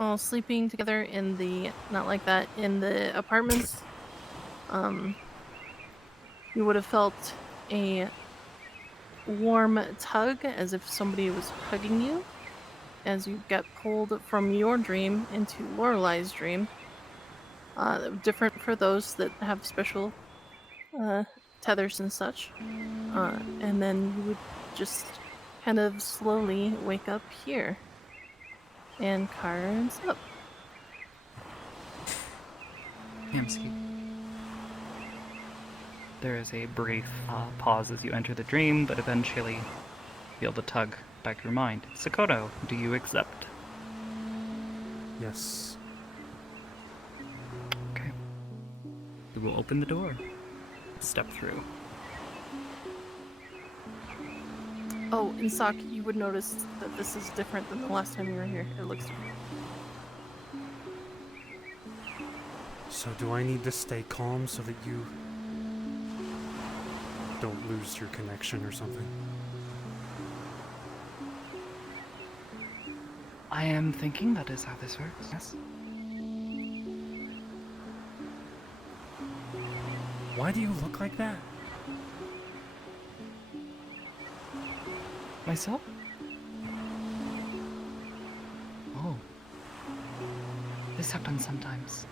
all sleeping together in the, not like that, in the apartments, you would have felt a warm tug as if somebody was hugging you as you get pulled from your dream into Lorelai's dream. Different for those that have special tethers and such. And then you would just kind of slowly wake up here. And Karen's up. Yamski. There is a brief pause as you enter the dream, but eventually feel the tug back to your mind. Sakoto, do you accept? Yes. Okay. We will open the door. Step through. Oh, and Sak, you would notice that this is different than the last time you were here. It looks different. So do I need to stay calm so that you don't lose your connection or something? I am thinking that is how this works, yes? Why do you look like that? Myself? Oh. This happens sometimes,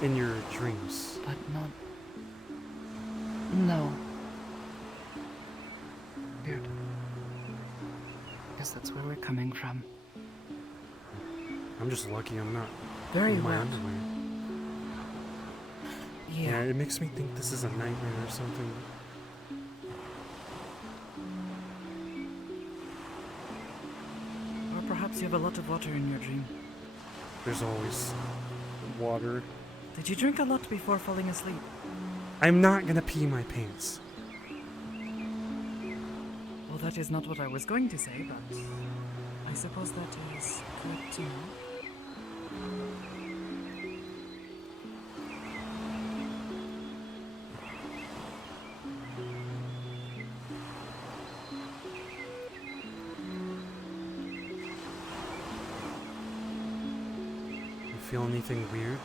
In your dreams. but not... No. Weird. Guess that's where we're coming from. I'm just lucky I'm not Very in my well. underwear. Yeah, it makes me think this is a nightmare or something. Or perhaps you have a lot of water in your dream. There's always water. Did you drink a lot before falling asleep? I'm not gonna pee my pants. Well, that is not what I was going to say, but I suppose that is good to know. You feel anything weird?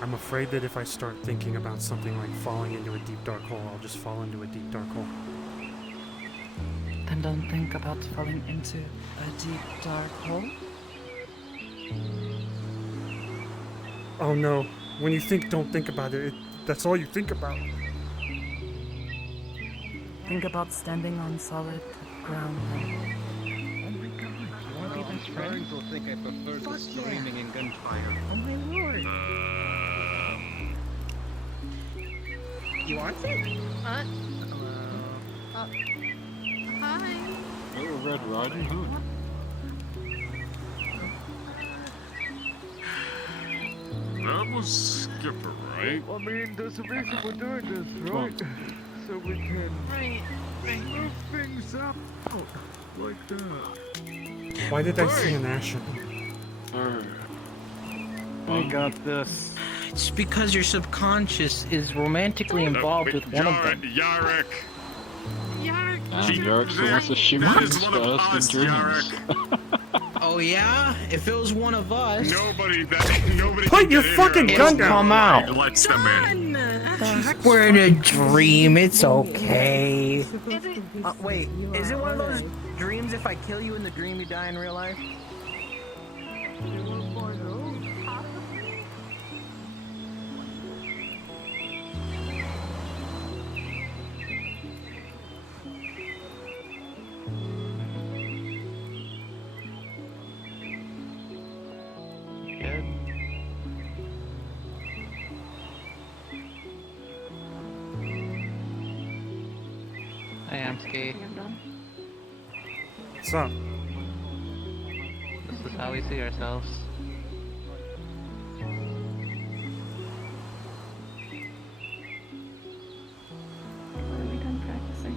I'm afraid that if I start thinking about something like falling into a deep dark hole, I'll just fall into a deep dark hole. Then don't think about falling into a deep dark hole. Oh no, when you think don't think about it, that's all you think about. Think about standing on solid ground. Wanna be best friends? Will think I prefer the screaming and gunfire. Oh my lord. You want it? Hi. You're a Red Riding Hood. That was Skipper, right? I mean, there's a reason we're doing this, right? So we can Right. move things up like that. Why did I see an ashen? I got this. It's because your subconscious is romantically involved with one of them. Yarek. Yarek still wants to shimmy That his is one of fast us, in dreams. Yarek. Oh yeah? If it was one of us, Nobody Put can your get in fucking here gun unless down. come out. it lets them in. we're in a dream. It's okay. Wait, is it one of those dreams if I kill you in the dream you die in real life? Good. Hi, Amski. What's up? This is how we see ourselves. Are we done practicing?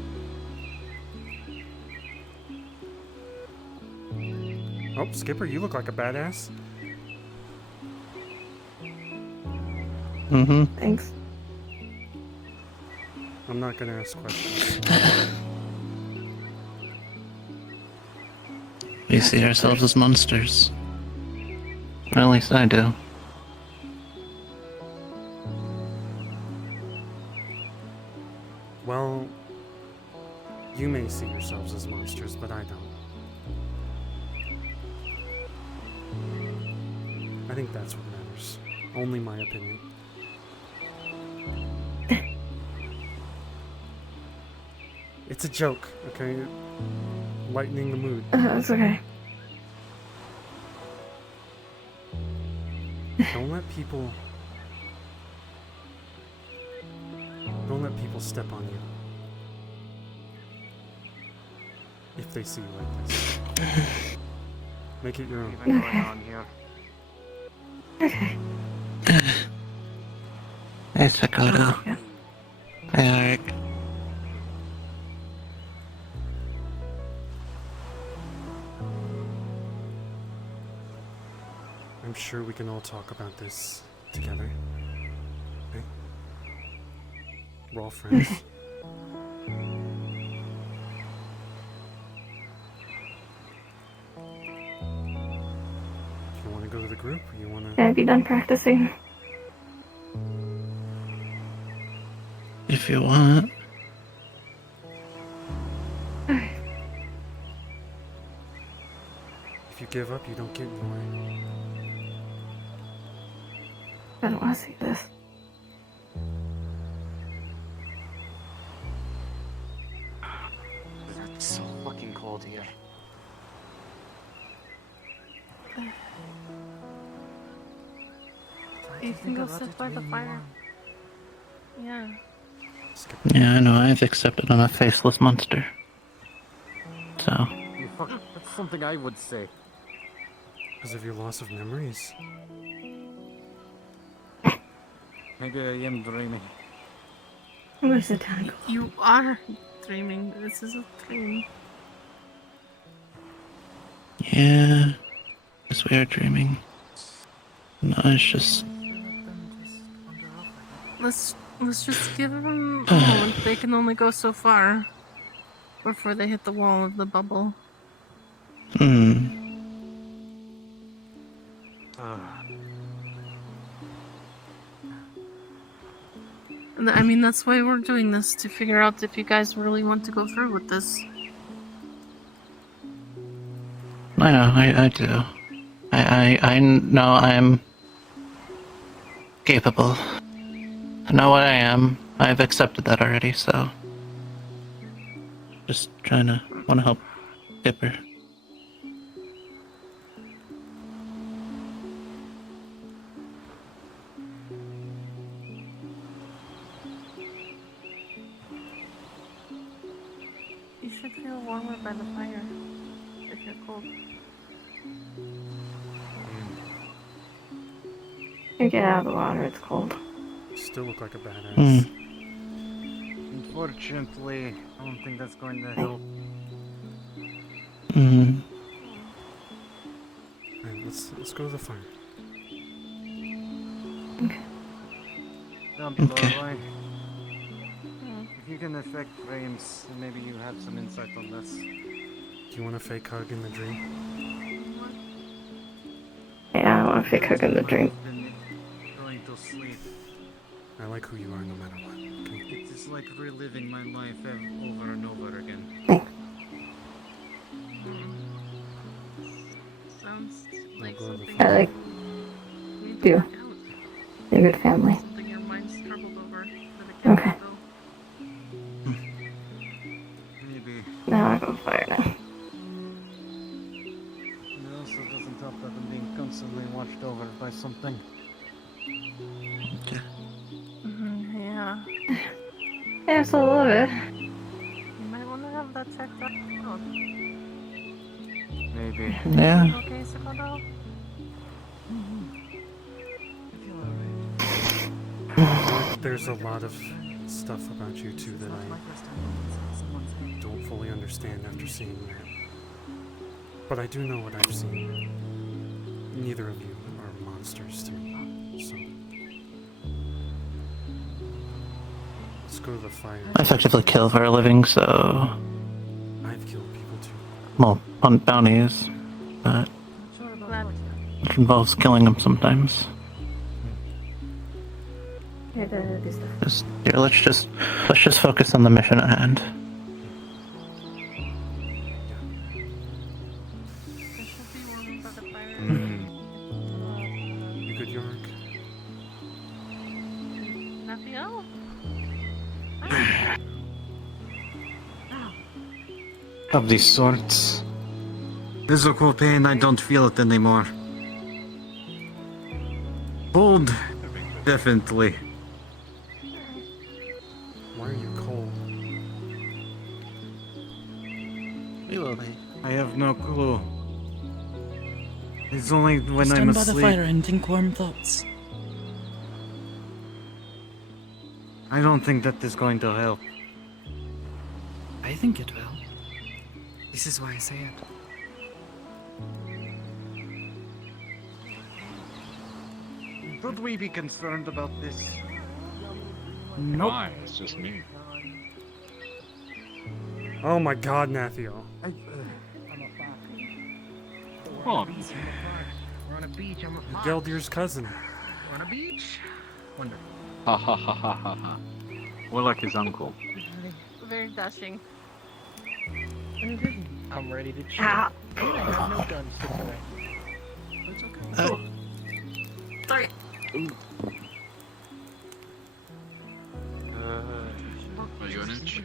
Oh, Skipper, you look like a badass. Mm-hmm. Thanks. I'm not gonna ask questions. We see ourselves as monsters. Or at least I do. Well, you may see yourselves as monsters, but I don't. I think that's what matters. Only my opinion. It's a joke, okay? Lightening the mood. It's okay. Don't let people step on you. If they see you like this. Make it your own. Even going on here. Okay. Hey, Sakura. Yeah. Hey, Eric. I'm sure we can all talk about this together. Okay? We're all friends. You want to go to the group, or you want to... Have you done practicing? If you want. If you give up, you don't get anywhere. I don't want to see this. It's so fucking cold here. You can go sit by the fire. Yeah. Yeah, I know. I've accepted I'm a faceless monster. So. You fuck. That's something I would say. Because of your loss of memories. Maybe I am dreaming. Where's the tank? You are dreaming. This is a dream. Yeah. Guess we are dreaming. No, it's just. Let's just give them a moment. They can only go so far before they hit the wall of the bubble. Hmm. And I mean, that's why we're doing this, to figure out if you guys really want to go through with this. I know, I do. I know I'm capable. I know what I am. I've accepted that already, so. Just trying to want to help Dipper. You should feel warmer by the fire if you're cold. You get out of the water, it's cold. You still look like a badass. Hmm. Unfortunately, I don't think that's going to help. Hmm. Alright, let's go to the fire. Okay. Down below, Okay. right? If you can affect frames, then maybe you have some insight on this. Do you want a fake hug in the dream? Yeah, I want to fake hug in the dream. I've been going to sleep. I like who you are no matter what. Okay? It is like reliving my life over and over again. Sounds like go to the something I like you need you. to work out. You're a good family. Something your mind struggled over that it can't Okay. let go. Maybe. Now I go fire now. It also doesn't help that I'm being constantly watched over by something. Yeah. I also love it. You might want to have that checked out. Maybe. Yeah. Okay, Sakura? There's a lot of stuff about you two that I don't fully understand after seeing that. But I do know what I've seen. Neither of you are monsters to me, so... just go to the fire. I effectively kill for a living, so I've killed people too. well, on bounties, but Glad. which involves killing them sometimes. Here to do stuff. Just here, let's just focus on the mission at hand. There should be one by the fire. You good, York? Nothing else? Of these sorts. Physical pain, I don't feel it anymore. Cold, definitely. Why are you cold? We will be. I have no clue. It's only when Stand I'm by the asleep. fire and think warm thoughts. I don't think that is going to help. I think it will. This is why I say it. Should we be concerned about this? Nope. Why? It's just me. Oh my god, Nathio. Oh, We're on a beach. I'm a Geldir's cousin. We're on a beach. Wonderful. ha ha ha ha ha ha. More like his uncle. Very dashing. I'm ready to check. Ah. I have no guns to play. It's okay. Sorry. Are you an inch?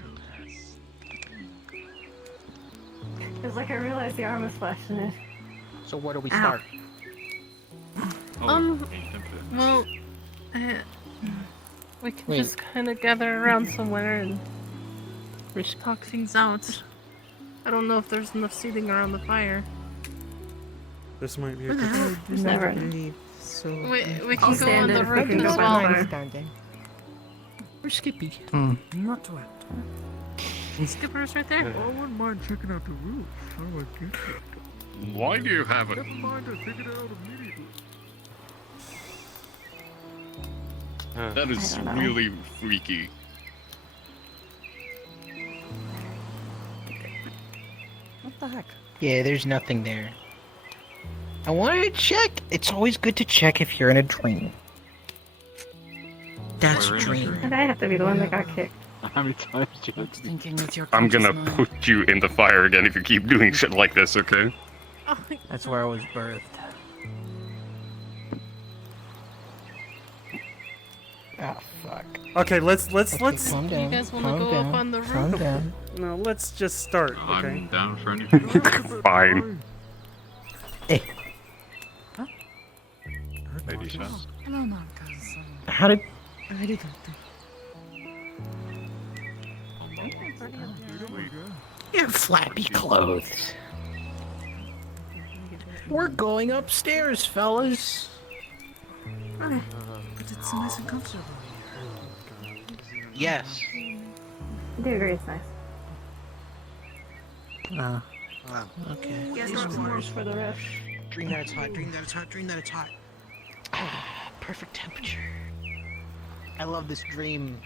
It's like I realized the arm was flashing it. So where do we Ow. start? Well, we can Wait. just kind of gather around somewhere and talk things out. I don't know if there's enough seating around the fire. This might be a good. Never. So We I'll can go stand on the it if we roof can as go well. by the fire. standing. Where's Skippy? Not wet. Skipper's right there. I wouldn't mind checking out the roof. How do I get it? Why do you have it? Never mind, I figured it out immediately. That is I don't know. really freaky. What the heck? Yeah, there's nothing there. I wanted to check. It's always good to check if you're in a dream. That's We're in a dream. And I have to be the one that got kicked. How many times do you What's thinking with your I'm gonna conscious mind? put you in the fire again if you keep doing shit like this, okay? Oh my That's where I was birthed. Ah, fuck. Okay, let's Okay, calm down. You guys wanna calm go down, up on the Calm roof? down. no. Let's just start. Okay. I'm down for anything. Fine. Hey, Lady shot. No, no, cause how did... I did that. Your flappy clothes. We're going upstairs, fellas. But it's nice and comfortable. Yes. I do agree, it's nice. Wow. Okay. Yes, waters for the rest. Dream that it's hot, dream that it's hot, dream that it's hot. Ah, perfect temperature. I love this dream.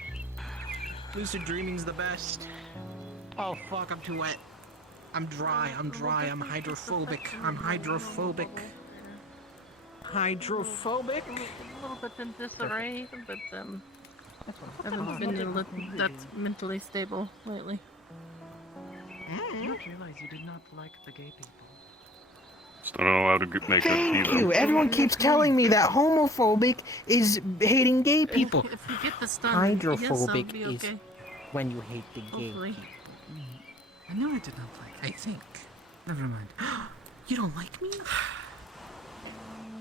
Lucid dreaming's the best. Oh fuck, I'm too wet. I'm dry, I'm hydrophobic. I'm hydrophobic. Hydrophobic? A little bit in disarray, but haven't been that mentally stable lately. I did not realize you did not like the gay people. Just don't know how to make it Thank either. you. Everyone keeps telling me that homophobic is hating gay people. If we get this done, yes, I'll Hydrophobic be is okay. when you hate the gay Hopefully. people. I know I did not like. I think. Never mind. You don't like me?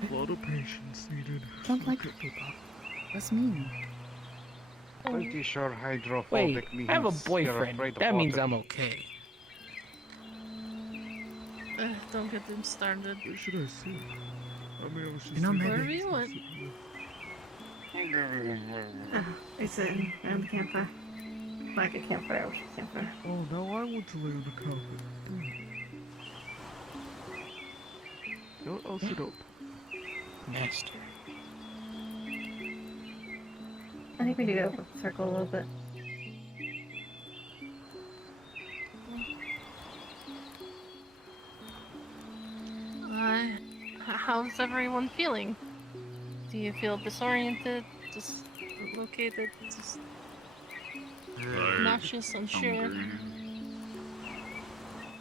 A lot of patience needed. Don't like gay people. That's mean. Pretty sure hydrophobic Wait, means I have a you're boyfriend. afraid of That means water. I'm okay. Don't get them started. What should I say? I mean, I was just You know, thinking- Wherever you want. It's around the campfire. Like a campfire, I wish it was a campfire. Oh, now I want to lay on the carpet. No, I'll sit up. Master. I think we need to go circle a little bit. how's everyone feeling? Do you feel disoriented, dislocated, just nauseous, unsure?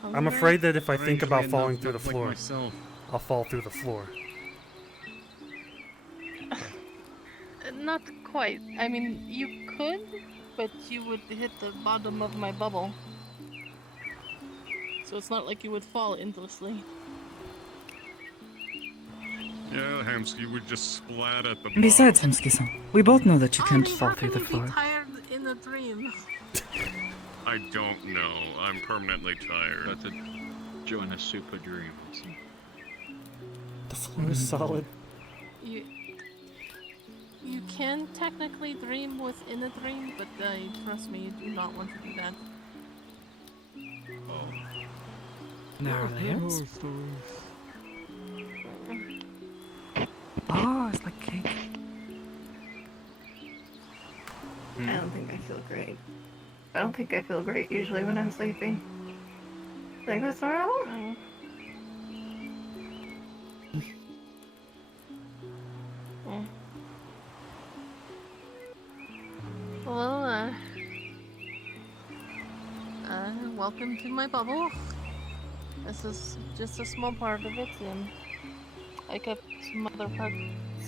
I'm Hungry? afraid that if I think Strangely about enough, falling through the much like floor, myself. I'll fall through the floor. Not quite. I mean, you could, but you would hit the bottom of my bubble. So it's not like you would fall endlessly. Yeah, Hamsky would just splat at the Besides, bottom. Hemski-san, we both know that you I can't mean, fall how through can the you floor. be tired in a dream? I don't know. I'm permanently tired. About to join a super dream. The floor is solid. You can technically dream within a dream, but trust me, you do not want to do that. Oh. There are layers? Oh, it's like cake. I don't think I feel great. I don't think I feel great usually when I'm sleeping. Think that's normal? Well, welcome to my bubble. This is just a small part of it, and I kept some other parts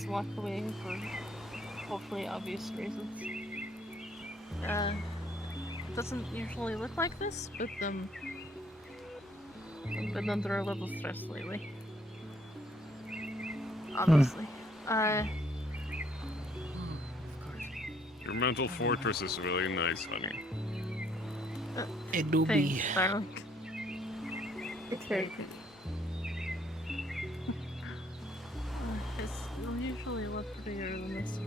locked away for hopefully obvious reasons. It doesn't usually look like this, but I've been under a little stress lately. Obviously. Your mental fortress is really nice, honey. Thanks, darling. It's very good. It's usually a lot prettier than this.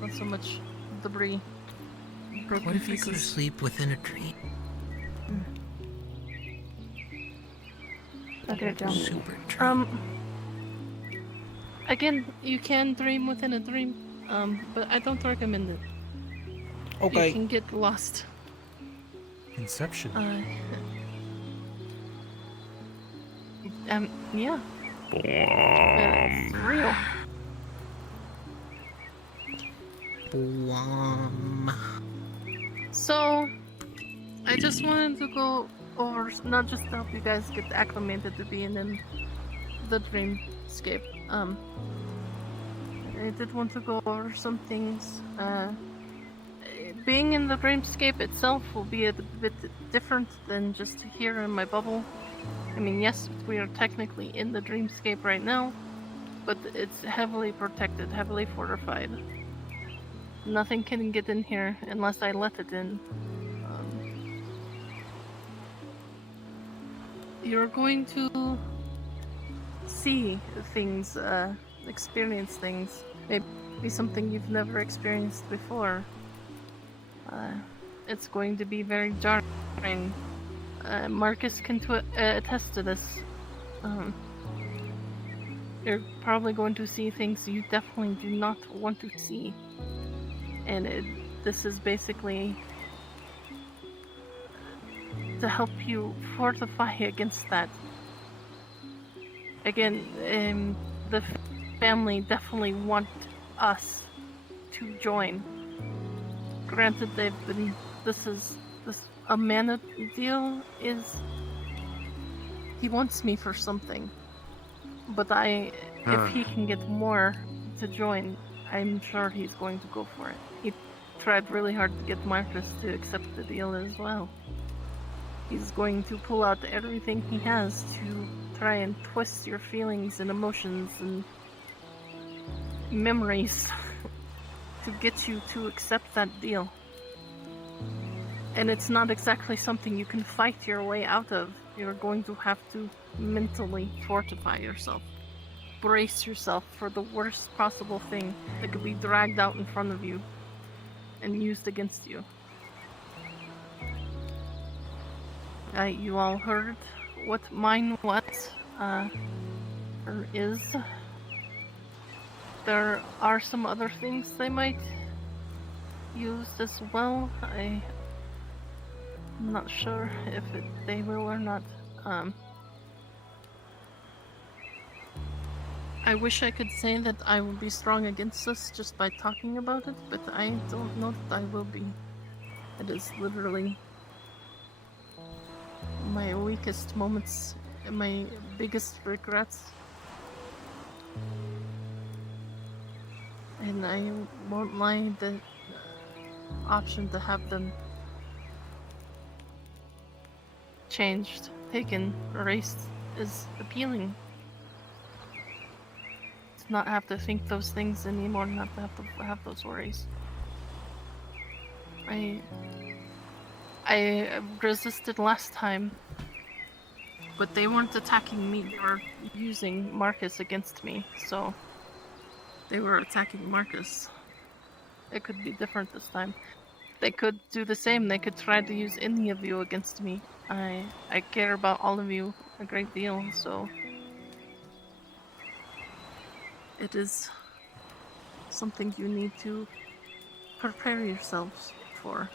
Not so much debris. Broken What if you go to pieces. sleep within a dream? Okay, John. Super dream. Again, you can dream within a dream, but I don't recommend it. Okay. You can get lost. Inception. Yeah. It's real. So, I just wanted to go over, not just to help you guys get acclimated to being in the dreamscape. I did want to go over some things. Being in the dreamscape itself will be a bit different than just here in my bubble. I mean, yes, we are technically in the dreamscape right now, but it's heavily protected, heavily fortified. Nothing can get in here unless I let it in. You're going to see things, experience things. Maybe something you've never experienced before. It's going to be very jarring. Marcus can attest to this. You're probably going to see things you definitely do not want to see. And this is basically to help you fortify against that. Again, the family definitely want us to join. Granted, this Amanda deal is, he wants me for something, but if he can get more to join, I'm sure he's going to go for it. He tried really hard to get Marcus to accept the deal as well. He's going to pull out everything he has to try and twist your feelings and emotions and memories to get you to accept that deal. And it's not exactly something you can fight your way out of. You're going to have to mentally fortify yourself. Brace yourself for the worst possible thing that could be dragged out in front of you and used against you. You all heard what mine was, or is. There are some other things they might use as well. I'm not sure if they will or not. I wish I could say that I will be strong against this just by talking about it, but I don't know that I will be. It is literally my weakest moments and my biggest regrets. And I won't lie, the option to have them changed, taken, erased is appealing. To not have to think those things anymore, not to have those worries. I resisted last time, but they weren't attacking me, they were using Marcus against me, so they were attacking Marcus. It could be different this time. They could do the same, they could try to use any of you against me. I care about all of you a great deal, so it is something you need to prepare yourselves for.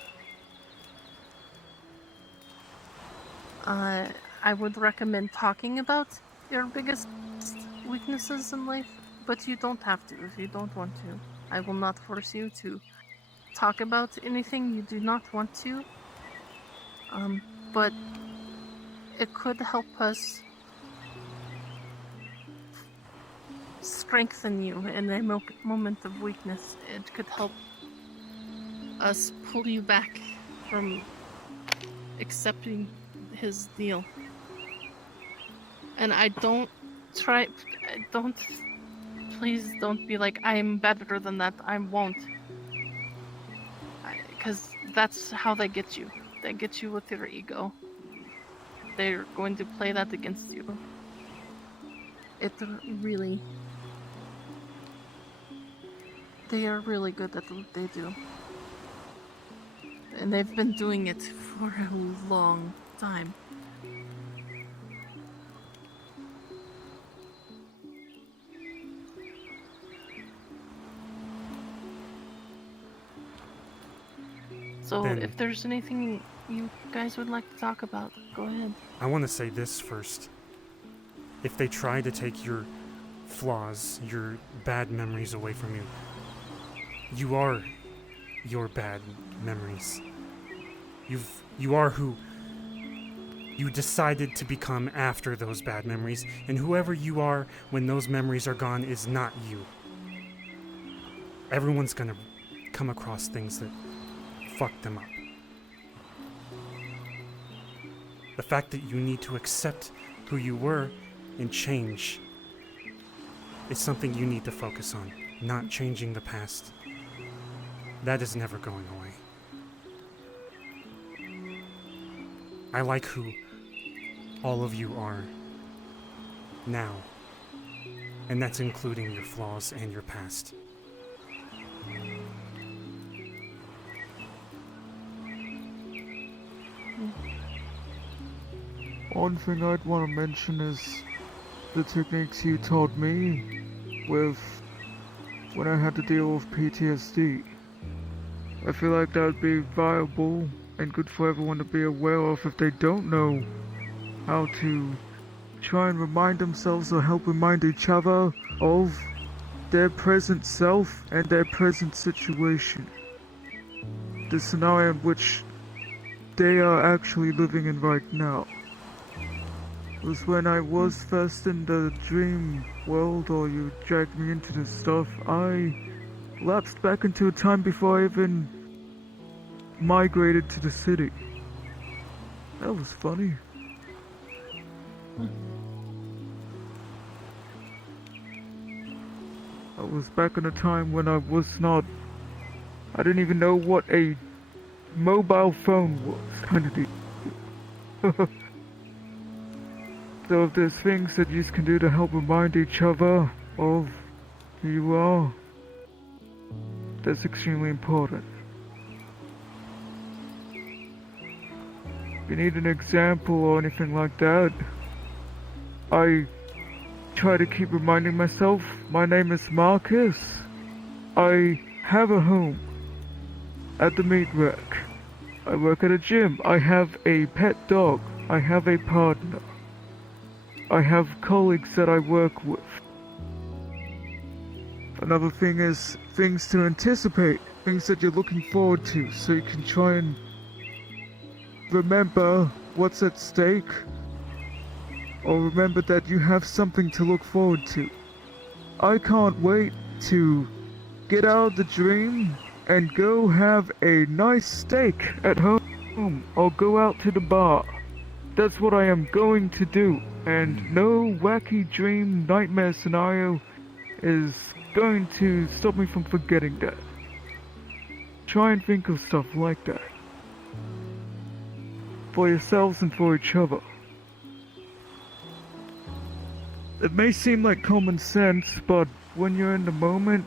I would recommend talking about your biggest weaknesses in life, but you don't have to if you don't want to. I will not force you to talk about anything you do not want to. But it could help us strengthen you in a moment of weakness. It could help us pull you back from accepting his deal. And please don't be like, I'm better than that, I won't. Because that's how they get you. They get you with your ego. They're going to play that against you. They are really good at what they do. And they've been doing it for a long time. So Then- if there's anything you guys would like to talk about, go ahead. I want to say this first. If they try to take your flaws, your bad memories away from you, you are your bad memories. You are who you decided to become after those bad memories, and whoever you are when those memories are gone is not you. Everyone's gonna come across things that fuck them up. The fact that you need to accept who you were and change is something you need to focus on, not changing the past. That is never going away. I like who all of you are now, and that's including your flaws and your past. One thing I'd want to mention is the techniques you taught me with when I had to deal with PTSD. I feel like that would be viable and good for everyone to be aware of if they don't know how to try and remind themselves or help remind each other of their present self and their present situation. The scenario in which they are actually living in right now. It was when I was first in the dream world, or you dragged me into this stuff, I lapsed back into a time before I even migrated to the city. That was funny. I was back in a time when I didn't even know what a mobile phone was, kind of deep. So if there's things that you can do to help remind each other of who you are, that's extremely important. If you need an example or anything like that, I try to keep reminding myself, my name is Marcus. I have a home at the meat rack. I work at a gym. I have a pet dog. I have a partner. I have colleagues that I work with. Another thing is things to anticipate, things that you're looking forward to, so you can try and remember what's at stake, or remember that you have something to look forward to. I can't wait to get out of the dream and go have a nice steak at home, or go out to the bar. That's what I am going to do, and no wacky dream nightmare scenario is going to stop me from forgetting that. Try and think of stuff like that. For yourselves and for each other. It may seem like common sense, but when you're in the moment,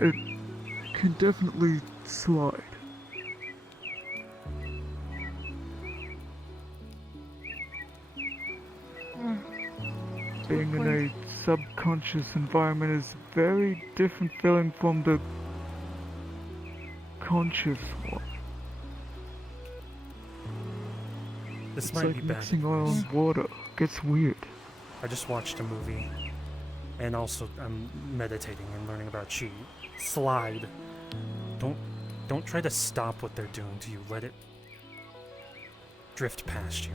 it can definitely slide. Being in a subconscious environment is a very different feeling from the conscious one. This It's might like be bad. mixing oil and water. It gets weird. I just watched a movie, and also I'm meditating and learning about chi. Slide. Don't try to stop what they're doing to you. Let it drift past you,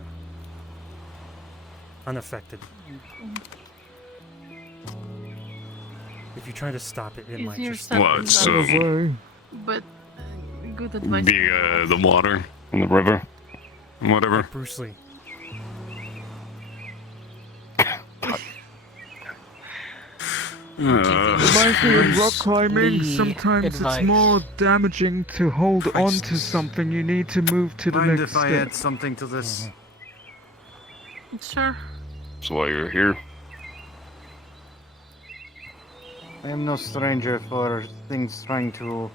unaffected. If you try to stop it, it might Easier just. said than What? done. But good advice. The water in the river, whatever. Bruce Lee. Reminds me of rock climbing. the Sometimes advice. it's more damaging to hold on to something. You need to move to the Mind next if I step. add something to this? Sure. That's why you're here. I am no stranger for things trying to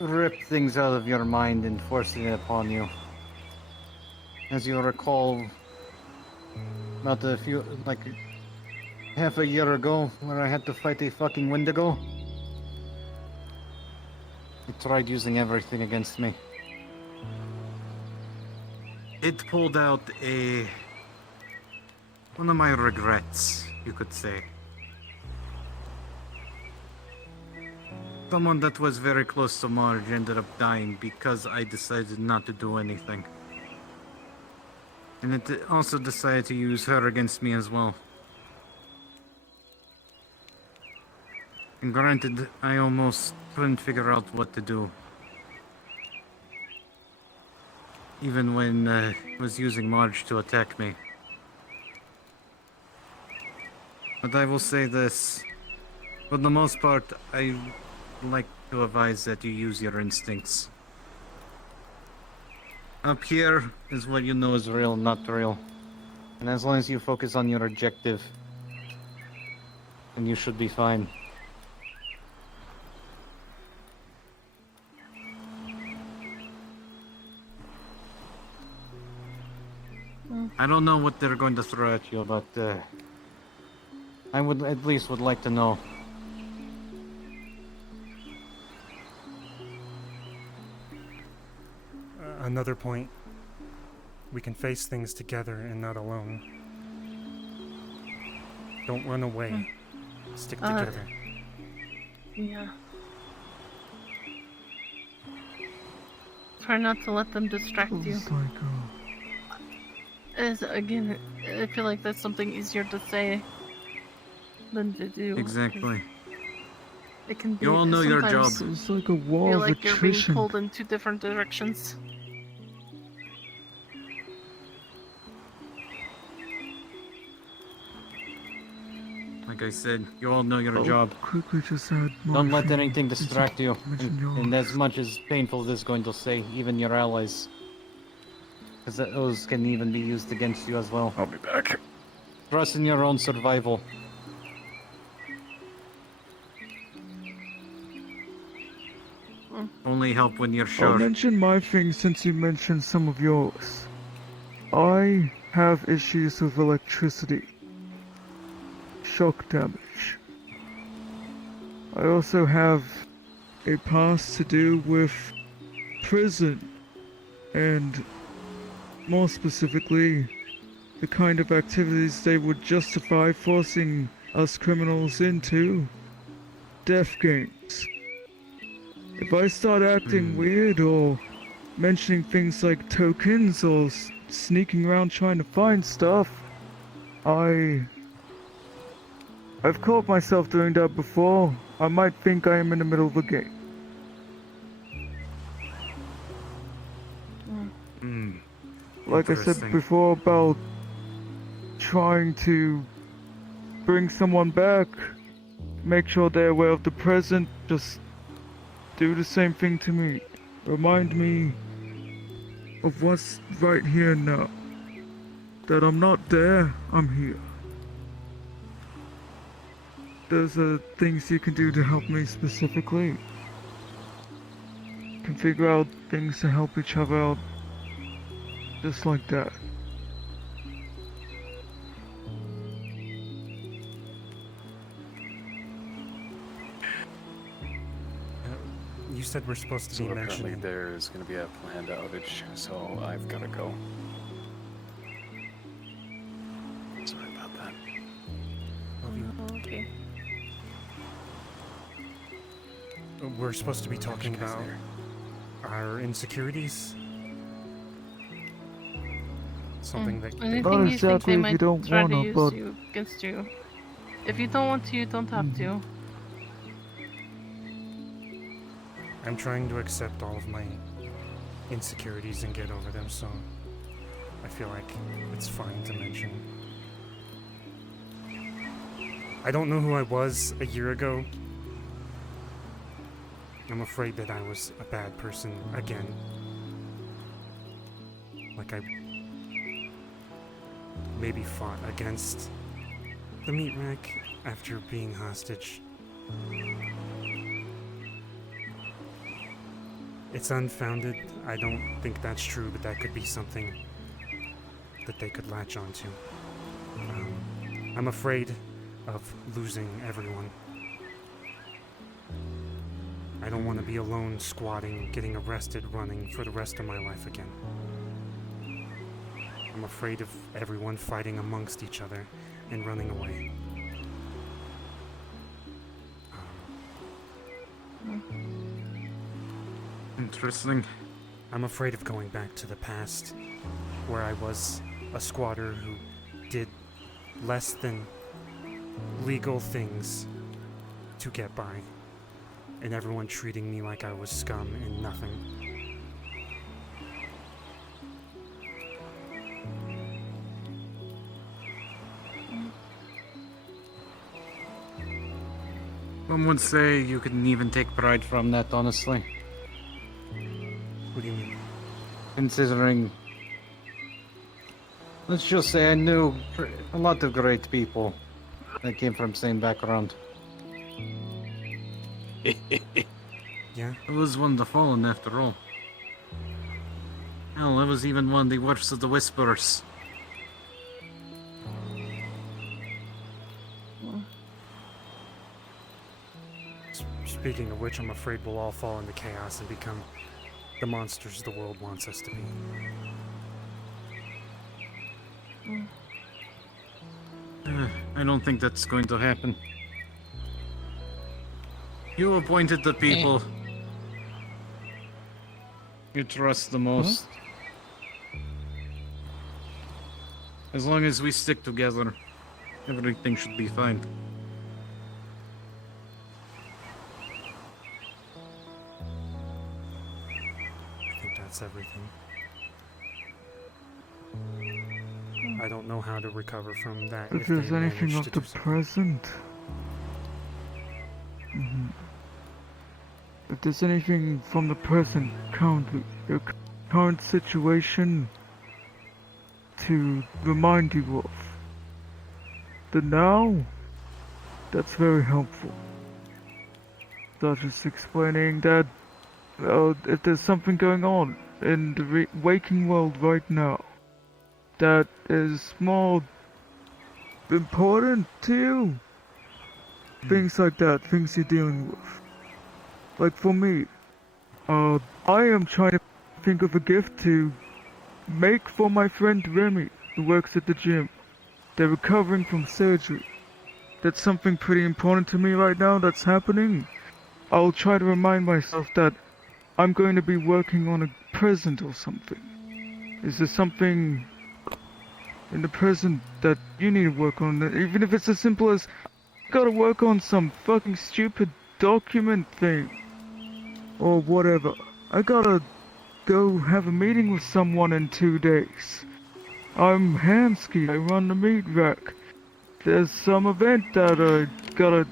rip things out of your mind and forcing it upon you. As you recall, about half a year ago, where I had to fight a fucking Wendigo, it tried using everything against me. It pulled out one of my regrets, you could say. Someone that was very close to Marge ended up dying because I decided not to do anything. And it also decided to use her against me as well. And granted, I almost couldn't figure out what to do. Even when I was using Marge to attack me. But I will say this. For the most part, I like to advise that you use your instincts. Up here is what you know is real, not real. And as long as you focus on your objective, then you should be fine. I don't know what they're going to throw at you, but I would at least like to know. Another point. We can face things together and not alone. Don't run away. Stick together. Yeah. Try not to let them distract you. It's like, As again, I feel like that's something easier to say than to do. Exactly. It can be. You all know your job. sometimes it's like a wall feel of like you're being attrition. pulled in two different directions. Like I said, you all know your I'll job. quickly just add more Don't let things anything since you distract you. mentioned And yours. as much as painful this is going to say, even your allies. Because those can even be used against you as well. I'll be back. Trust in your own survival. Only help when you're I'll sure. mention my thing since you mentioned some of yours. I have issues with electricity. Shock damage. I also have a past to do with prison, and more specifically, the kind of activities they would justify forcing us criminals into death games. If I start acting weird or mentioning things like tokens or sneaking around trying to find stuff, I've caught myself doing that before. I might think I am in the middle of a game. Like I said Interesting. before about trying to bring someone back, make sure they're aware of the present, just do the same thing to me. Remind me of what's right here and now. That I'm not there, I'm here. Those are things you can do to help me specifically. Can figure out things to help each other out. Just like that. You said we're supposed to So be apparently mentioning. there's going to be a planned outage, so I've got to go. Sorry about that. Okay. We're supposed to be talking about our insecurities. Something that Anything you think they if might you don't try to wanna, use but you against you. If you don't want to, you don't have to. I'm trying to accept all of my insecurities and get over them, so I feel like it's fine to mention. I don't know who I was a year ago. I'm afraid that I was a bad person again. Like I maybe fought against the meat rack after being hostage. It's unfounded. I don't think that's true, but that could be something that they could latch onto. I'm afraid of losing everyone. I don't want to be alone squatting, getting arrested, running for the rest of my life again. I'm afraid of everyone fighting amongst each other and running away. Interesting. I'm afraid of going back to the past, where I was a squatter who did less than legal things to get by, and everyone treating me like I was scum and nothing. One would say you can even take pride from that, honestly. What do you mean? Considering... Let's just say I knew a lot of great people that came from same background. Yeah? It was one of the fallen after all. Hell, it was even one of the worst of the Whisperers. Speaking of which, I'm afraid we'll all fall into chaos and become the monsters the world wants us to be. I don't think that's going to happen. You appointed the people you trust the most. As long as we stick together, everything should be fine. I think that's everything. I don't know how to recover from that. if they there's anything manage of to the do so. present. If there's anything from the present your current situation to remind you of the now, that's very helpful. Such as explaining that if there's something going on in the waking world right now that is more important to you, things like that, things you're dealing with. Like for me, I am trying to think of a gift to make for my friend Remy, who works at the gym. They're recovering from surgery. that's something pretty important to me right now that's happening, I'll try to remind myself that I'm going to be working on a present or something. Is there something in the present that you need to work on? Even if it's as simple as, gotta work on some fucking stupid document thing. Or whatever. I gotta go have a meeting with someone in 2 days. I'm Hansky, I run the meat rack. There's some event that I gotta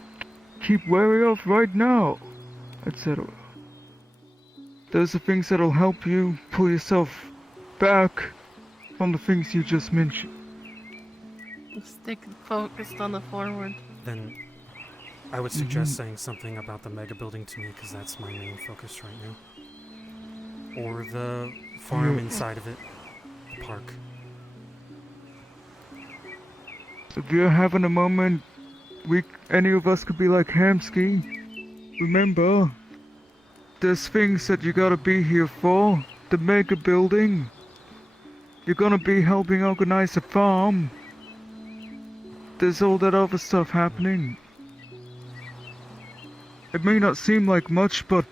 keep wary of right now, etc. Those are things that'll help you pull yourself back from the things you just mentioned. Stick focused on the forward. Then I would suggest saying something about the mega building to me, because that's my main focus right now. Or the farm inside of it, the park. If you're having a moment, any of us could be like Hamsky. Remember, there's things that you gotta be here for. The mega building. You're gonna be helping organize the farm. There's all that other stuff happening. It may not seem like much, but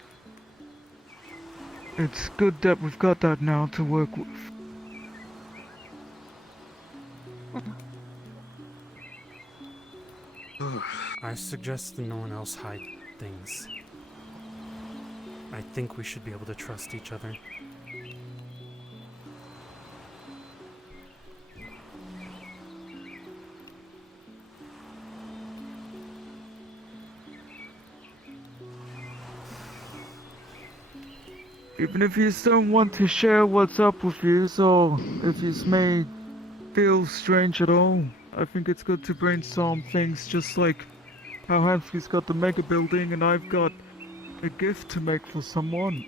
it's good that we've got that now to work with. I suggest that no one else hide things. I think we should be able to trust each other. Even if you don't want to share what's up with you, or if you may feel strange at all, I think it's good to brainstorm things just like how Hansky's got the mega building and I've got a gift to make for someone.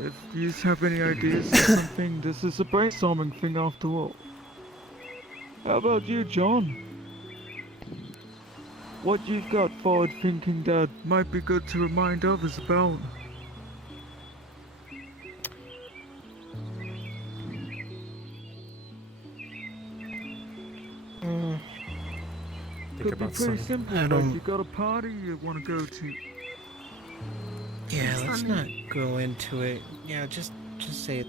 If you have any ideas or something, this is a brainstorming thing after all. How about you, John? What you've got forward thinking that might be good to remind others about? Think Could be about pretty Sunny. simple, like you got a party you want to go to. Yeah, let's not go into it. Yeah, just say it,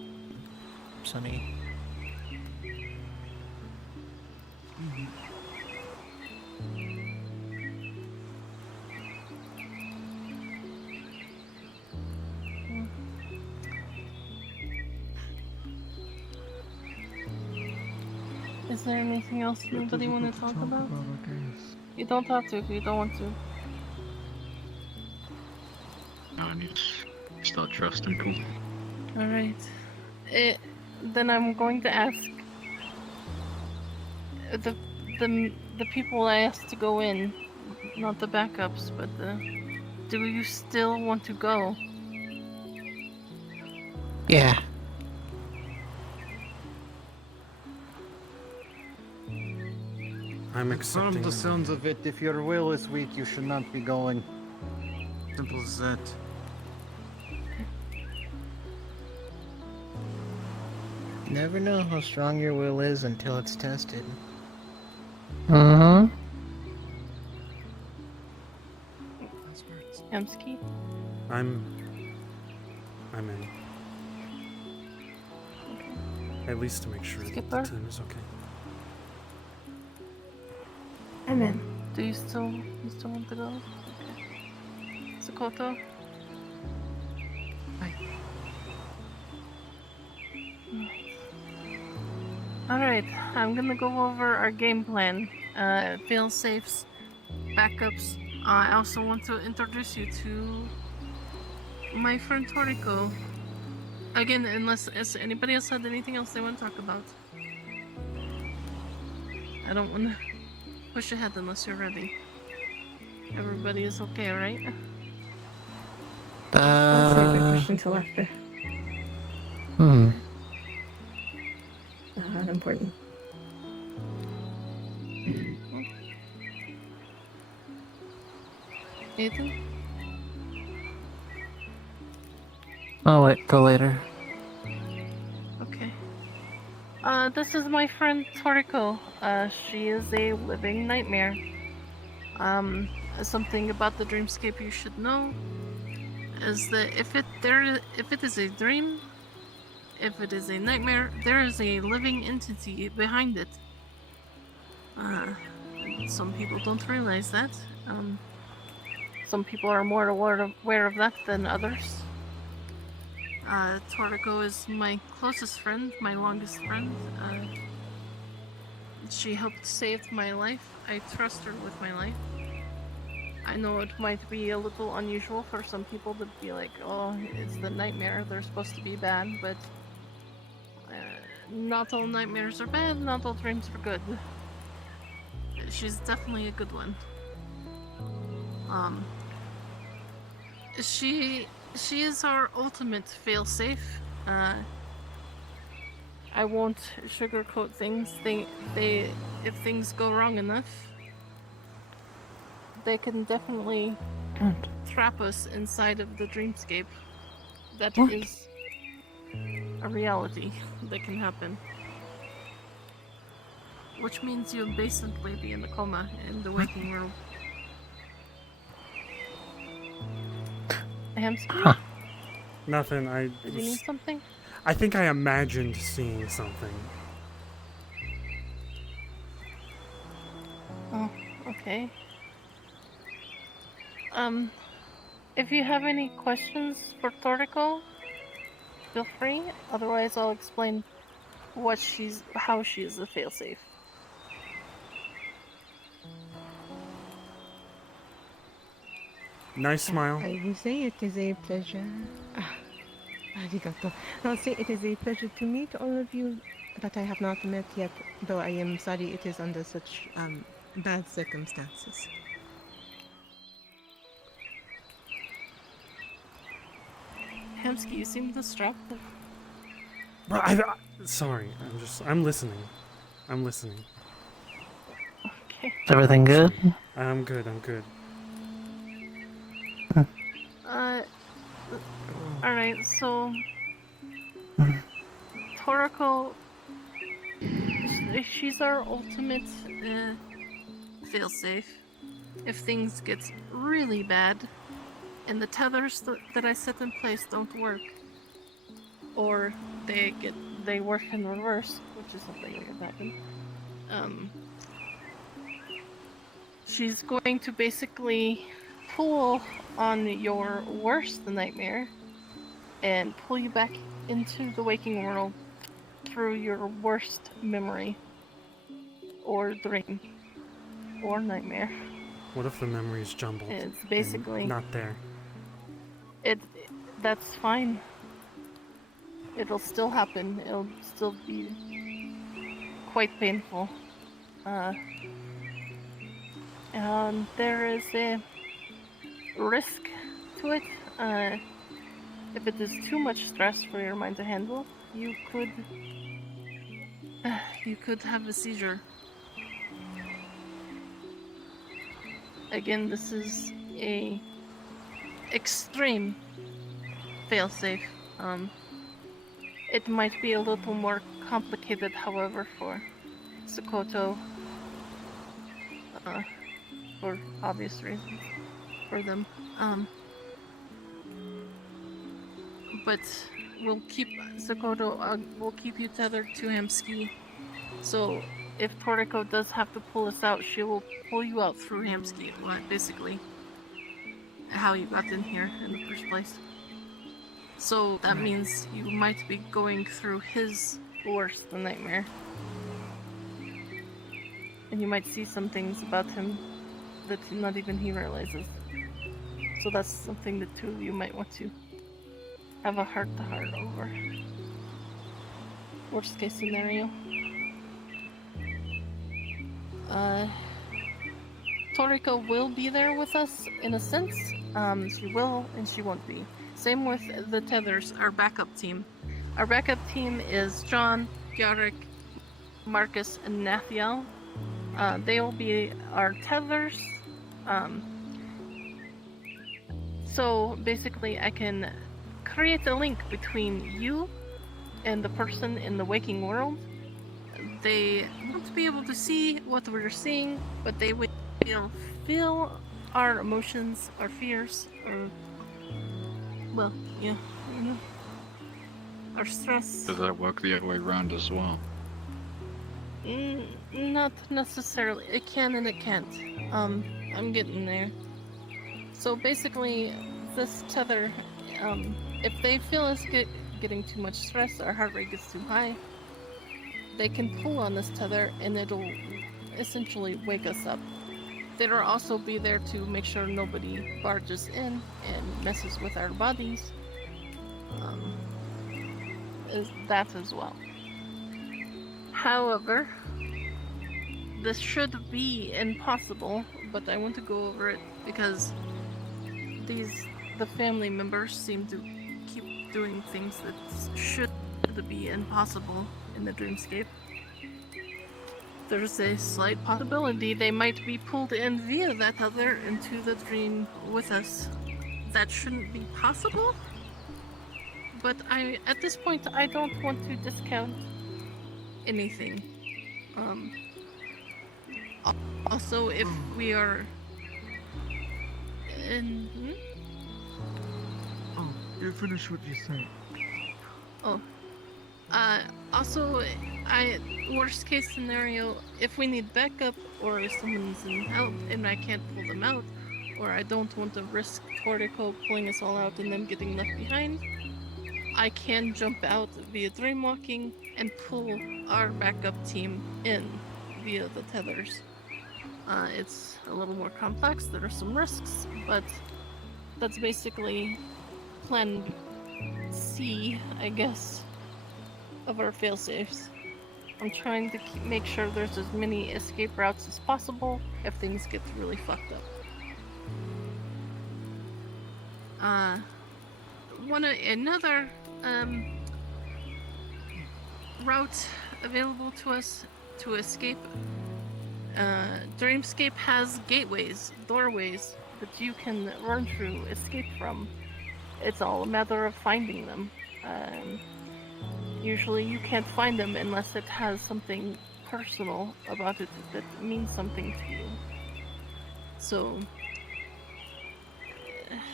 Sonny. Is there anything else anybody want to talk about? You don't have to if you don't want to. No, I need to start trusting people. Alright. Then I'm going to ask the people I asked to go in, not the backups, but do you still want to go? Yeah. I'm accepting. From the sounds of it, if your will is weak, you should not be going. Simple as that. You never know how strong your will is until it's tested. Emsky? I'm in. At least to make sure that Skipper? the team is okay. I'm in. Do you still want to go? Okay. Sokoto? Alright, I'm gonna go over our game plan. Fail safes, backups. I also want to introduce you to my friend Toriko. Again, unless anybody else had anything else they want to talk about. I don't want to push ahead unless you're ready. Everybody is okay, right? I'll save my question till after. Not important. Ethan? I'll wait till later. Okay. This is my friend Toriko. She is a living nightmare. Something about the dreamscape you should know is that if it is a dream, if it is a nightmare, there is a living entity behind it. Some people don't realize that. Some people are more aware of that than others. Toriko is my closest friend, my longest friend. She helped save my life. I trust her with my life. I know it might be a little unusual for some people to be like, oh, it's the nightmare, they're supposed to be bad, but not all nightmares are bad, not all dreams are good. She's definitely a good one. She is our ultimate failsafe. I won't sugarcoat things. If things go wrong enough, they can definitely trap us inside of the dreamscape. That is a reality that can happen. Which means you'll basically be in the coma in the waking world. Hamster? Nothing. Did you need something? I think I imagined seeing something. Oh, okay. If you have any questions for Toriko, feel free. Otherwise, I'll explain how she is a failsafe. Nice smile. I will say it is a pleasure. Arigato. I'll say it is a pleasure to meet all of you that I have not met yet, though I am sorry it is under such bad circumstances. Hamsky, you seem distracted. Bro, sorry. I'm listening. I'm listening. Okay. Is everything good? I'm good. Alright, so Toriko, she's our ultimate failsafe. If things get really bad and the tethers that I set in place don't work, or they work in reverse, which is something that can happen. She's going to basically pull on your worst nightmare and pull you back into the waking world through your worst memory or dream or nightmare. What if the memory's jumbled? It's basically not there. That's fine. It'll still happen. It'll still be quite painful. And there is a risk to it. If it is too much stress for your mind to handle, you could have a seizure. Again, this is a extreme failsafe. It might be a little more complicated, however, for Sokoto, for obvious reasons for them. But we'll keep Sokoto. We'll keep you tethered to Hamsky. So if Toriko does have to pull us out, she will pull you out through Hamsky. Basically, how you got in here in the first place. So that means you might be going through his worst nightmare. And you might see some things about him that not even he realizes. So that's something the two of you might want to have a heart-to-heart over. Worst case scenario. Toriko will be there with us in a sense. She will and she won't be. Same with the tethers, our backup team. Our backup team is John, Gyarek, Marcus, and Nathiel. They will be our tethers. So basically I can create a link between you and the person in the waking world They won't be able to see what we're seeing, but they will feel our emotions, our fears, or, well, yeah, our stress. Does that work the other way around as well? Not necessarily. It can and it can't. I'm getting there. So basically, this tether, if they feel us getting too much stress, our heart rate gets too high, they can pull on this tether and it'll essentially wake us up. They'll also be there to make sure nobody barges in and messes with our bodies. Is that as well. However, this should be impossible, but I want to go over it because the family members seem to keep doing things that should be impossible in the dreamscape. There's a slight possibility they might be pulled in via that other into the dream with us. That shouldn't be possible, but at this point, I don't want to discount anything. Also, if we are in... Oh, you finish what you say. Oh. Also, worst case scenario, if we need backup, or if someone's in help and I can't pull them out, or I don't want to risk Tortico pulling us all out and them getting left behind, I can jump out via dreamwalking and pull our backup team in via the tethers. It's a little more complex, there are some risks, but that's basically plan C, I guess, of our failsafes. I'm trying to make sure there's as many escape routes as possible if things get really fucked up. Another route available to us to escape. Dreamscape has gateways, doorways that you can run through, escape from. It's all a matter of finding them. Usually you can't find them unless it has something personal about it that means something to you. So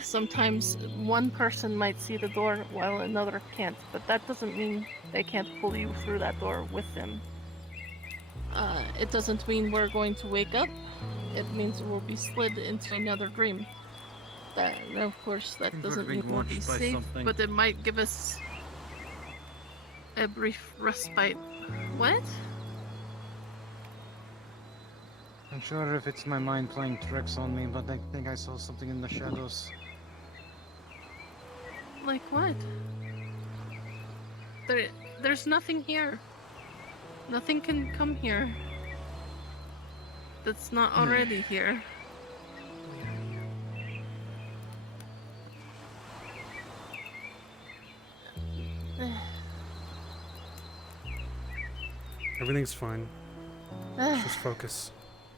sometimes one person might see the door while another can't, but that doesn't mean they can't pull you through that door with them. It doesn't mean we're going to wake up. It means we'll be slid into another dream. Of course, that doesn't mean we'll be safe, but it might give us a brief respite. What? I'm sure if it's my mind playing tricks on me, but I think I saw something in the shadows. Like what? There's nothing here. Nothing can come here that's not already here. Everything's fine. Just focus.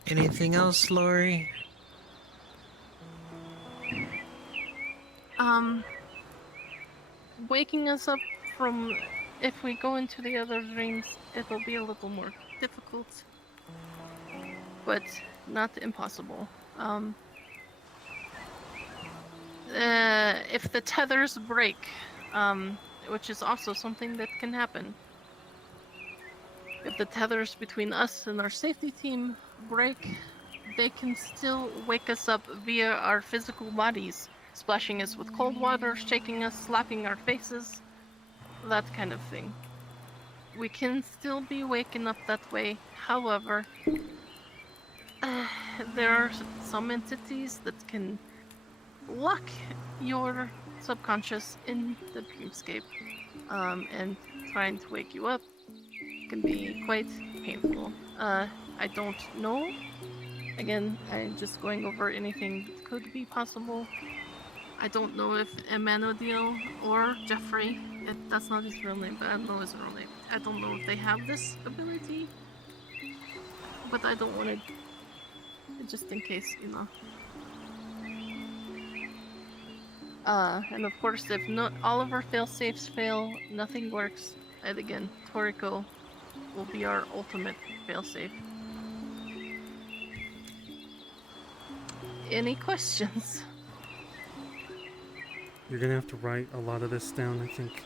Anything else, Lori? Waking us up from... If we go into the other dreams, it'll be a little more difficult. But not impossible. If the tethers break, which is also something that can happen. If the tethers between us and our safety team break, they can still wake us up via our physical bodies, splashing us with cold water, shaking us, slapping our faces, that kind of thing. We can still be waken up that way. However, there are some entities that can lock your subconscious in the dreamscape, and trying to wake you up can be quite painful. I don't know. Again, I'm just going over anything that could be possible. I don't know if Emmanuel or Jeffrey, that's not his real name, but I don't know his real name. I don't know if they have this ability, but I don't want to, just in case, you know. And of course, if not all of our fail-safes fail, nothing works. And again, Toriko will be our ultimate failsafe. Any questions? You're gonna have to write a lot of this down, I think,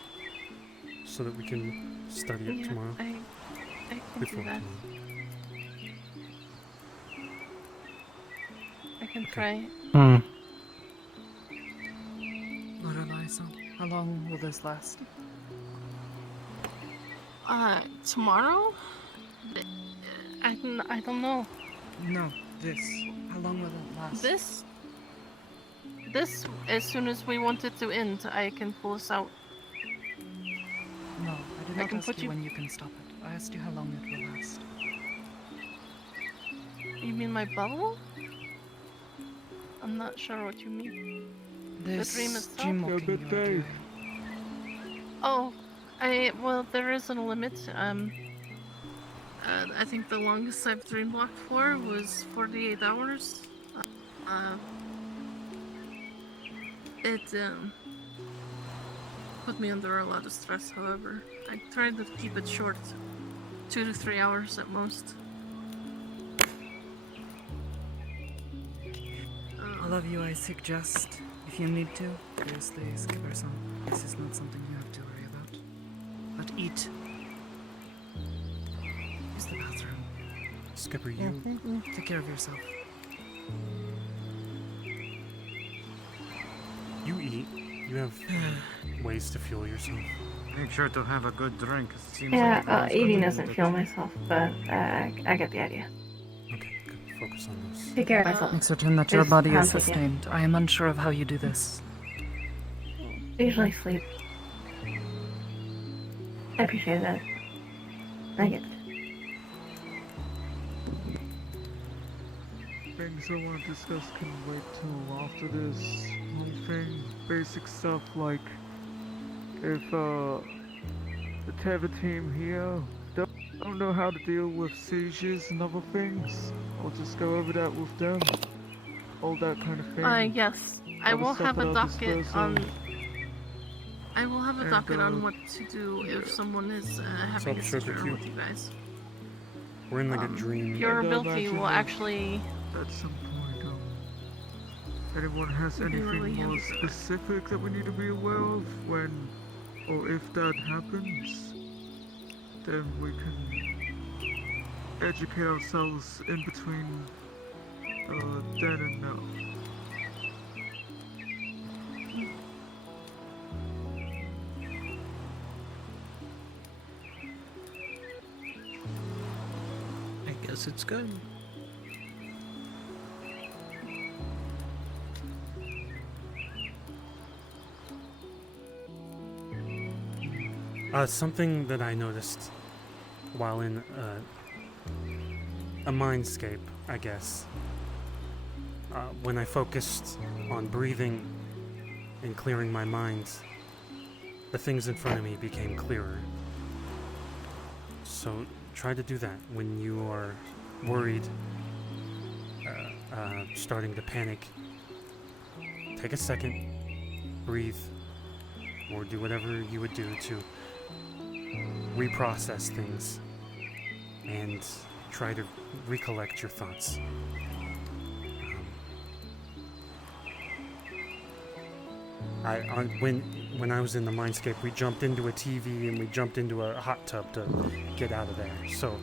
so that we can study it tomorrow. I can Before do that. tomorrow. I can try. Lorelai-san, how long will this last? Tomorrow? I don't know. No, this. How long will it last? This, as soon as we want it to end, I can pull us out. No, I did not ask you when you can stop it. I asked you how long it will last. You mean my bubble? I'm not sure what you mean. This the dream itself? dream walking you are doing. Oh, well, there isn't a limit. I think the longest I've dream blocked for was 48 hours. It put me under a lot of stress, however. I tried to keep it short. 2 to 3 hours at most. All of you, I suggest, if you need to, seriously, Skipper-san, this is not something you have to worry about. But eat. Use the bathroom. Skipper, you... Take care of yourself. You eat. You have ways to fuel yourself. Make sure to have a good drink. It seems Yeah, like eating doesn't fuel myself, but I get the idea. Okay, good. Focus on this. Take care of myself. Make certain that your Just body is constantly, yeah. sustained. I am unsure of how you do this. I usually sleep. I appreciate that. I get it. Things I want to discuss can wait till after this whole thing. Basic stuff like if the Teva team here don't know how to deal with seizures and other things, I'll just go over that with them. All that kind of thing. Yes. I Other will stuff have that a I'll docket dispose on. of. I will have a And, docket on what to do if someone is having a Sugar seizure cube. with you guys. We're in like a dream. Your And, ability imagine will that actually. At some point, anyone has Would be anything really more handy for that. specific that we need to be aware of when or if that happens, then we can educate ourselves in between then and now. I guess it's good. Something that I noticed while in a mindscape, I guess, when I focused on breathing and clearing my mind, the things in front of me became clearer. So try to do that when you are worried, starting to panic. Take a second, breathe, or do whatever you would do to reprocess things and try to recollect your thoughts. When I was in the mindscape, we jumped into a TV and we jumped into a hot tub to get out of there. So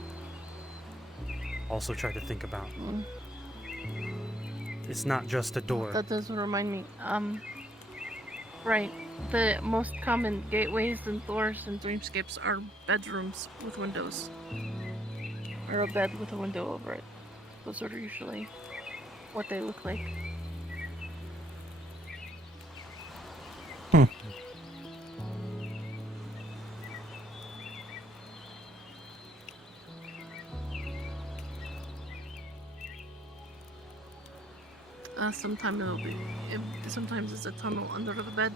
also try to think about it's not just a door. That does remind me. Right. The most common gateways and doors in dreamscapes are bedrooms with windows. Or a bed with a window over it. Those are usually what they look like. Sometimes it's a tunnel under the bed,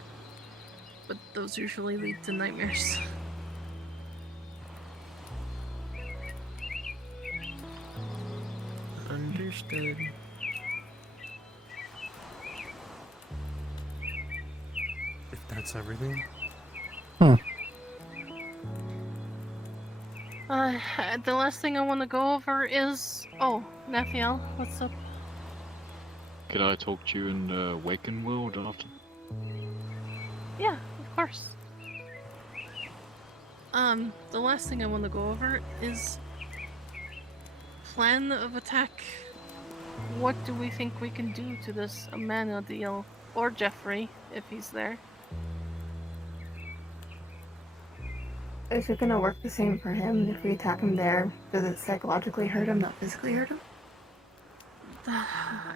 but those usually lead to nightmares. Understood. If that's everything. The last thing I want to go over is... Oh, Nathiel, what's up? Could I talk to you in the Waken world after? Yeah, of course. The last thing I want to go over is... Plan of attack. What do we think we can do to this Amanadiel? Or Jeffrey, if he's there. Is it gonna work the same for him if we attack him there? Does it psychologically hurt him, not physically hurt him?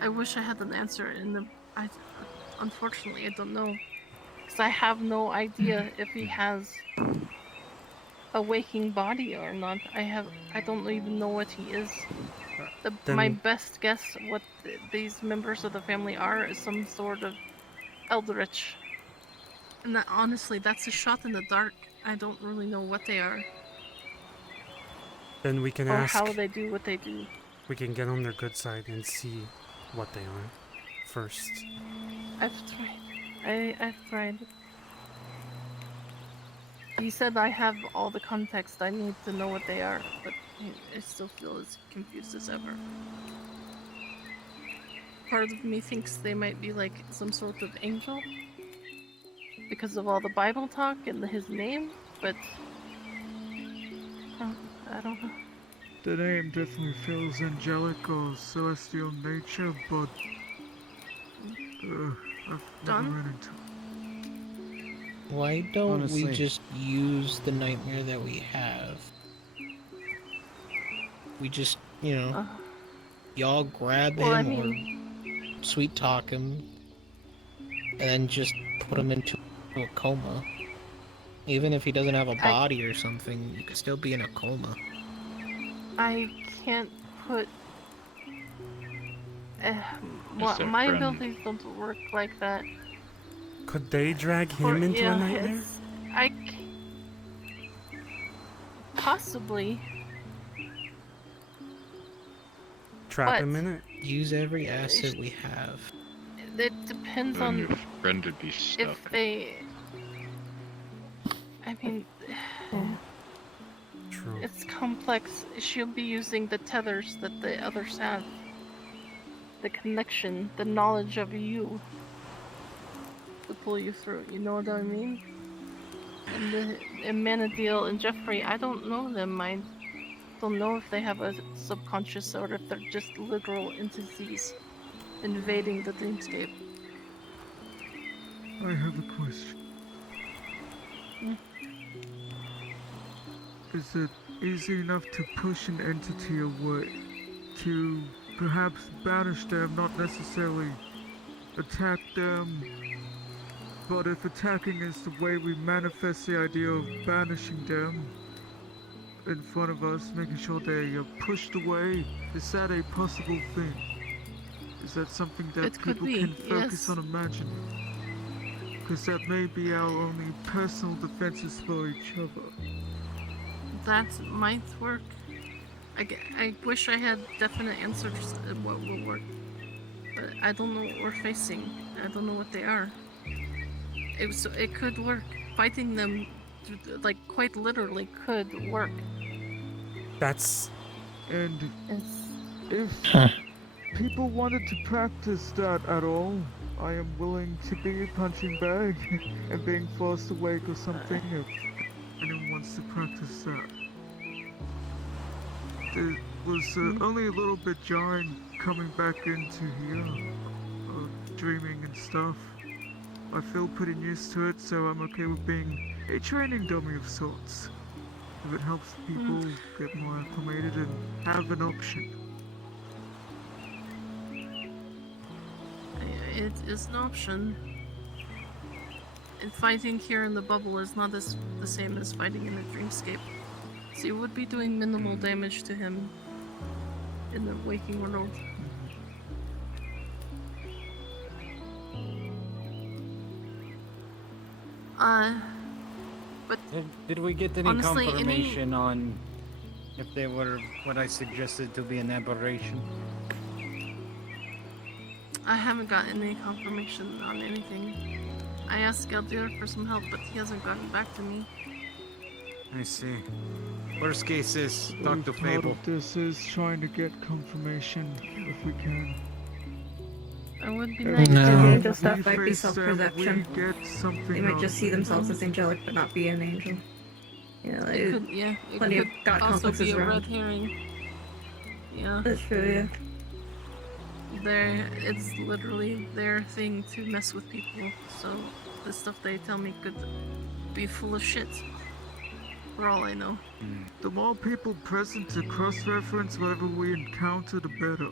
I wish I had an answer in the... Unfortunately, I don't know. Because I have no idea if he has a waking body or not. I don't even know what he is. My best guess what these members of the family are is some sort of eldritch. And that, honestly, that's a shot in the dark. I don't really know what they are. Then we can or ask. how they do what they do. We can get on their good side and see what they are first. I've tried. I've tried. He said I have all the context I need to know what they are, but I still feel as confused as ever. Part of me thinks they might be like some sort of angel because of all the Bible talk and his name, but I don't know. The name definitely feels angelic or celestial nature, but I've never run into it. Why don't Honestly. we just use the nightmare that we have? We just, you know, y'all grab him or sweet talk him, and then just put him into a coma. Even if he doesn't have a body or something, you could still be in a coma. I can't put... their my friend. abilities don't work like that. Could they drag him into a nightmare? Possibly. Trap him in it? Use every asset we have. It depends Then on your friend would be stuck. if they... I mean... True. It's complex. She'll be using the tethers that the others have. The connection, the knowledge of you. To pull you through, you know what I mean? And Manadil and Jeffrey, I don't know them. I don't know if they have a subconscious or if they're just literal entities invading the dreamscape. I have a question. Is it easy enough to push an entity away? To perhaps banish them, not necessarily attack them? But if attacking is the way we manifest the idea of banishing them in front of us, making sure they are pushed away, is that a possible thing? Is that something that people can focus on imagining? Because that may be our only personal defenses for each other. That might work. I wish I had definite answers at what will work. But I don't know what we're facing. I don't know what they are. It could work. Fighting them, like, quite literally could work. That's... And if people wanted to practice that at all, I am willing to be a punching bag and being forced awake or something if anyone wants to practice that. It was only a little bit jarring coming back into here, dreaming and stuff. I feel pretty used to it, so I'm okay with being a training dummy of sorts. If it helps people get more acclimated and have an option. It is an option. And fighting here in the bubble is not the same as fighting in the dreamscape. So you would be doing minimal damage to him in the waking world. But Did we get any honestly, confirmation on if they were what I suggested to be an aberration? I haven't gotten any confirmation on anything. I asked Galdir for some help, but he hasn't gotten back to me. I see. Worst case is I talk believe to part Fable. of this is trying to get confirmation if we can. It would be Every nice. The time angel stuff we might be face them, self-perception. we get something They might out just of see it. themselves as angelic but not be an angel. Yeah, It like, could, yeah. It plenty of could god also be complexes a red around. herring. Yeah. That's true, It's literally their thing to mess with people. So the stuff they tell me could be full of shit. For all I know. The more people present to cross-reference whatever we encounter, the better.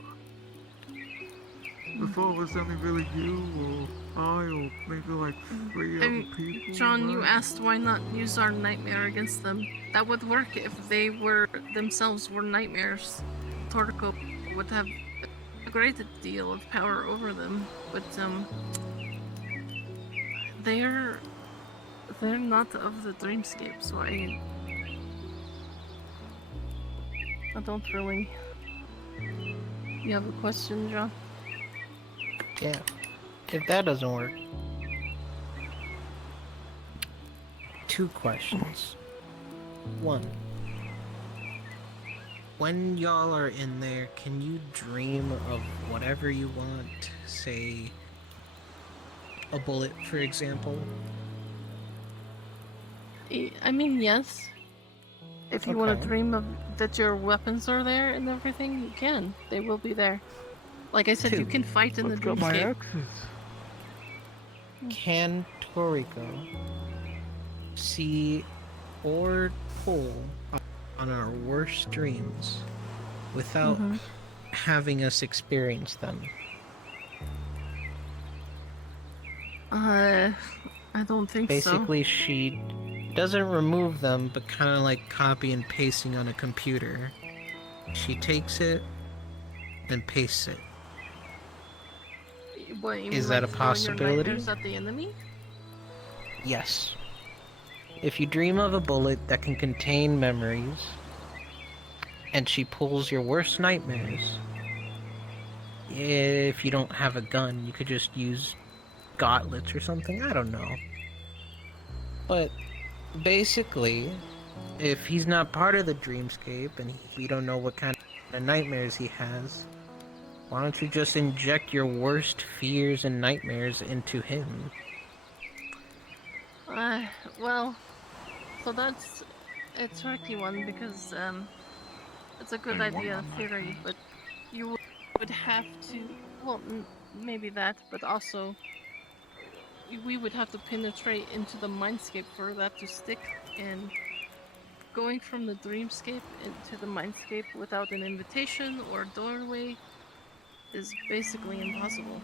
Before it was only really you or I or maybe like 3 other people. John, you right? asked why not use our nightmare against them. That would work if they were themselves were nightmares. Torco would have a great deal of power over them, but they're not of the dreamscape, so I don't really. You have a question, John? Yeah. If that doesn't work. 2 questions. 1. When y'all are in there, can you dream of whatever you want? Say, a bullet, for example? I mean, yes. If you want Okay. to dream of that your weapons are there and everything, you can. They will be there. Like I said, you 2. can fight in the Got my dreamscape. axes. Can Toriko see or pull on our worst dreams without having us experience them? I don't think so. Basically, she doesn't remove them, but kind of like copy and pasting on a computer. She takes it and pastes it. What, you Is mean, that like a throw your possibility? nightmares at the enemy? Yes. If you dream of a bullet that can contain memories, and she pulls your worst nightmares, if you don't have a gun, you could just use gauntlets or something, I don't know. But basically, if he's not part of the dreamscape and we don't know what kind of nightmares he has, why don't you just inject your worst fears and nightmares into him? Well, so that's a tricky one because it's a good idea in theory, but you would have to, well, maybe that, but also we would have to penetrate into the mindscape for that to stick, and going from the dreamscape into the mindscape without an invitation or doorway is basically impossible.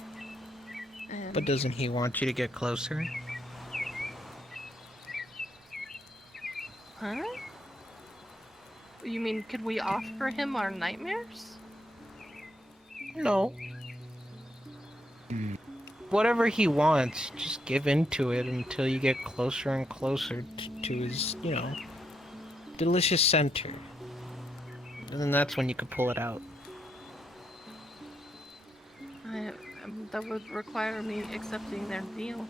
And But doesn't he want you to get closer? huh? You mean, could we offer him our nightmares? No. Whatever he wants, just give into it until you get closer and closer to his, delicious center. And then that's when you could pull it out. That would require me accepting their deal.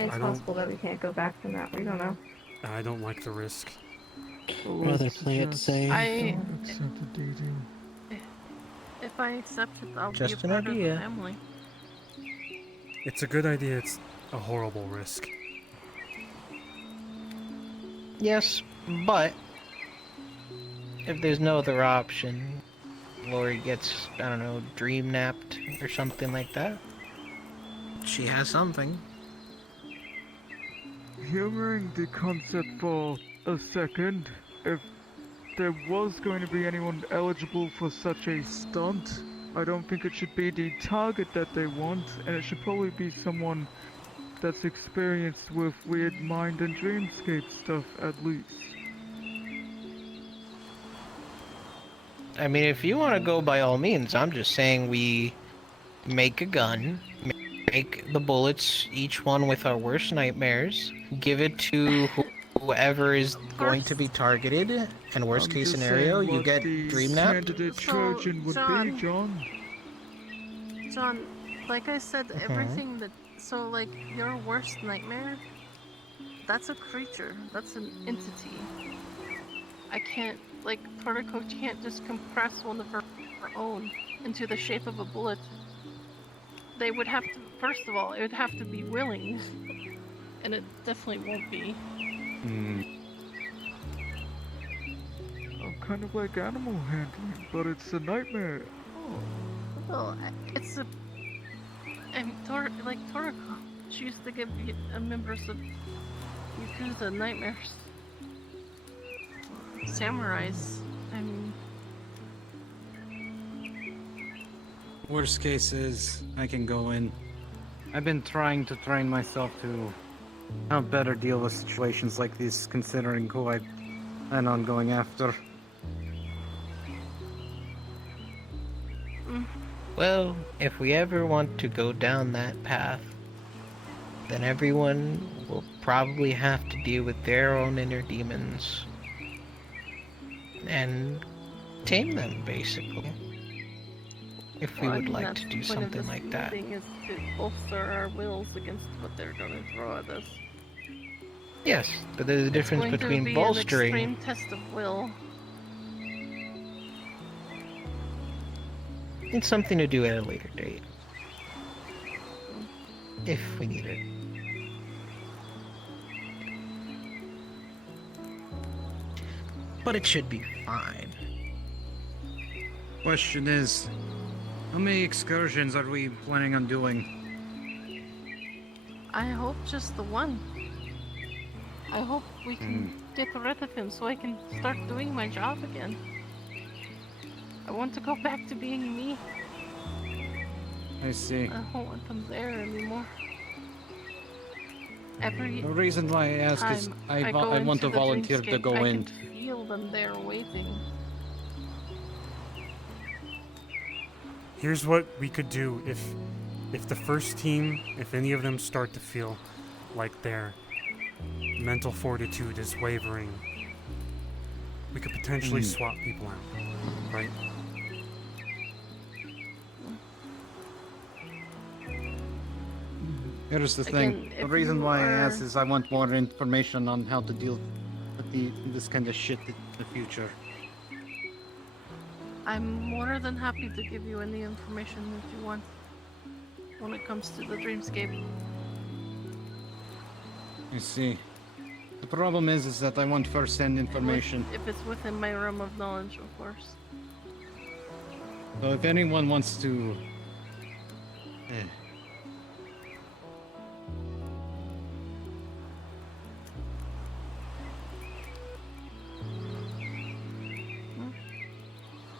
It's possible that we can't go back from that. We don't know. I don't like the risk. Rather play it safe. Don't accept the deal. If I accept it, I'll Just be an a part idea. of the family. It's a good idea, it's a horrible risk. Yes, but if there's no other option, Lori gets, I don't know, dream napped or something like that. She has something. Humoring the concept for a second, if there was going to be anyone eligible for such a stunt, I don't think it should be the target that they want, and it should probably be someone that's experienced with weird mind and dreamscape stuff at least. I mean, if you want to go, by all means, I'm just saying we make a gun, make the bullets, each one with our worst nightmares, give it to whoever is going to be targeted, and worst case just scenario, saying you what get the dream napped. candidate Trojan would be, John. John, like I said, everything that... So, like, your worst nightmare That's a creature. That's an entity. I can't, like, Toriko can't just compress one of her own into the shape of a bullet. They would have to, first of all, it would have to be willing. And it definitely won't be. Kind of like animal handling, but it's a nightmare. Oh, well, it's a... I mean, like Toriko, she used to give members of Yakuza nightmares. Samurais, I mean... Worst case is, I can go in. I've been trying to train myself to how better deal with situations like this, considering who I plan on going after. Well, if we ever want to go down that path, then everyone will probably have to deal with their own inner demons and tame them, basically. If we would like to do something like that. The point of this meeting is to bolster our wills against what they're going to throw at us. Yes, but there's a difference between bolstering. An extreme test of will. It's something to do at a later date. If we need it. But it should be fine. Question is, how many excursions are we planning on doing? I hope just the one. I hope we can get rid of him so I can start doing my job again. I want to go back to being me. I see. I don't want them there anymore. The reason why I ask is I want to volunteer to go in. I can feel them there waiting. Here's what we could do if the first team, if any of them start to feel like their mental fortitude is wavering, we could potentially swap people out, right? Here's the thing. The reason why I ask is I want more information on how to deal with this kind of shit in the future. I'm more than happy to give you any information that you want when it comes to the dreamscape. I see. The problem is that I want first-hand information. If it's within my realm of knowledge, of course. So if anyone wants to...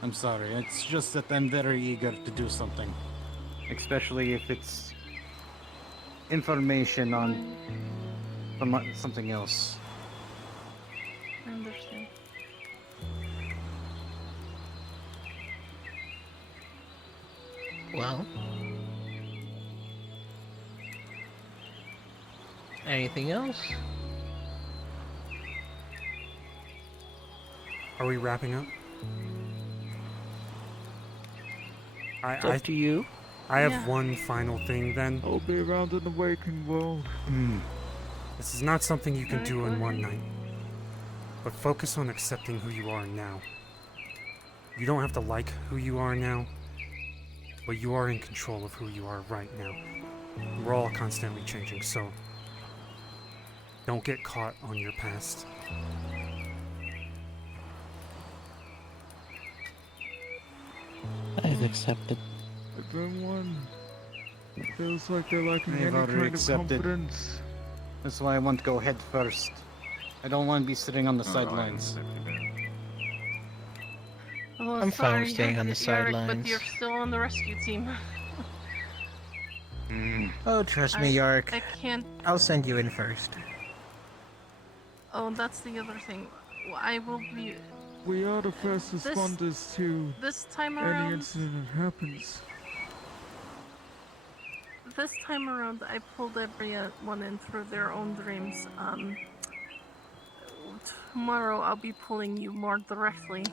I'm sorry, it's just that I'm very eager to do something. Especially if it's information on something else. I understand. Well, anything else? Are we wrapping up? It's up to you. I have one final thing then. I'll be around in the waking world. This is not something you can do in one night. But focus on accepting who you are now. You don't have to like who you are now, but you are in control of who you are right now. We're all constantly changing, so don't get caught on your past. I've accepted. I've been one. It feels like they're lacking any already kind accepted. of confidence. That's why I want to go head first. I don't want to be sitting on the sidelines. Oh, I'm fine with staying on the sidelines. But you're still on the rescue team. Oh, trust me, Yark. I can't... I'll send you in first. Oh, that's the other thing. I will be... We are the first responders to this time any around, incident that happens. This time around, I pulled everyone in through their own dreams. Tomorrow I'll be pulling you more directly.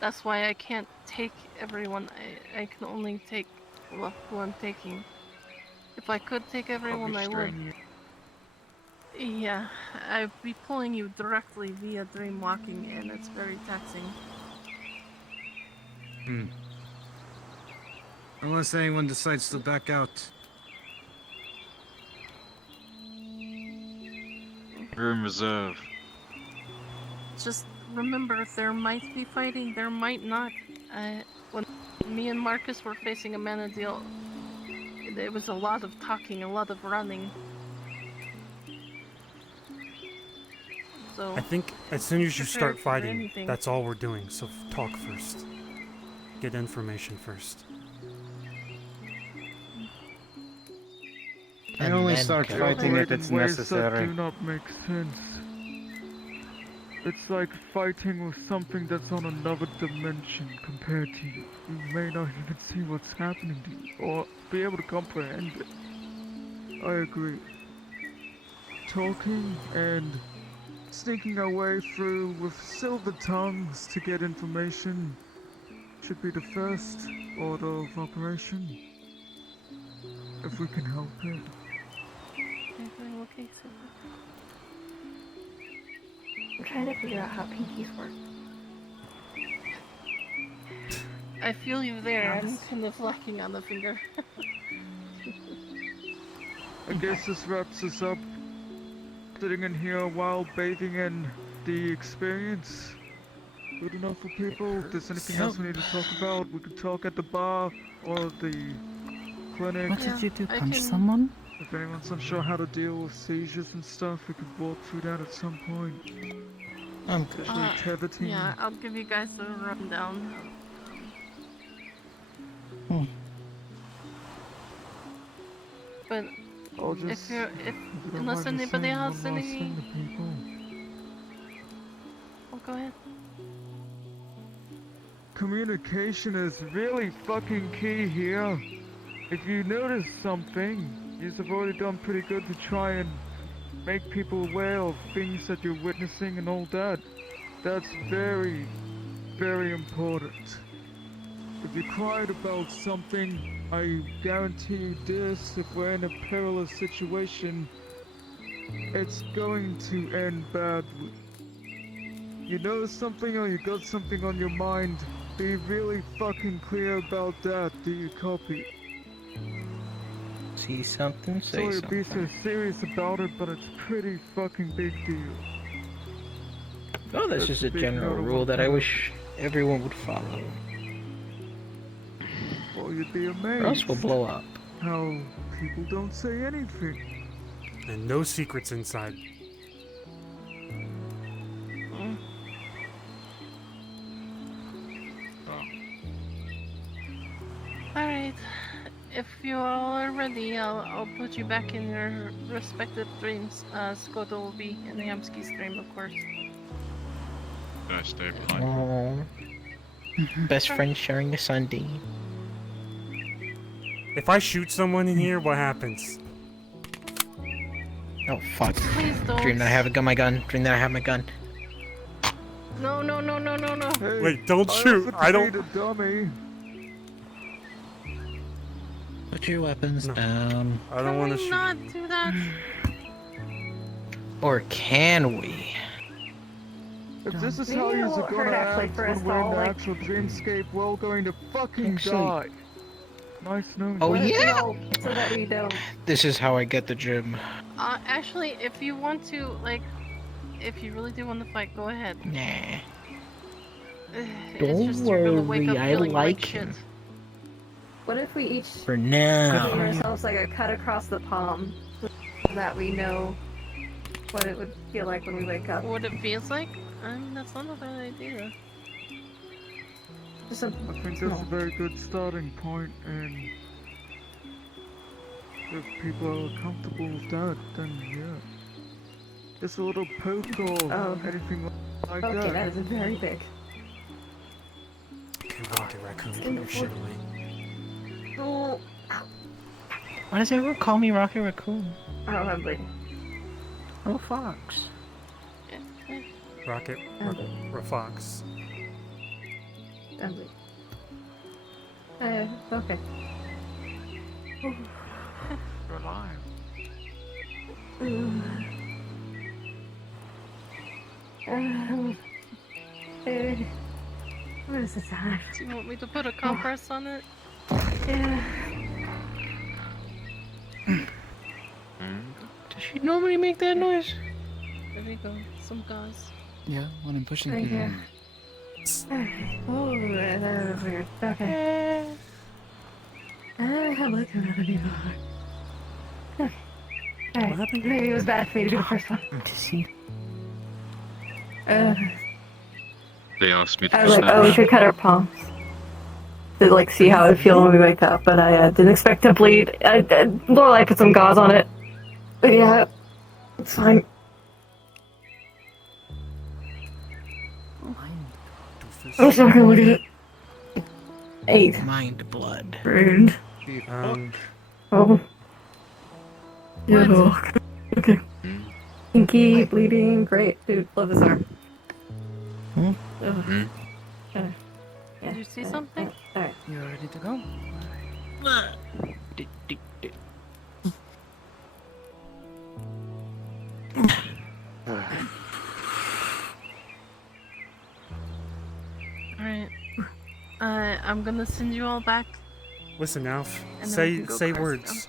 That's why I can't take everyone. I can only take who I'm taking. If I could take everyone, I would. Yeah, I'd be pulling you directly via dream walking, and it's very taxing. Unless anyone decides to back out. Room reserve. Just remember, there might be fighting, there might not. When me and Marcus were facing a mana deal, there was a lot of talking, a lot of running. So I think as soon as you start for fighting, anything. that's all we're doing. So talk first. Get information first. I only start fighting if it's ways that necessary. do not make sense. It's like fighting with something that's on another dimension compared to you. You may not even see what's happening to you, or be able to comprehend it. I agree. Talking and sneaking our way through with silver tongues to get information should be the first order of operation. If we can help it. Okay, super. I'm trying to figure out how pinkies work. I feel you there. I'm kind of lacking on the finger. I guess this wraps us up. Sitting in here while bathing in the experience. Good enough for people. If there's anything else we need to talk about, we could talk at the bar or the clinic. What did you do? Punch someone? If anyone's unsure how to deal with seizures and stuff, we could walk through that at some point. I'm Especially Tevatine. Yeah, I'll give you guys a rundown. But if unless anybody has any, oh, go ahead. Communication is really fucking key here. If you notice something, you've already done pretty good to try and make people aware of things that you're witnessing and all that. That's very, very important. If you cried about something, I guarantee you this, if we're in a perilous situation, it's going to end badly. You notice something or you got something on your mind, be really fucking clear about that. Do you copy? See something, say Sorry to something. be so serious about it, but it's pretty fucking big deal. Oh, that's just a big general note of rule that I what- wish everyone would follow. Well, you'd be amazed. Or else we'll blow up. How people don't say anything. And no secrets inside. Alright, if you all are ready, I'll put you back in your respective dreams. Skoda will be in Hamsky's dream, of course. I stay behind. Oh. Best friend sharing a sundae. If I shoot someone in here, what happens? Oh fuck. Please don't. Dream that I have my gun. Dream that I have my gun. No, no, no, no, no, no. Hey, Wait, don't shoot. I don't. A dummy. Put your weapons down. I don't want to shoot. Not do that. Or can we? If this is Maybe how it you're won't hurt gonna actually act for when us we're in all, the like- actual dreamscape, we're all going to fucking Actually- die. Nice knowing Oh you. yeah. No, so that we don't. This is how I get the gym. Actually, if you want to, like, if you really do want to fight, go ahead. Nah. It's Don't just you're gonna wake up worry, I feeling like shit. him. What if we each For give now. ourselves like a cut across the palm so that we know what it would feel like when we wake up? What it feels like? I mean, that's not a bad idea. Just a I think that's a very good starting point, and if people are comfortable with that, then yeah. Just a little poke or anything like okay, that. that is very big. Okay, Rocket Raccoon, get your shit away. Oh, Why does everyone call me Rocket Raccoon? I don't remember. Oh, Fox. Rocket Fox. Okay. What is the time? Do you want me to put a compress on it? Yeah. Does she normally make that noise? There you go. Some gauze. Yeah, when I'm pushing Thank you. Alright. Oh, that was weird. Okay. I'm looking at it even hard. Okay. Alright. Maybe it was bad for me to do the first one. They asked me to I was like, snap. oh, we should cut our palms. To like see how it would feel when we wake up, but I didn't expect to bleed. Lorelai put some gauze on it. But yeah, it's fine. I'm just not gonna look at it. 8. Mind blood. Rude. Oh. Yeah. Okay. Pinky bleeding. Great, dude. Love this arm. Ugh. Okay. Did you see something? Alright. You're ready to go? Alright. I'm gonna send you all back. Listen, Alf. And then we can go Say crash words.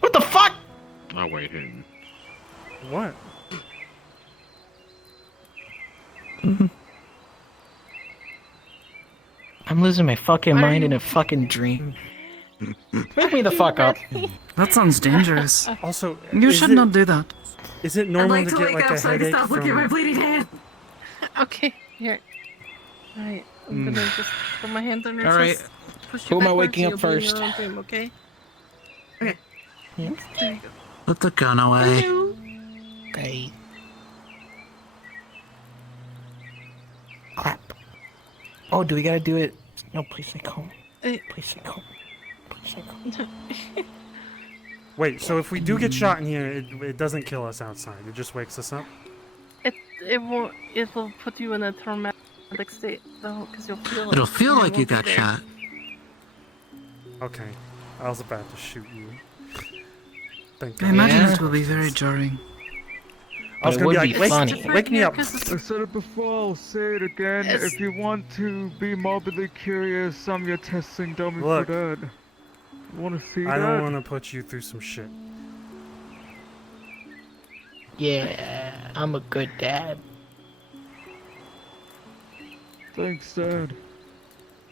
What the fuck? I'll wait in. What? I'm losing my fucking mind in a fucking dream. Wake me the fuck up. That sounds dangerous. Also, You should not do that. Is it I'd normal like to to get wake like up a so I can headache stop looking at my from? bleeding hand. Okay, here. Alright, I'm gonna just put my hands on your Alright. chest. Push Who you am I backwards, waking and up you'll be in first? your own dream, okay? Okay. There you go. Put the gun away. Hello. Okay. Crap. Oh, do we gotta do it? No, please say calm. Please say calm. Please say calm. Wait, so if we do get shot in here, it doesn't kill us outside. It just wakes us up. It won't. It will put you in a traumatic state though, because you'll feel it. It'll feel and it like you won't be got there. shot. Okay, I was about to shoot you. Thank I God. imagine Yeah. it will be very jarring. I was It gonna would be be like, funny. wake me up. I said it before, I'll say it again. It's- If you want to be morbidly curious, I'm your testing dummy Look. for that. You wanna see I that? don't want to put you through some shit. Yeah, I'm a good dad. Thanks, Dad.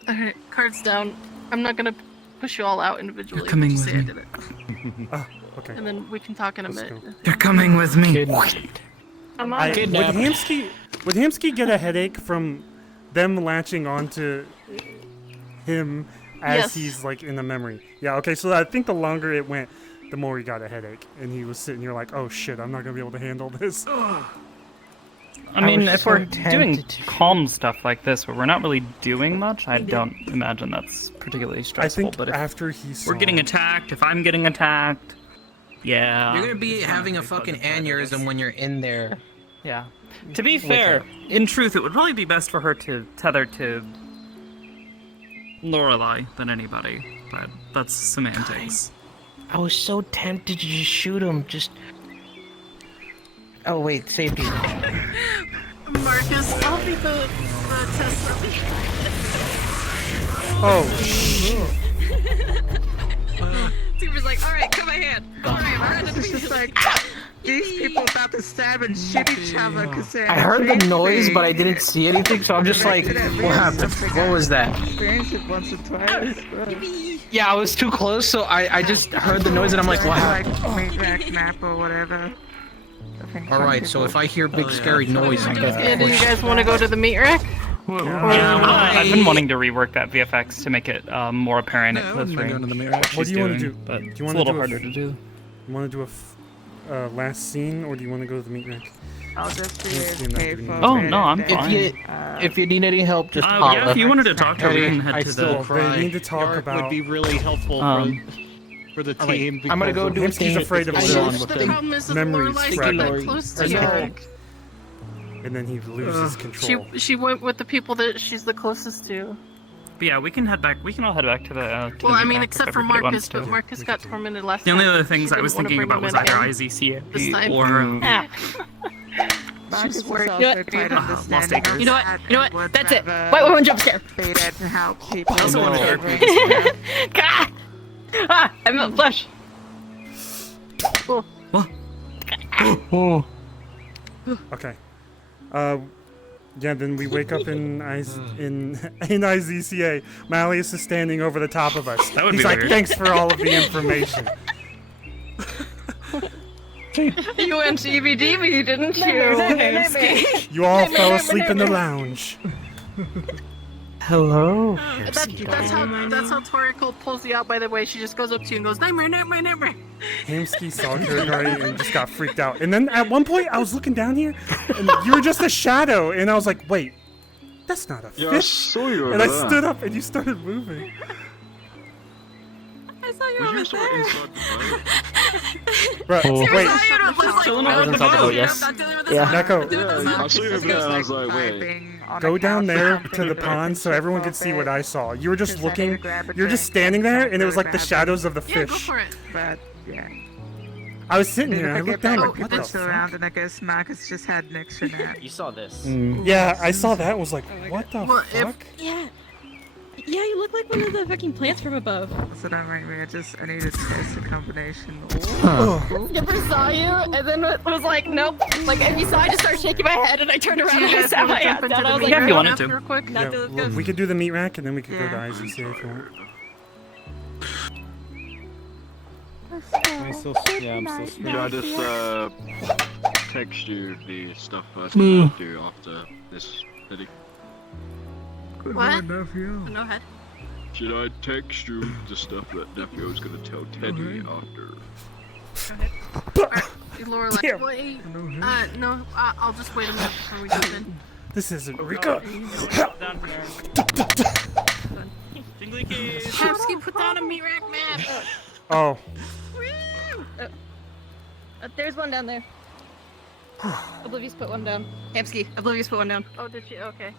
Alright, cards down. I'm not gonna push you all out individually. You're coming just with say I me. did it. Ah, okay. And then we can talk in a Let's minute. go. You're coming with me. I'm on Would it. Kidnapped. Hamsky get a headache from them latching onto him as Yes. he's like in the memory? Yeah. Okay. So I think the longer it went, the more he got a headache, and he was sitting here like, "Oh shit, I'm not gonna be able to handle this." I mean, was if so we're doing tempted to- calm stuff like this, where we're not really doing much, I don't imagine that's particularly I stressful. think But if after he saw, we're getting attacked, if I'm getting attacked, yeah. You're gonna be it's gonna having a be fun fucking to try to aneurysm this. when you're in there. Yeah. To be fair, in truth, it would probably be best for her to tether to Lorelai than anybody, but that's semantics. I was so tempted to just shoot him. Just. Oh wait, safety. Marcus, I'll be the tester. Oh. Steve's like, alright, cut my hand. Alright, It's just like these people about to stab and shoot each other because they're. I heard the noise, but I didn't see anything, so I'm just like, what happened? What was that? Experienced it once or twice. Yeah, I was too close, so I just heard the noise and I'm like, what Like happened? Mac map or whatever. Alright, so if I hear big scary noise, I Yeah, gotta do you guys want to go to the meat rack? I've been wanting to rework that VFX to make it more apparent at close range. What do you want to do? But Do you it's a want little do harder to do. You want to do a last scene, or do you want to go to the meat rack? I'll just do Yes, it. you're not Pay doing for it. Oh, it no, I'm and fine. then, If you need any help, just Yeah, holler. if you wanted to talk to her, we can head I to still the. cry. They need to talk Art about- would be really helpful for the Alright, team. I'm gonna go do a Hamsky's thing. afraid of I his know. own The problem is that memories Lorelai's fragment. not Lori. close to I you. know. And then he loses control. She went with the people that she's the closest to. But yeah, we can head back. We can all head back to the. To Well, the I mean, meat rack except if for everybody Marcus, wants to. but Marcus got tormented last The time. only other things She I was didn't wanna thinking bring about him was in either again this IZCA time. or Marcus is worried. also quite Lost understanding Acres. of You know what? that You know and what? would That's it. rather Wait, one jump scare. be there to help people. I also want to who RP will- as well. Ah! I'm a flush. Oh. Oh. Okay. Yeah, then we wake up in IZCA. Malleus is standing over the top of us. That would He's be like, weird. thanks for all of the information. You went to EBD, didn't you? You all fell asleep in the lounge. Hello. That's how Toriko pulls you out, by the way. She just goes up to you and goes, nightmare, nightmare, nightmare. Hamsky saw Kuragari and just got freaked out. And then at one point, I was looking down here, and you were just a shadow. And I was like, wait, that's not a fish. Yeah, I saw you and I over there. stood up, and you started moving. I saw you Were over you sort of there. inside the boat? Right, wait. Neko, Yeah, I saw you over there and I was like, wait. go down there to the pond so everyone could see what I saw. You were just looking, you were just standing there, and it was like the shadows of the Yeah, go fish. for it. But yeah. I was sitting here, and I If looked get down, back, like, what we the looked around, and I guess Marcus just had an extra nap. You saw this. Yeah, I saw that. Was like, what the Well, if- fuck? Yeah. Yeah, you look like one of the fucking plants from above. So don't make me. I need to test the combination. Skipper saw you, and then it was like, nope. Like, if you saw, I just started shaking my head, and I turned around and I sat my ass down. I was like, Yeah, if you wanted to. Real quick. Not Yeah, to this we could do the meat rack, and then we could go to Yeah. IZCA if you want. I'm still sleeping. Should I just text you the stuff I can do after this video? Good What? night, nephew. No head. Should I text you the stuff that Nephew was gonna tell Teddy after? Lorelai, Damn. wait. No, I'll just wait a minute before we jump in. This isn't Rika. Chapsky, put down a meat rack map. Oh, There's one down there. Oblivious put one down. Hamsky, Oblivious put one down. Oh, did she? Okay.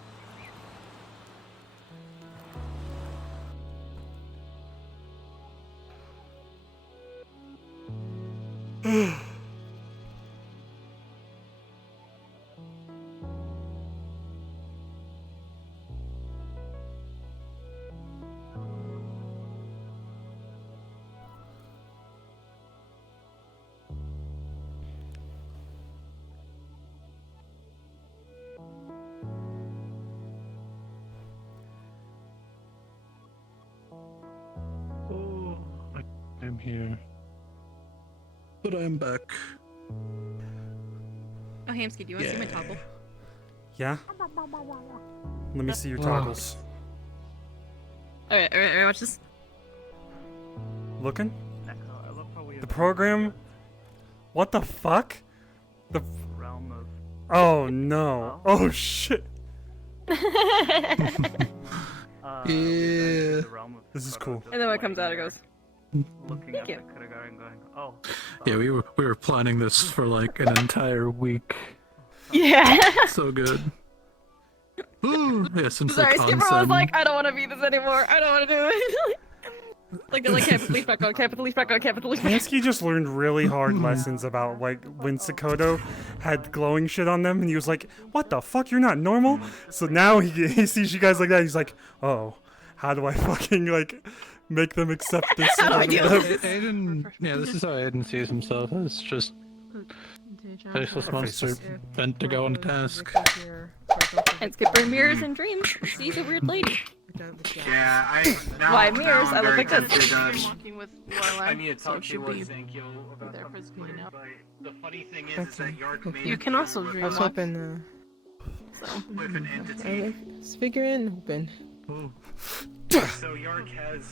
I'm here. But I'm back. Oh, Hamsky, do you want to see my toggle? yeah? Let me see your toggles. Alright, watch this. Looking? The program? What the fuck? The realm of. Oh no. Oh shit. Yeah. This is cool. And then when it comes out, it goes. Looking Thank at you. the Kuragari and going, oh. Yeah, we were planning this for like an entire week. Yeah. So good. Ooh, yeah, since Sorry, the Skipper was concept. like, I don't want to be this anymore. I don't want to do it. Like, can't put the leaf back on, can't put the leaf back on, can't put the leaf back on. Hansky just learned really hard lessons about like when Sakoto had glowing shit on them, and he was like, "What the fuck? You're not normal." So now he sees you guys like that. He's like, "Oh, how do I fucking like make them accept this?" How do I do this? Aiden, yeah, this is how Aiden sees himself. It's just faceless monster bent to go on a task. And Skipper mirrors and dreams. Sees a weird lady. Yeah, I. Now, Why now mirrors? I'm I look very like this. tempted, Walking with Lorelai, I need to so talk it to should be Thank about there something physically now. but the funny thing is that Yard made You can also dream. I was walk, hoping, so. with an entity. it's figuring open. So Yark has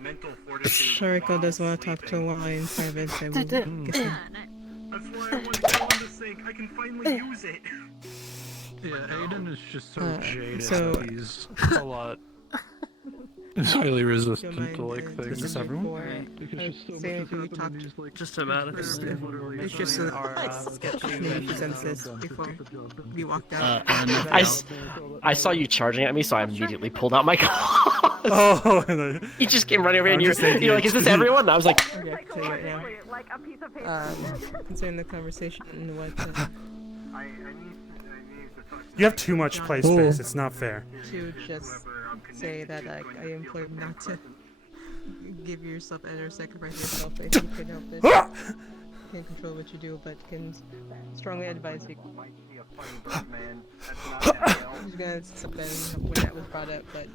mental fortitude. Shariko doesn't want to talk to Lorelai in private. So we'll get some- That's why I want to go on the sink. I can finally use it. Yeah, Aiden is just so jaded so- that he's a lot It's highly resistant to like things. Is this everyone? Because just so Say much if you has happened talked and he's like, Just about it. it's just a maybe consensus before we walked out. I saw you charging at me, so I immediately pulled out my gun. Oh, and You just came running over here I'm and just you're like, is this everyone? And I was like, Okay, so right now, concerning the conversation and what you have too much play space. It's not fair. to just say that I implore you not to give yourself or sacrifice yourself if you can help it. You can't control what you do, but can strongly advise you. I'm just gonna step in when that was brought up, but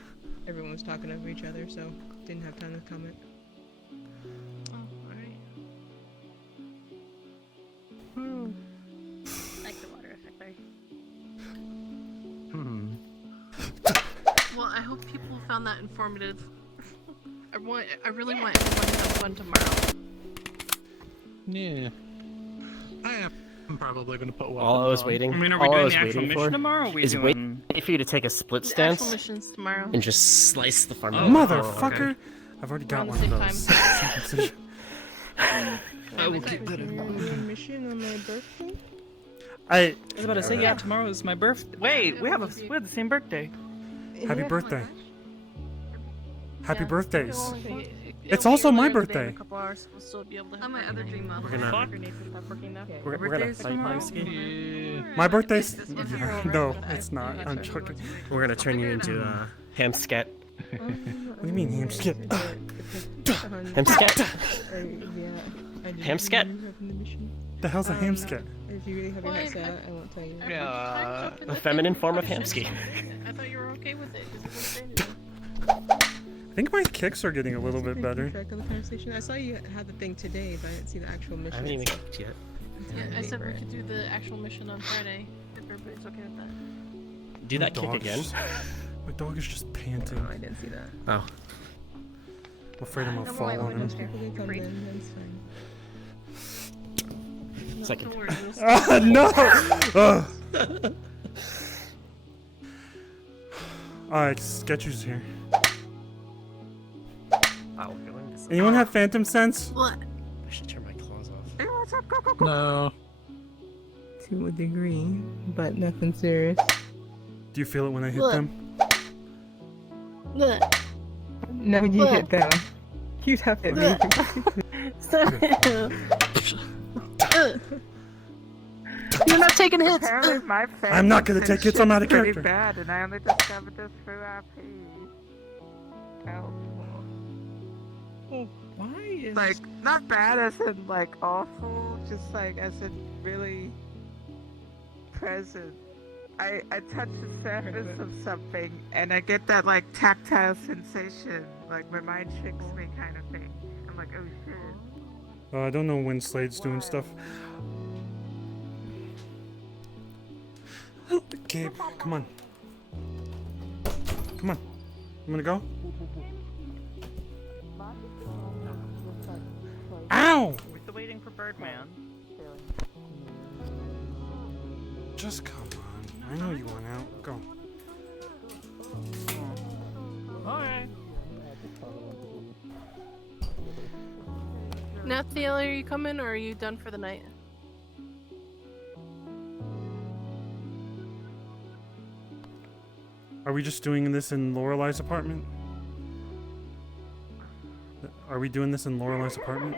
everyone was talking over each other, so didn't have time to comment. Like the water effect there. Well, I hope people found that informative. I really want everyone to have fun tomorrow. yeah. I'm probably gonna put one. all I was waiting. I mean, are we all I doing was the actual waiting mission for tomorrow? Or are we is doing... waiting for you to take a split The stance actual mission's tomorrow. and just slice the farm. Motherfucker! I've already got Around the one of same those. I will keep that in mind. Mission on my birthday? I was about to say, yeah, tomorrow is my birthday. Wait, we have the same birthday. Happy birthday. Happy birthdays. It'll It's be also my earlier today in birthday. a couple hours, we'll still be able to have my other dream of We're gonna- grenades and stuff working now. We're gonna birthday's fight tomorrow? Hemsky. My birthday's no, it's not. I'm joking. We're gonna turn you into a hamsket. What do you mean hamsket? Hamsket? Hamsket? The hell's a hamsket? If you really have your heart set out, I won't tell you. A feminine form of hamsky. I thought you were okay with it because you didn't say anything. I think my kicks are getting a little bit better. Track of the conversation. I saw you had the thing today, but I didn't see the actual mission. I haven't even kicked yet. Yeah, I said we could do the actual mission on Friday if everybody's okay with that. Do that kick again. My dog is just panting. I didn't see that. Oh. I'm afraid I'm gonna fall on him. Second. No! Alright, Sketcher's here. Anyone have phantom sense? What? I should turn my claws off. Hey, what's up? Go, go, go. No. To a degree, but nothing serious. Do you feel it when I hit Look. them? Look. No, you Look. hit them. You have hit me. Stop it. You're not taking hits. Apparently my face I'm not gonna take hits, I'm out of pretty character. bad, and I only discovered this through RP. Oh. Why is... Like, not bad as in, like, awful, just, like, as in really present. I touch the surface of something, and I get that, like, tactile sensation, like, my mind tricks me kind of thing. I'm like, oh shit. I don't know when Slade's doing stuff. Gabe, come on. Come on. I'm gonna go. Ow! We're still waiting for Birdman. Just come on. I know you want out. Go. Alright. Nathiel, are you coming or are you done for the night? Are we just doing this in Lorelei's apartment? Are we doing this in Lorelei's apartment?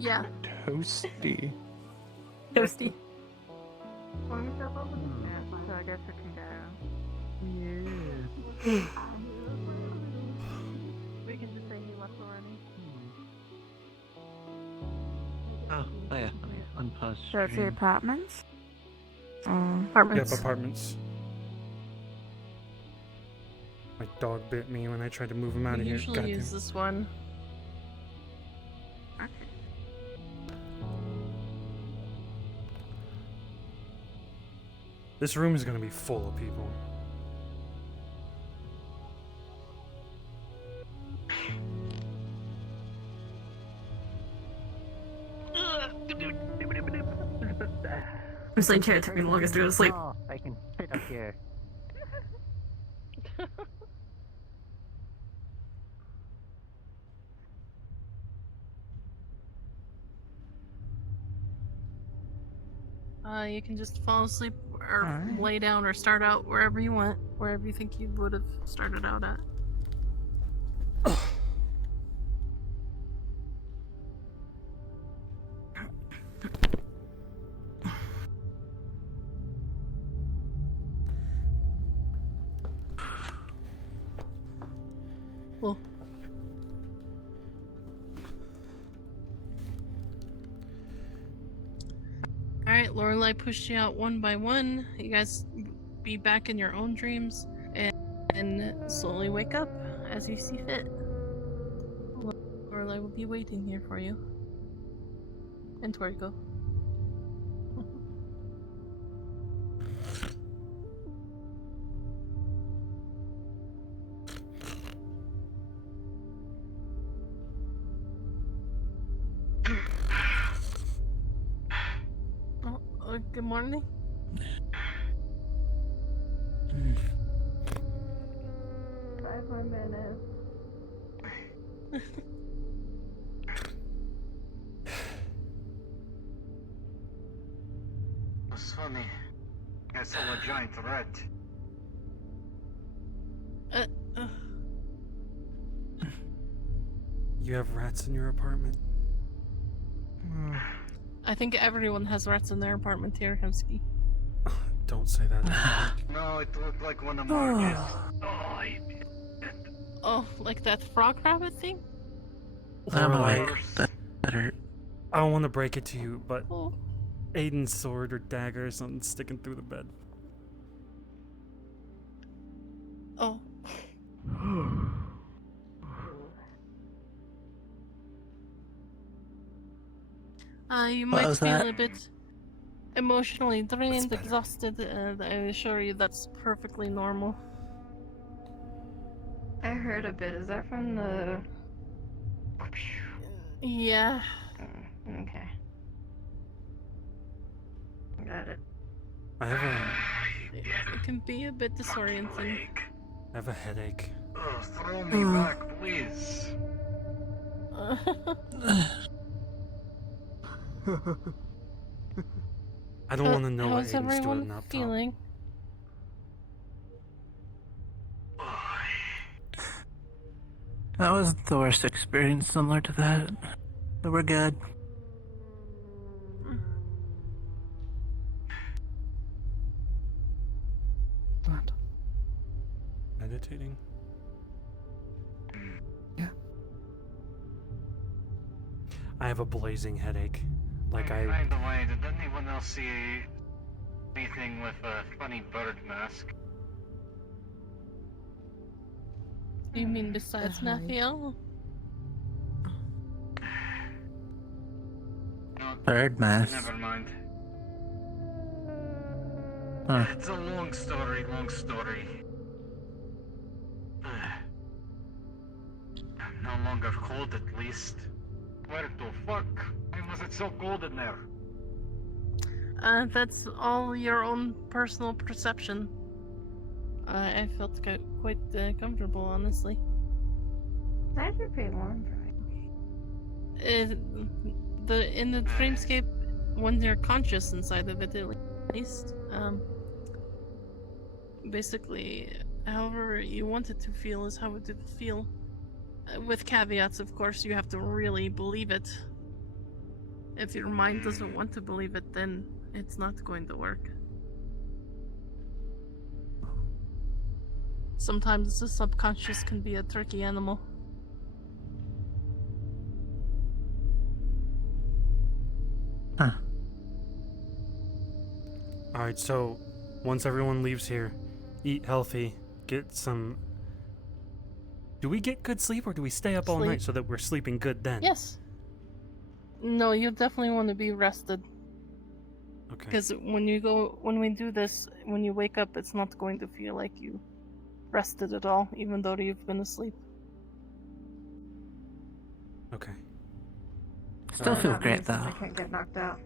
Yeah. Toasty. Toasty. Well, we still both so I guess we can go. Yeah. We can just say he left already. Oh, yeah. Unpause. So it's the apartments? Apartments. Yep, apartments. My dog bit me when I tried to move him out We of here. usually Goddamn. use this one. This room is gonna be full of people. I'm sleeping chair. It took me the longest to go to Oh, sleep. I can sit up here. Oh, I can sit up here. Sit up here. Sit up here. You can just fall asleep or Alright. lay down or start out wherever you want, wherever you think you would have started out at. Well. Alright, Lorelai pushed you out one by one. You guys be back in your own dreams and slowly wake up as you see fit. Lorelai will be waiting here for you. And Toriko. Good morning. 5 more minutes. It's funny. I saw a giant rat. You have rats in your apartment? I think everyone has rats in their apartment here, Hemsky. Don't say that. No, it looked like one of Marcus. Oh, like that frog rabbit thing? I'm awake. That hurt. I don't want to break it to you, but Oh. Aiden's sword or dagger or something sticking through the bed. Oh. You What might was feel that? a bit emotionally drained, exhausted, and I assure you that's perfectly normal. I heard a bit. Is that from the... Yeah. Okay. Got it. I have It can be a bit disorienting. I have a headache. Oh, throw me back, please. I don't want to know what How's Aiden's doing everyone up top. feeling? That was the worst experience similar to that. But we're good. What? Meditating? Yeah. I have a blazing headache. Like By the way, did anyone else see anything with a funny bird mask? You mean besides Nathiel? No, Bird mask. never mind. Huh. It's a long story, long story. I'm no longer cold, at least. Where the fuck? Why was it so cold in there? That's all your own personal perception. I felt quite comfortable, honestly. That'd be pretty warm for me. In the dreamscape, when you're conscious inside of it, at least, basically, however you want it to feel is how it would feel. With caveats, of course, you have to really believe it. If your mind doesn't want to believe it, then it's not going to work. Sometimes the subconscious can be a tricky animal. Huh. Alright, so once everyone leaves here, eat healthy, get some... Do we get good sleep or do we stay up all Sleep. night so that we're sleeping good then? Yes. No, you definitely want to be rested. Okay. Because when we do this, when you wake up, it's not going to feel like you rested at all, even though you've been asleep. Okay. Still feel That great means that though. I can't get knocked out.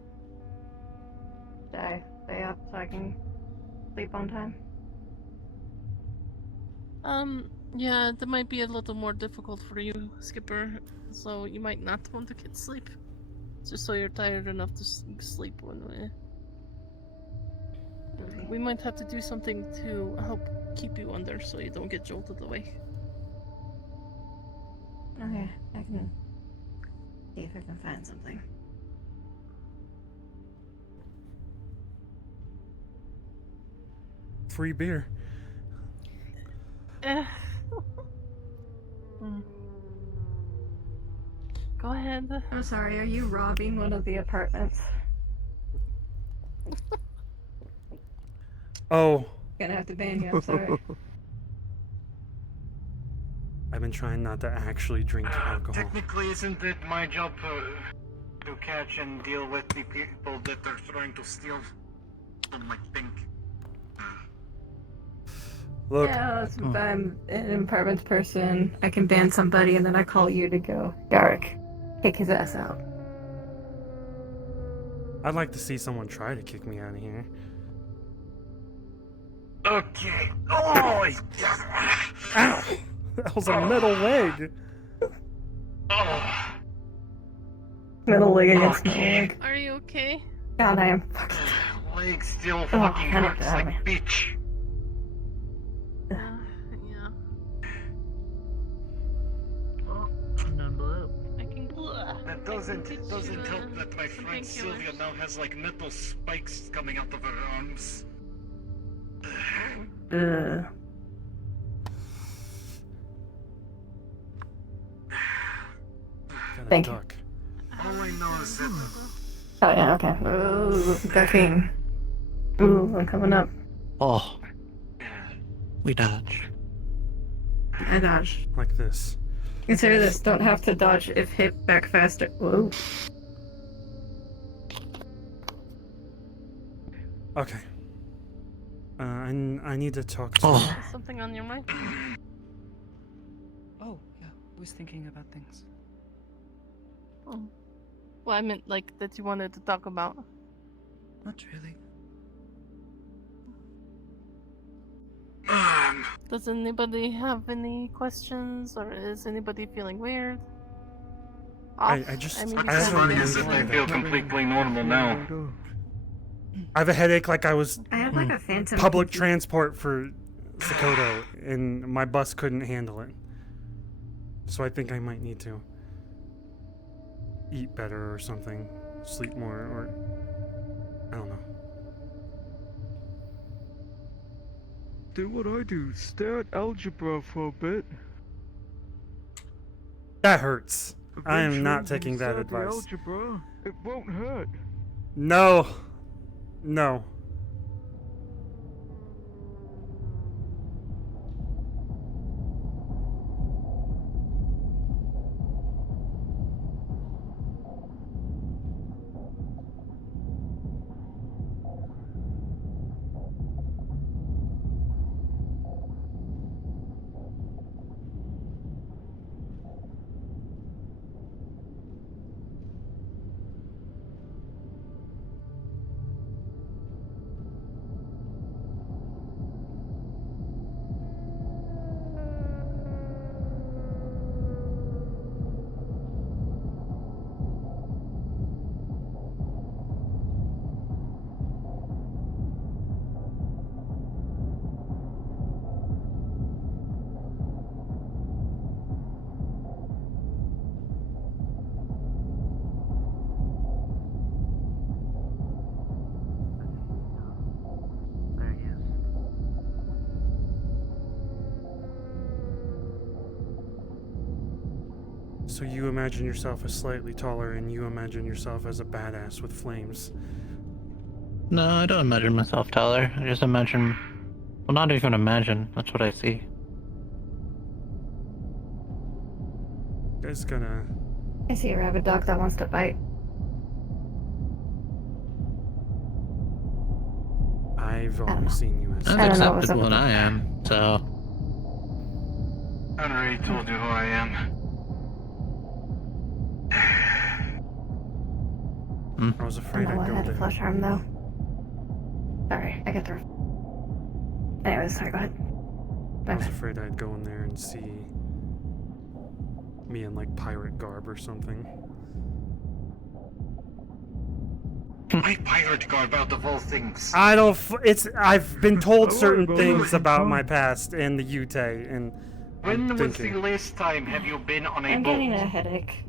Stay up so I can sleep on time. Yeah, that might be a little more difficult for you, Skipper. So you might not want to get sleep. Just so you're tired enough to sleep when we might have to do something to help keep you under so you don't get jolted away. Okay, I can see if I can find something. Free beer. Go ahead. I'm sorry, are you robbing one of the apartments? Oh. Gonna have to ban you, I'm sorry. I've been trying not to actually drink alcohol. Technically, isn't it my job to catch and deal with the people that are trying to steal from my thing? Look. Yeah, I'm an apartment person. I can ban somebody and then I call you to go, Garrick, kick his ass out. I'd like to see someone try to kick me out of here. Okay. Oh, ow! That was a metal leg. Oh. Metal leg against metal leg. Are you okay? God, I am. Leg still fucking hurts like bitch. Yeah. I can That doesn't help that my friend Sylvia now has like metal spikes coming out of her arms. Thank you. All I know is that. Oh yeah, okay. Ooh, ducking. Ooh, I'm coming up. Oh. We dodge. I dodge. Like this. Consider this, don't have to dodge if hit back faster. Whoa. Okay. I need to talk to Is something on your mind? Oh, yeah. I was thinking about things. Oh. Well, I meant like that you wanted to talk about. Not really. Does anybody have any questions, or is anybody feeling weird? I feel completely normal now. I have a headache like I was I have like a phantom public transport for Sokoto, and my bus couldn't handle it. So I think I might need to eat better or something, sleep more, or I don't know. Do what I do, stare at algebra for a bit. That hurts. I am not Eventually taking you that start the advice. algebra. It won't hurt. No. No. So you imagine yourself as slightly taller, and you imagine yourself as a badass with flames. No, I don't imagine myself taller. I just imagine... Well, not even imagine. That's what I see. You guys gonna... I see a rabid dog that wants to bite. I've always seen you as... That's accepted when I am, so... I already told you who I am. I was afraid I I'd go had a there. flush arm though. Sorry, I get through. Anyways, sorry, go ahead. I was afraid I'd go in there and see me in like pirate garb or something. My pirate garb out of all things. I don't. I've been told certain things about my past in the UT, and When I'm was thinking. the last time have you been on a I'm boat? getting a headache.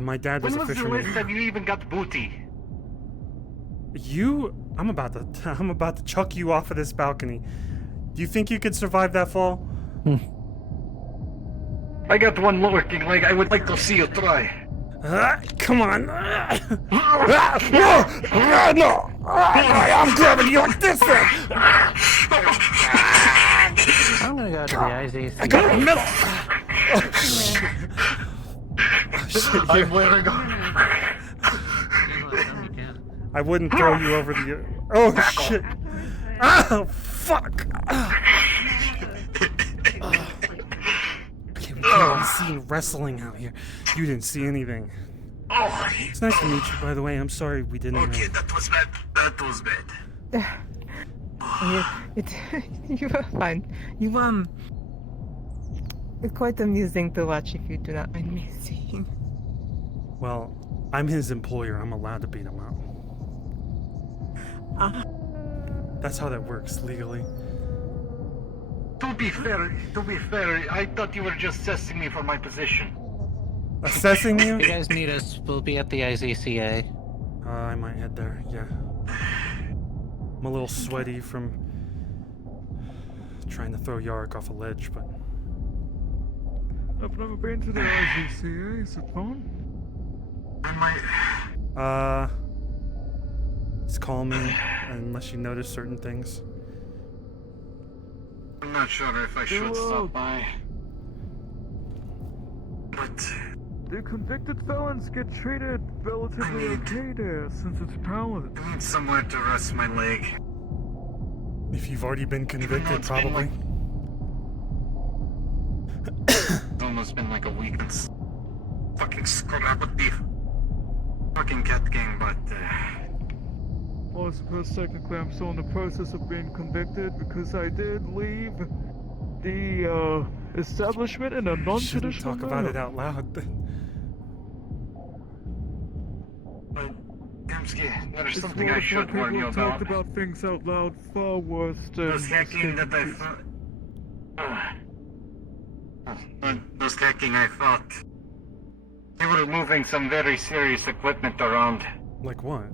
My dad was When a was the fisherman. last time you even got booty? I'm about to chuck you off of this balcony. Do you think you could survive that fall? I got one lurking leg. I would like to see you try. Come on. No! I'm grabbing you like this then. I'm gonna go to the IZC. I got it in the middle. Oh, shit. I'm wearing I wouldn't throw you over the. Oh shit! Oh fuck! I'm seeing wrestling out here. You didn't see anything. Oh, It's nice to meet you, by the way. I'm sorry we didn't. okay, that was bad. That was bad. You are fine. It's quite amusing to watch if you do not mind me saying. Well, I'm his employer. I'm allowed to beat him up. That's how that works legally. To be fair, I thought you were just assessing me for my position. Assessing you? If you guys need us, we'll be at the IZCA. I might head there. Yeah. I'm a little sweaty from trying to throw Yarrick off a ledge, but. I've never been to the IZCA. Is it fun? It's calming unless you notice certain things. I'm not sure if I should stop by. But the convicted felons get treated relatively okay there, since it's palace. I need somewhere to rest my leg. If you've already been convicted, probably. It's almost been like a week since fucking scrap with the fucking cat gang, but Well, I suppose technically I'm still in the process of being convicted because I did leave the establishment in a non-traditional Shouldn't talk about it out loud. Gamsky, there's It's something more I fun should warn you people about. talked about things out loud far worse than Those hacking that I thought. Those hacking I thought. They were moving some very serious equipment around. Like what?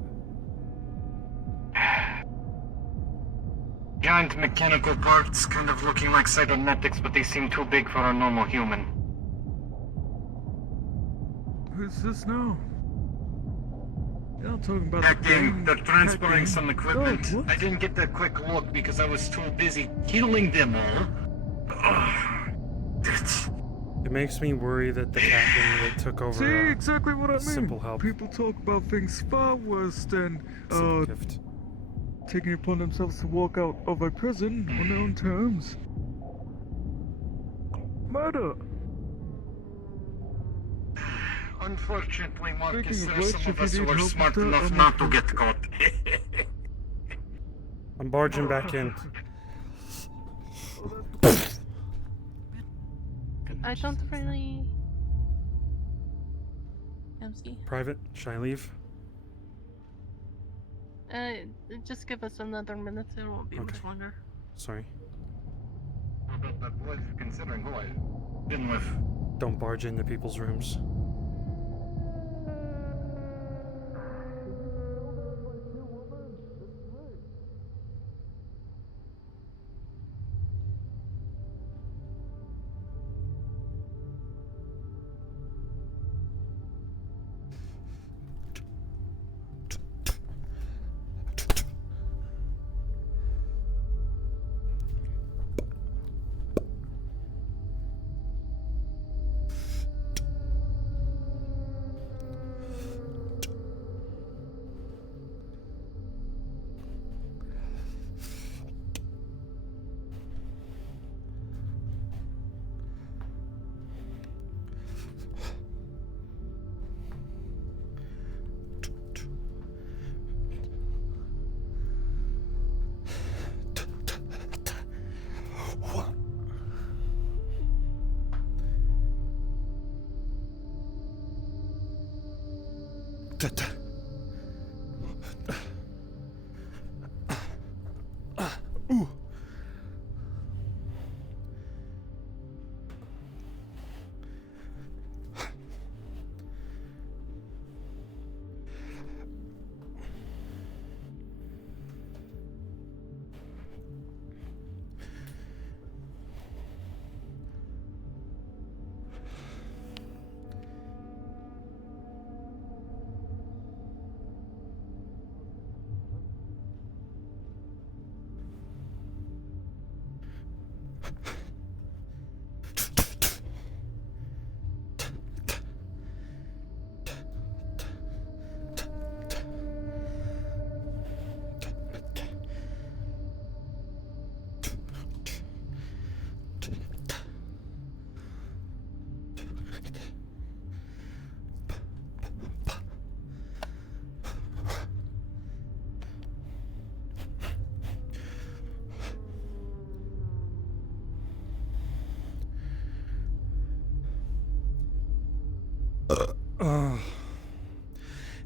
Giant mechanical parts, kind of looking like cybernetics, but they seem too big for a normal human. Who's this now? You're not talking about Hacking, they're transporting hacking. some equipment. Oh, what? I didn't get a quick look because I was too busy killing them all. It makes me worry that the cat gang that took over. See, exactly what I mean. Simple help. People talk about things far worse than Gift. taking it upon themselves to walk out of a prison on their own terms. Murder. Unfortunately, Marcus, Speaking of there are which, some if of us you who need are help smart with that, enough I'm not to okay. get caught. I'm barging back in. I don't really. MC. Private, should I leave? Just give us another minute. It won't be much longer. Sorry. About that voice, considering who I've been with. Don't barge into people's rooms.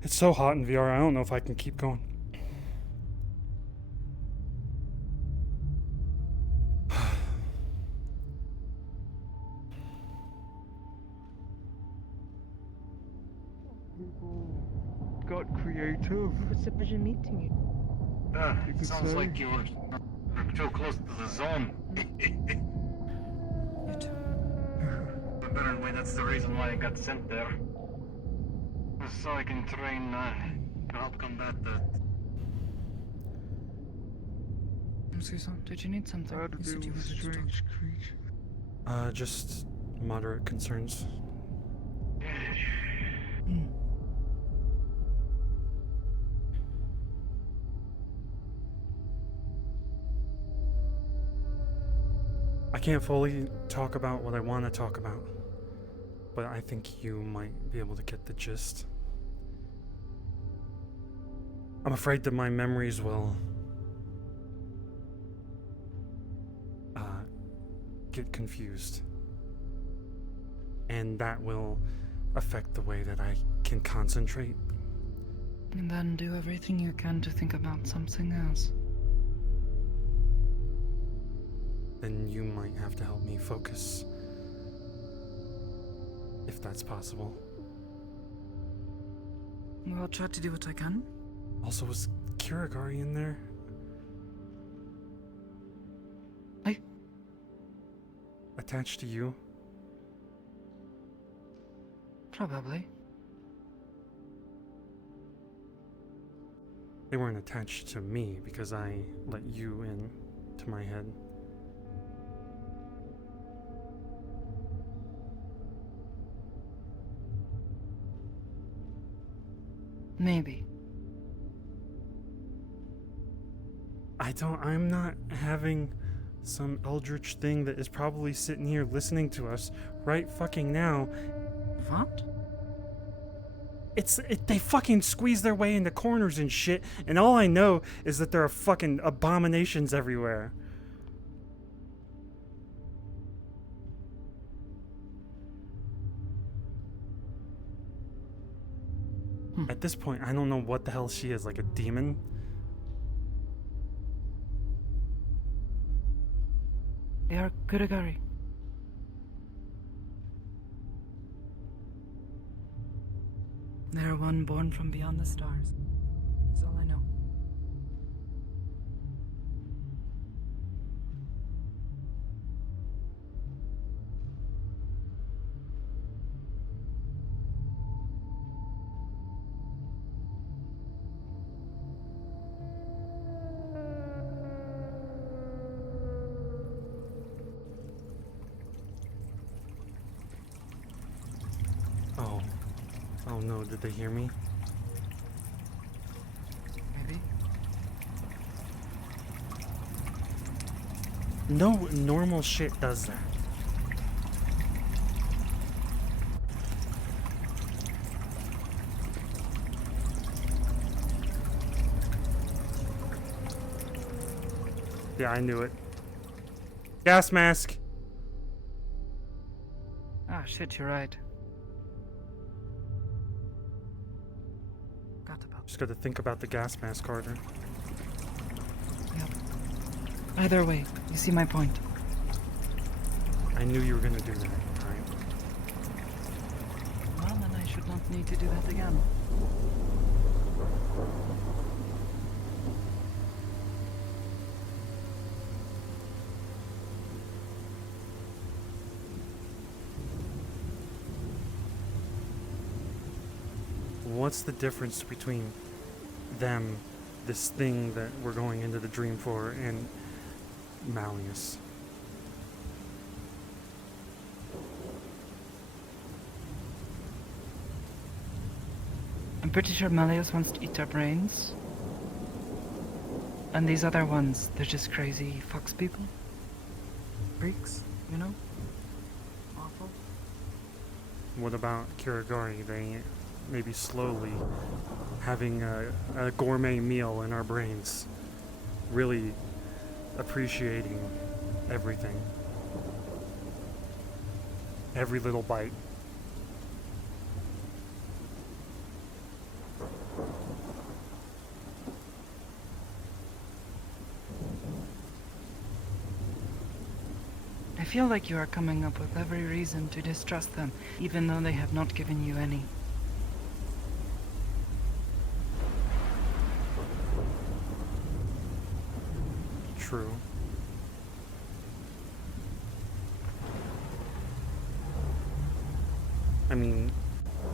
It's so hot in VR, I don't know if I can keep going. People got creative. What's the pleasure meeting you? You could Sounds say. like you were too close to the zone. Apparently, that's the reason why I got sent there. Just so I can train to help combat that. Susan, did you need something? How to You deal said you with wanted to talk. strange creatures. Just moderate concerns. I can't fully talk about what I want to talk about, but I think you might be able to get the gist. I'm afraid that my memories will get confused, and that will affect the way that I can concentrate. And then do everything you can to think about something else. Then you might have to help me focus, if that's possible. Well, I'll try to do what I can. Also, was Kirigari in there? Attached to you? Probably. They weren't attached to me because I let you in to my head. Maybe. I'm not having some eldritch thing that is probably sitting here listening to us right fucking now. What? They fucking squeeze their way into corners and shit, and all I know is that there are fucking abominations everywhere. At this point, I don't know what the hell she is, like a demon? They are Kuragari. They are one born from beyond the stars. That's all I know. Oh no, did they hear me? Maybe. No normal shit does that. Yeah, I knew it. Gas mask! Ah, shit, you're right. Just gotta think about the gas mask harder. Yep. Either way, you see my point. I knew you were gonna do that, right? Well, then I should not need to do that again. What's the difference between them, this thing that we're going into the dream for, and Malleus? I'm pretty sure Malleus wants to eat our brains. And these other ones, they're just crazy fox people. Freaks, you know? Awful. What about Kirigari? They maybe slowly having a gourmet meal in our brains, really appreciating everything, every little bite. feel like you are coming up with every reason to distrust them, even though they have not given you any. True. I mean,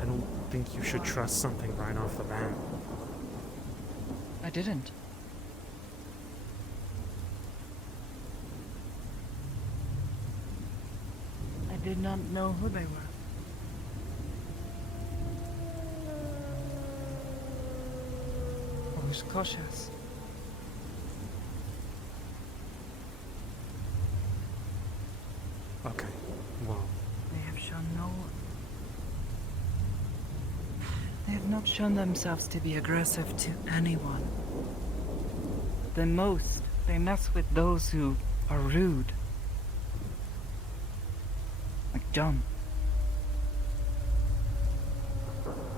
I don't think you should trust something right off the bat. I didn't. I did not know who they were. I was cautious. Okay, well. They have shown no... They have not shown themselves to be aggressive to anyone. The most, they mess with those who are rude. Like John.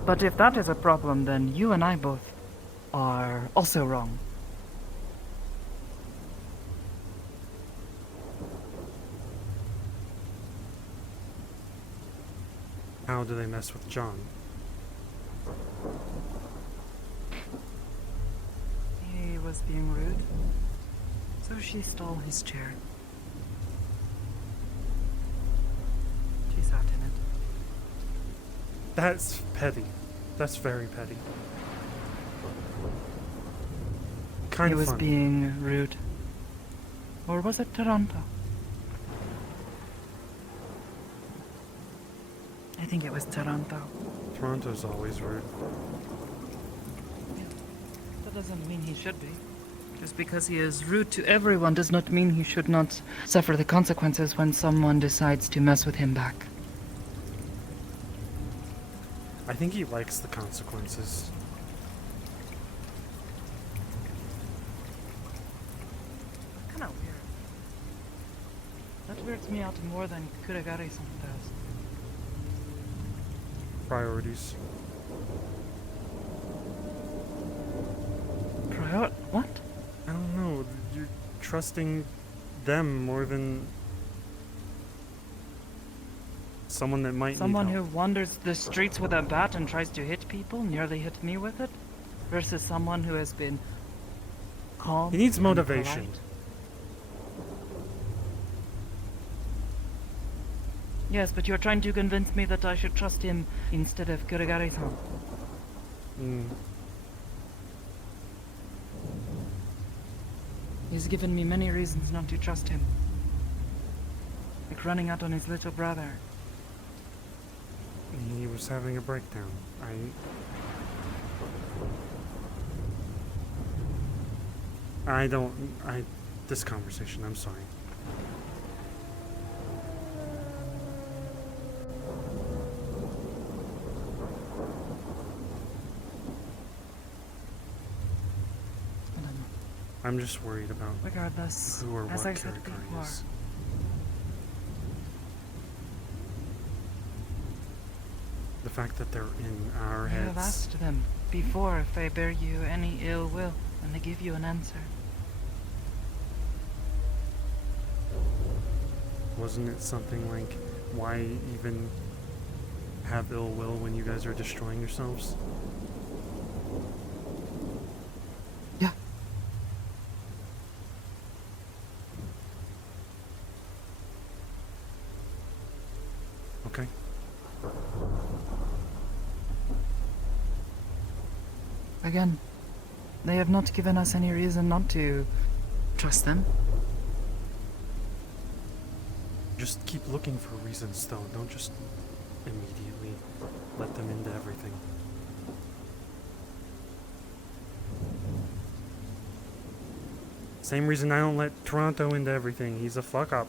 But if that is a problem, then you and I both are also wrong. How do they mess with John? He was being rude, so she stole his chair. She sat in it. That's petty. That's very petty. Kind He of was fun. being rude. Or was it Toronto? I think it was Toronto. Toronto's always rude. That doesn't mean he should be. Just because he is rude to everyone does not mean he should not suffer the consequences when someone decides to mess with him back. I think he likes the consequences. Kind of weird. That weirds me out more than Kuragari-san does. Priorities. What? I don't know. You're trusting them more than someone that might Someone need who help. wanders the streets with a bat and tries to hit people, nearly hit me with it, versus someone who has been calm. He needs and motivation. polite. Yes, but you're trying to convince me that I should trust him instead of Kuragari-san. He's given me many reasons not to trust him. Like running out on his little brother. He was having a breakdown. This conversation, I'm sorry. I'm just worried about Regardless, who or as what I said Kirikari before, is. The fact that they're in our I have heads. asked them before if they bear you any ill will, and they give you an answer. Wasn't it something like, why even have ill will when you guys are destroying yourselves? Yeah. Okay. Again, they have not given us any reason not to trust them. Just keep looking for reasons, though. Don't just immediately let them into everything. Same reason I don't let Toronto into everything. He's a fuck up.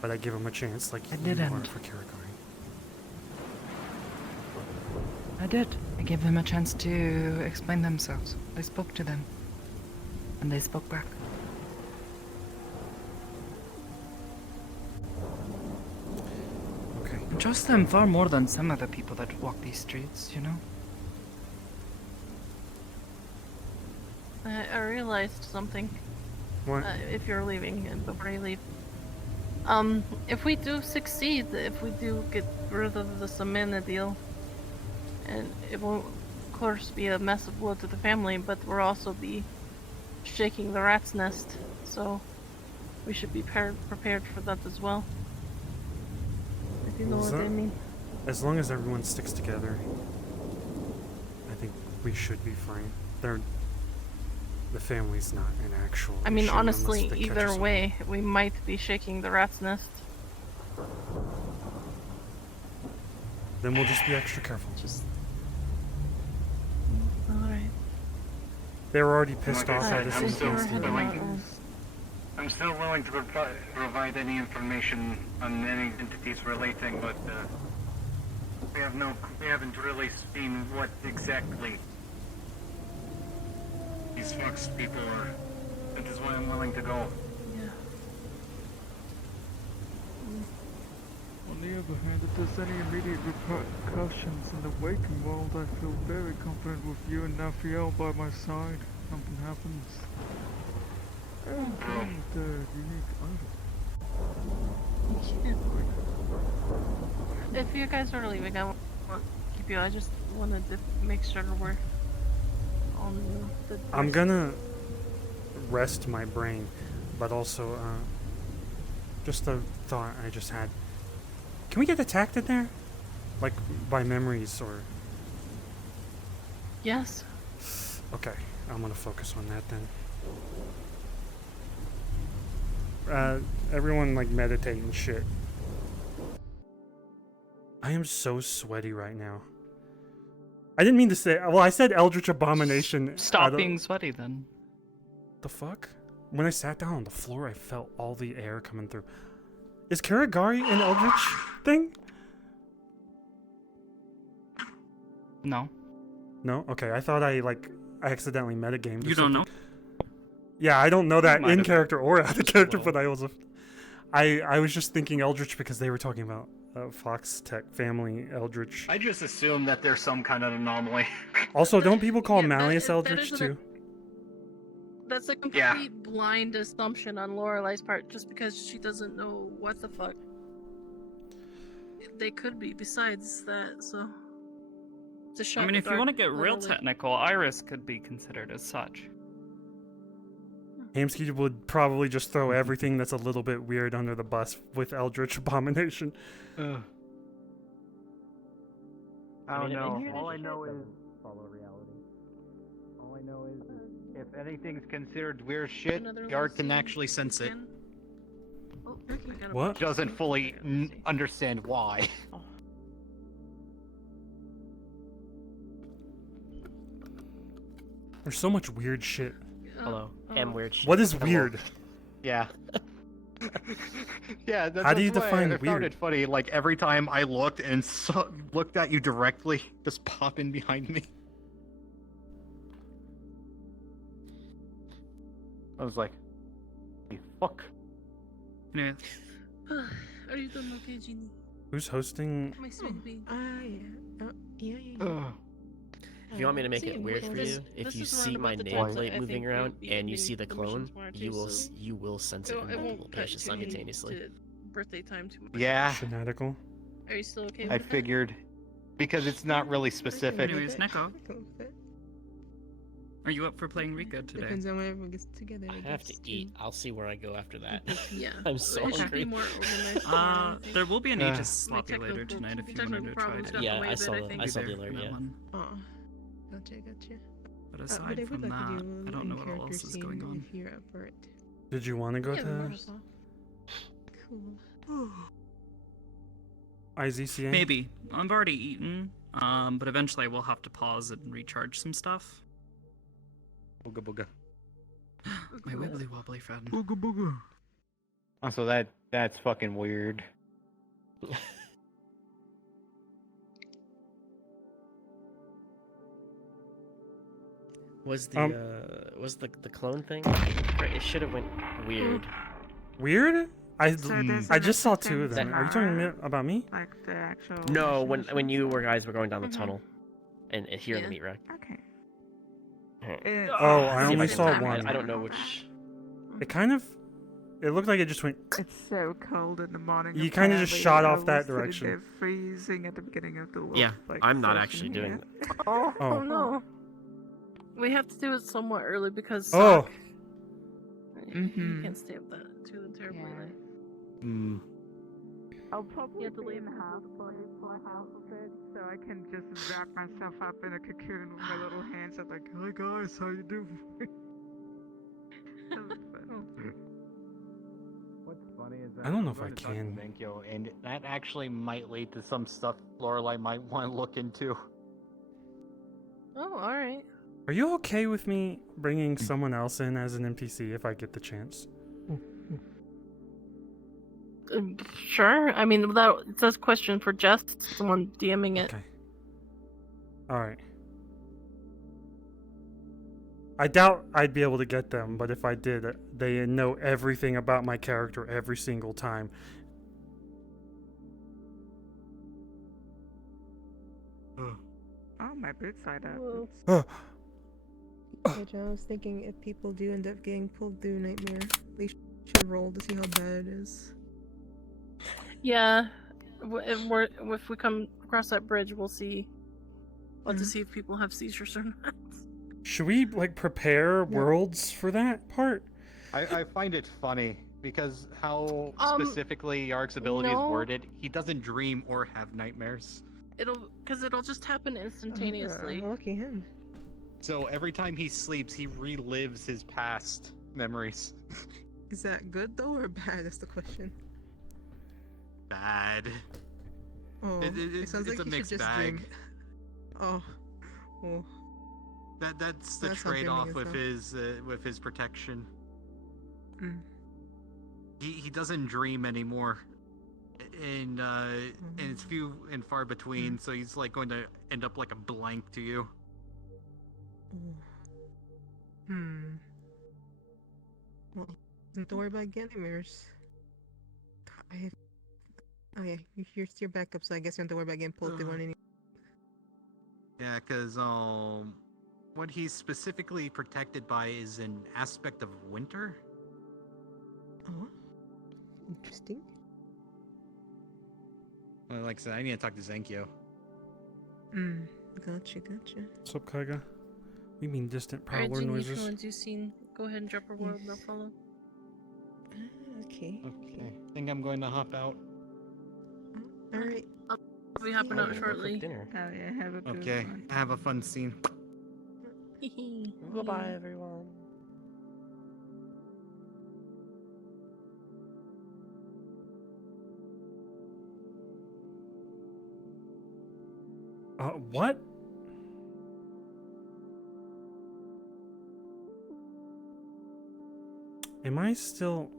But I give him a chance, like you are didn't. for Kirikari. I did. I gave them a chance to explain themselves. I spoke to them. And they spoke back. Okay. I trust them far more than some of the people that walk these streets, you know? I realized something. What? If you're leaving and before you leave. If we do succeed, if we do get rid of the Samantha deal, and it won't, of course, be a massive blow to the family, but we'll also be shaking the rat's nest, so we should be prepared for that as well. If you know what I mean. As long as everyone sticks together, I think we should be fine. The family's not an actual I mean, issue unless honestly, they catch either us way, we might be shaking the rat's nest. Then we'll just be extra careful. Alright. They were already pissed Like I off said, at us. I'm still willing to provide any information on any entities relating, but we haven't really seen what exactly these Fox people are. That is why I'm willing to go. Yeah. On the other hand, if there's any immediate repercussions in the waking world, I feel very confident with you and Nafiel by my side. Something happens. And the unique item. If you guys are leaving, I won't keep you. I just wanted to make sure we're on the... I'm gonna rest my brain, but also, just a thought I just had. Can we get attacked in there? Like, by memories, or... Yes. Okay, I'm gonna focus on that then. Everyone, like, meditate and shit. I am so sweaty right now. I didn't mean to say... Well, I said Eldritch Abomination. Stop being sweaty, then. The fuck? When I sat down on the floor, I felt all the air coming through. Is Karagari an Eldritch thing? No. No? Okay, I thought I accidentally metagamed. You don't know? Yeah, I don't know that Might in have. character or out of character, but I was just thinking Eldritch because they were talking about Fox Tech family Eldritch. I just assume that there's some kind of anomaly. Also, don't people call Malleus that Eldritch isn't too? That's a complete blind assumption on Lorelai's part, just because she doesn't know what the fuck. They could be besides that, so... It's a shot I mean, in if the you want to dark, get real literally. technical, Iris could be considered as such. Hamsky would probably just throw everything that's a little bit weird under the bus with Eldritch Abomination. I don't know. hear All that I know shit. is follow reality. All I know is if anything's considered weird shit, Another Yard little can scene actually sense it. again. Oh, I got a What? box. Doesn't fully understand why. There's so much weird shit. Hello. And weird shit. What is weird? Yeah. Yeah, How do you that's why define I found weird? it funny. Like every time I looked and looked at you directly, just pop in behind me. I was like, "Hey, fuck." Anyway, Are you done okay, Genie? Who's hosting? My sweet bee. Yeah. If you want me to make See, it weird for this- you, if this you is see around my about the time that I nameplate think moving around we'd be and you getting see the clone, permissions from our you will taste, so you will sense it in it multiple won't places cut too simultaneously. to birthday time too much. Yeah, Fanatical. Are you still okay I with figured because it's not really specific. anyways, Neko, are you up for playing Rika today? Depends on when everyone gets together. I have to eat. I'll see where I go after that. Yeah. I'm so It should be hungry. more organized tomorrow, I think. There will be an Uh, Aegis sloppy technical- later tonight if you technical wanted to try problems to. got in Yeah, the way I of it, saw I the- think. I saw the Be there alert, for that yeah. one. Gotcha. But But I aside would from like that, to do I don't know what in-character else is scene going on. if you're up for it. Did you want to go Yeah, to Marcel. Cool. IZCA? Maybe. I've already eaten, but eventually I will have to pause and recharge some stuff. Booga booga. My wibbly wobbly friend. Booga booga. Also, that's fucking weird. Was the clone thing? It should have went weird. Weird? I there's I just saw another two of thing them. Are you talking about me? Like the actual. No, when you guys were going down the tunnel, and here in Yeah. the meat rack. Okay. Oh, I See if only can saw find it. one. I don't know which. It kind of... It looked like it just went... It's so cold in the morning. You kind of just shot off that I was direction. sitting there freezing at the beginning of the Yeah, I'm not actually doing it. that. Oh no. We have to do it somewhat early because Oh. Sock, you can't stay up that too terribly late. I'll probably be in half of it, so I can just wrap myself up in a cocoon with my little hands. I'm like, hi guys, how you doing? What's funny is that I don't know I'm if I going to talk to can. Zenkyo, and that actually might lead to some stuff Lorelai might want to look into. Oh, alright. Are you okay with me bringing someone else in as an NPC if I get the chance? Sure. I mean, without it says question for Jess, someone DMing it. Okay. Alright. I doubt I'd be able to get them, but if I did, they know everything about my character every single time. Oh, my bedside outfits. Hey, John, I was thinking if people do end up getting pulled through Nightmare, they should roll to see how bad it is. Yeah. If we come across that bridge, we'll see. We'll have to see if people have seizures or not. Should we, like, prepare worlds for that part? I find it funny because how specifically Yark's ability is worded. He doesn't dream or have nightmares. It'll just happen instantaneously. Lucky him. So every time he sleeps, he relives his past memories. Is that good though or bad? That's the question. Bad. Oh, It sounds it's like a you mixed should just bag. dream. Oh. That's the That's not trade-off dreaming with his protection. Mm. He doesn't dream anymore, and it's few and far between. So he's like going to end up like a blank to you. Well, don't worry about getting mirrors. Oh yeah, you're your backup, so I guess you don't have to worry about getting pulled through one anymore. Yeah, because what he's specifically protected by is an aspect of winter. Oh, interesting. Well, like I said, I need to talk to Zenkyo. Gotcha. What's up, Kaiga? We mean distant Alright, prowler Jean, noises. which ones you've seen, go ahead and drop a world and I'll follow. Okay. I think I'm going to hop out. Alright. I'll be hopping out shortly. Dinner. Oh yeah, have a good Okay, one. have a fun scene. Goodbye, everyone. What? Am I still...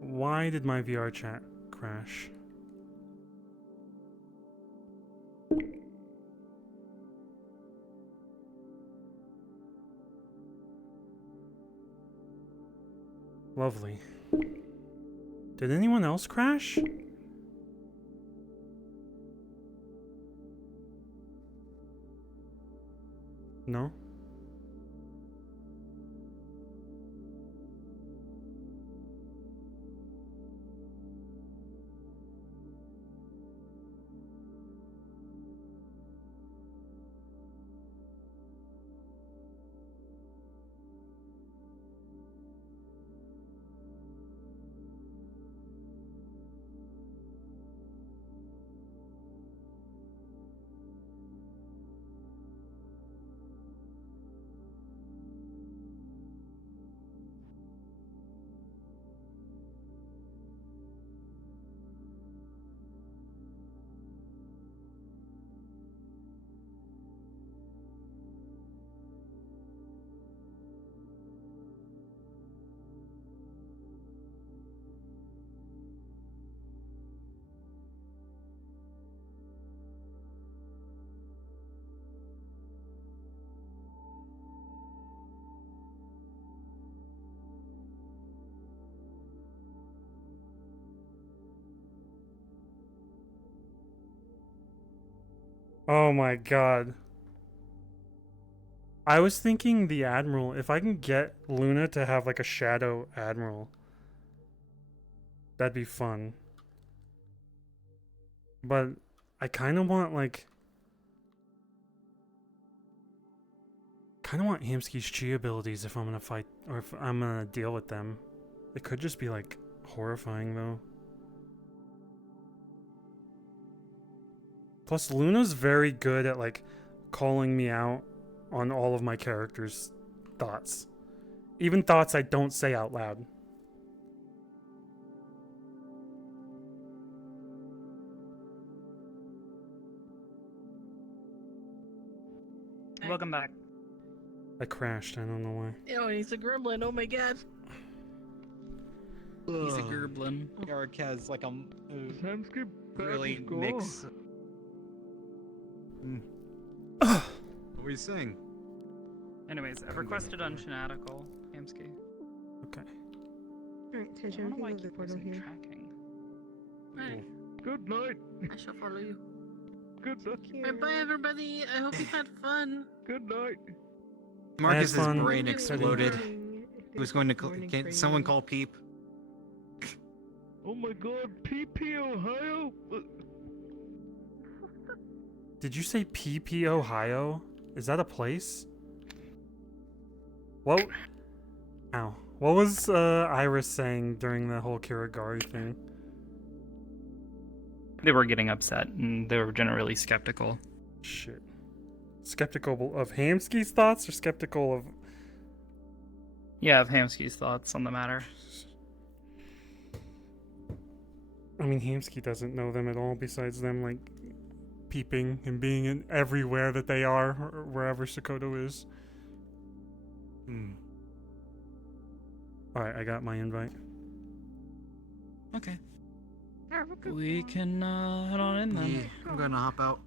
Why did my VR chat crash? Lovely. Did anyone else crash? No? Oh my god. I was thinking the Admiral. If I can get Luna to have like a Shadow Admiral, that'd be fun. But I kind of want like... kind of want Hamsky's chi abilities if I'm gonna fight, or if I'm gonna deal with them. It could just be like horrifying though. Plus Luna's very good at like calling me out on all of my characters' thoughts. Even thoughts I don't say out loud. Welcome back. I crashed, I don't know why. Oh, he's a gremlin. Oh my god. He's a gerblin. Eric has like a really mixed. What were you saying? Anyways, I've requested Unshenatical, Hamsky. Okay. Alright, I Tej, don't know we why I can move the keep portal losing here. tracking. Alright. Good night. I shall follow you. Good night. Alright, bye everybody. I hope you had fun. Good night. Marcus's fun. brain Good exploded. morning. He was going to. Can someone call Peep? Oh my god, PP Ohio. Did you say PP Ohio? Is that a place? What? Ow. What was Iris saying during the whole Kirigari thing? They were getting upset and they were generally skeptical. Shit. Skeptical of Hamsky's thoughts or skeptical of... Yeah, of Hamsky's thoughts on the matter. I mean, Hamsky doesn't know them at all besides them, like, peeping and being in everywhere that they are, or wherever Sokoto is. Alright, I got my invite. Okay. We can head on in then. Yeah, I'm gonna hop out.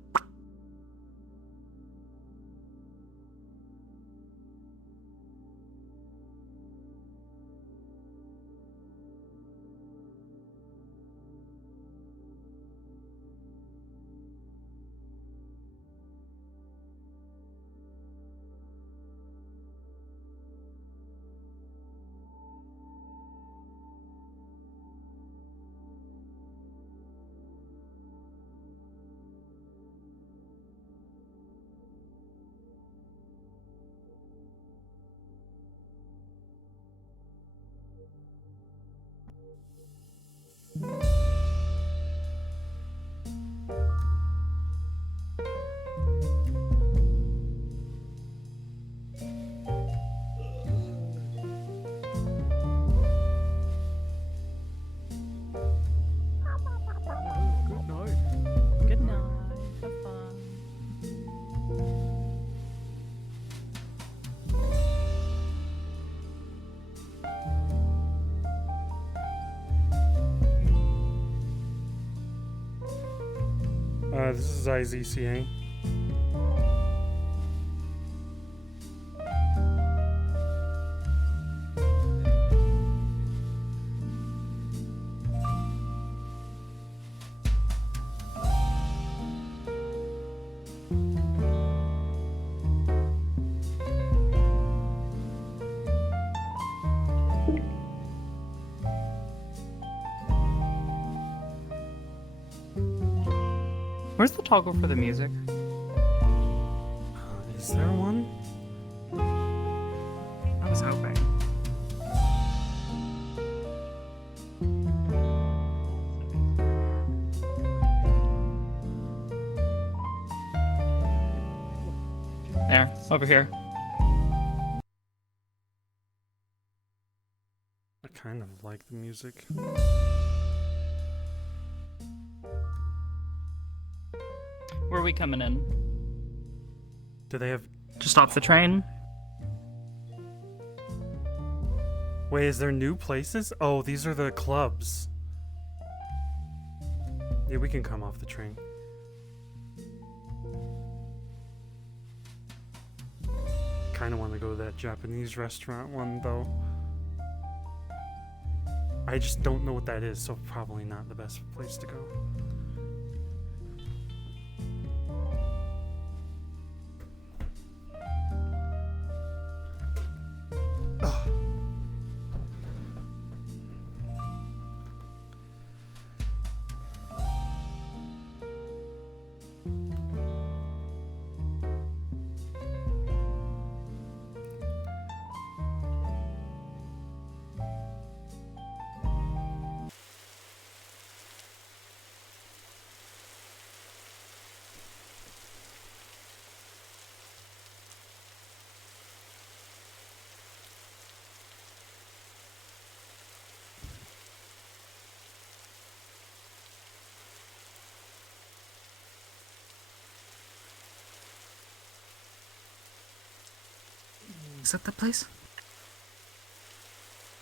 Good night. Good night. Have fun. This is IZCA. Where's the toggle for the music? Is there one? I was hoping. There, over here. I kind of like the music. Where are we coming in? Do they have... Just off the train? Wait, is there new places? Oh, these are the clubs. Yeah, we can come off the train. Kind of want to go to that Japanese restaurant one, though. I just don't know what that is, so probably not the best place to go. Is that the place?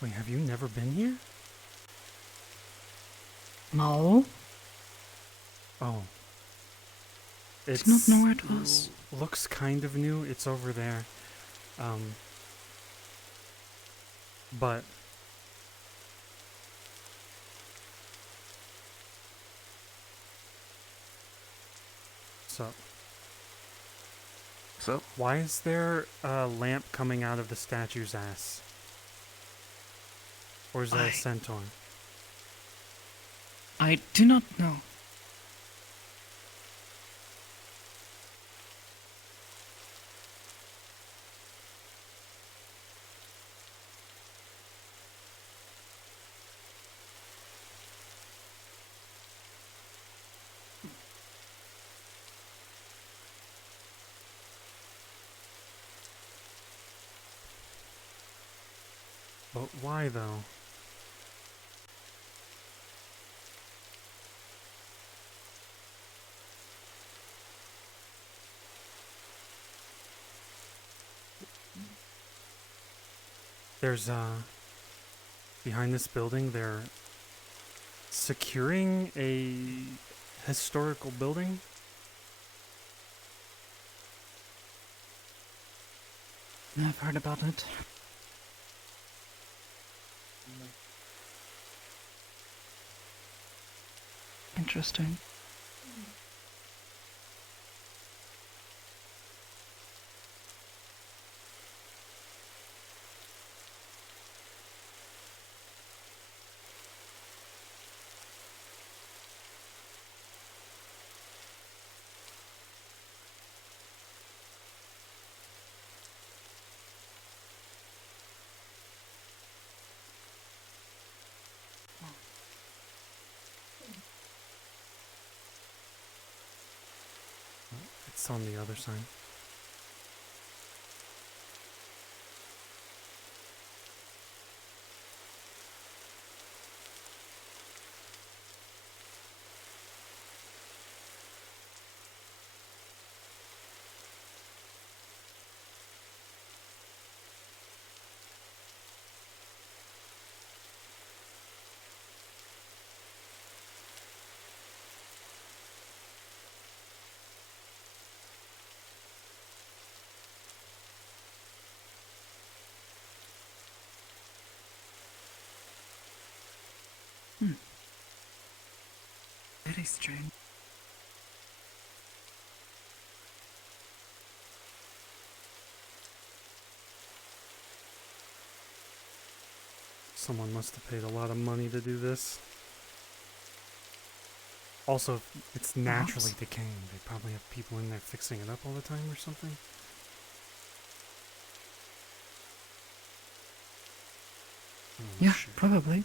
Wait, have you never been here? No. Oh. I It's did not know where it was. Looks kind of new. It's over there. But So? Why is there a lamp coming out of the statue's ass? Or is that a centaur? I do not know. But why though? There's behind this building they're securing a historical building. I've heard about it. Interesting. It's on the other side. Very strange. Someone must have paid a lot of money to do this. Also, it's naturally decaying. They probably have people in there fixing it up all the time or something. Yeah, probably.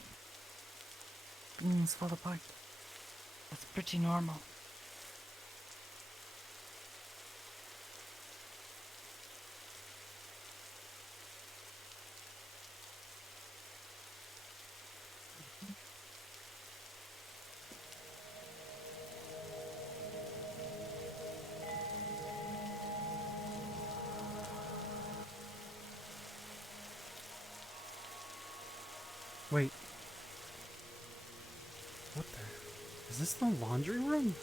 Things fall apart. That's pretty normal. Wait. What the? Is this the laundry room?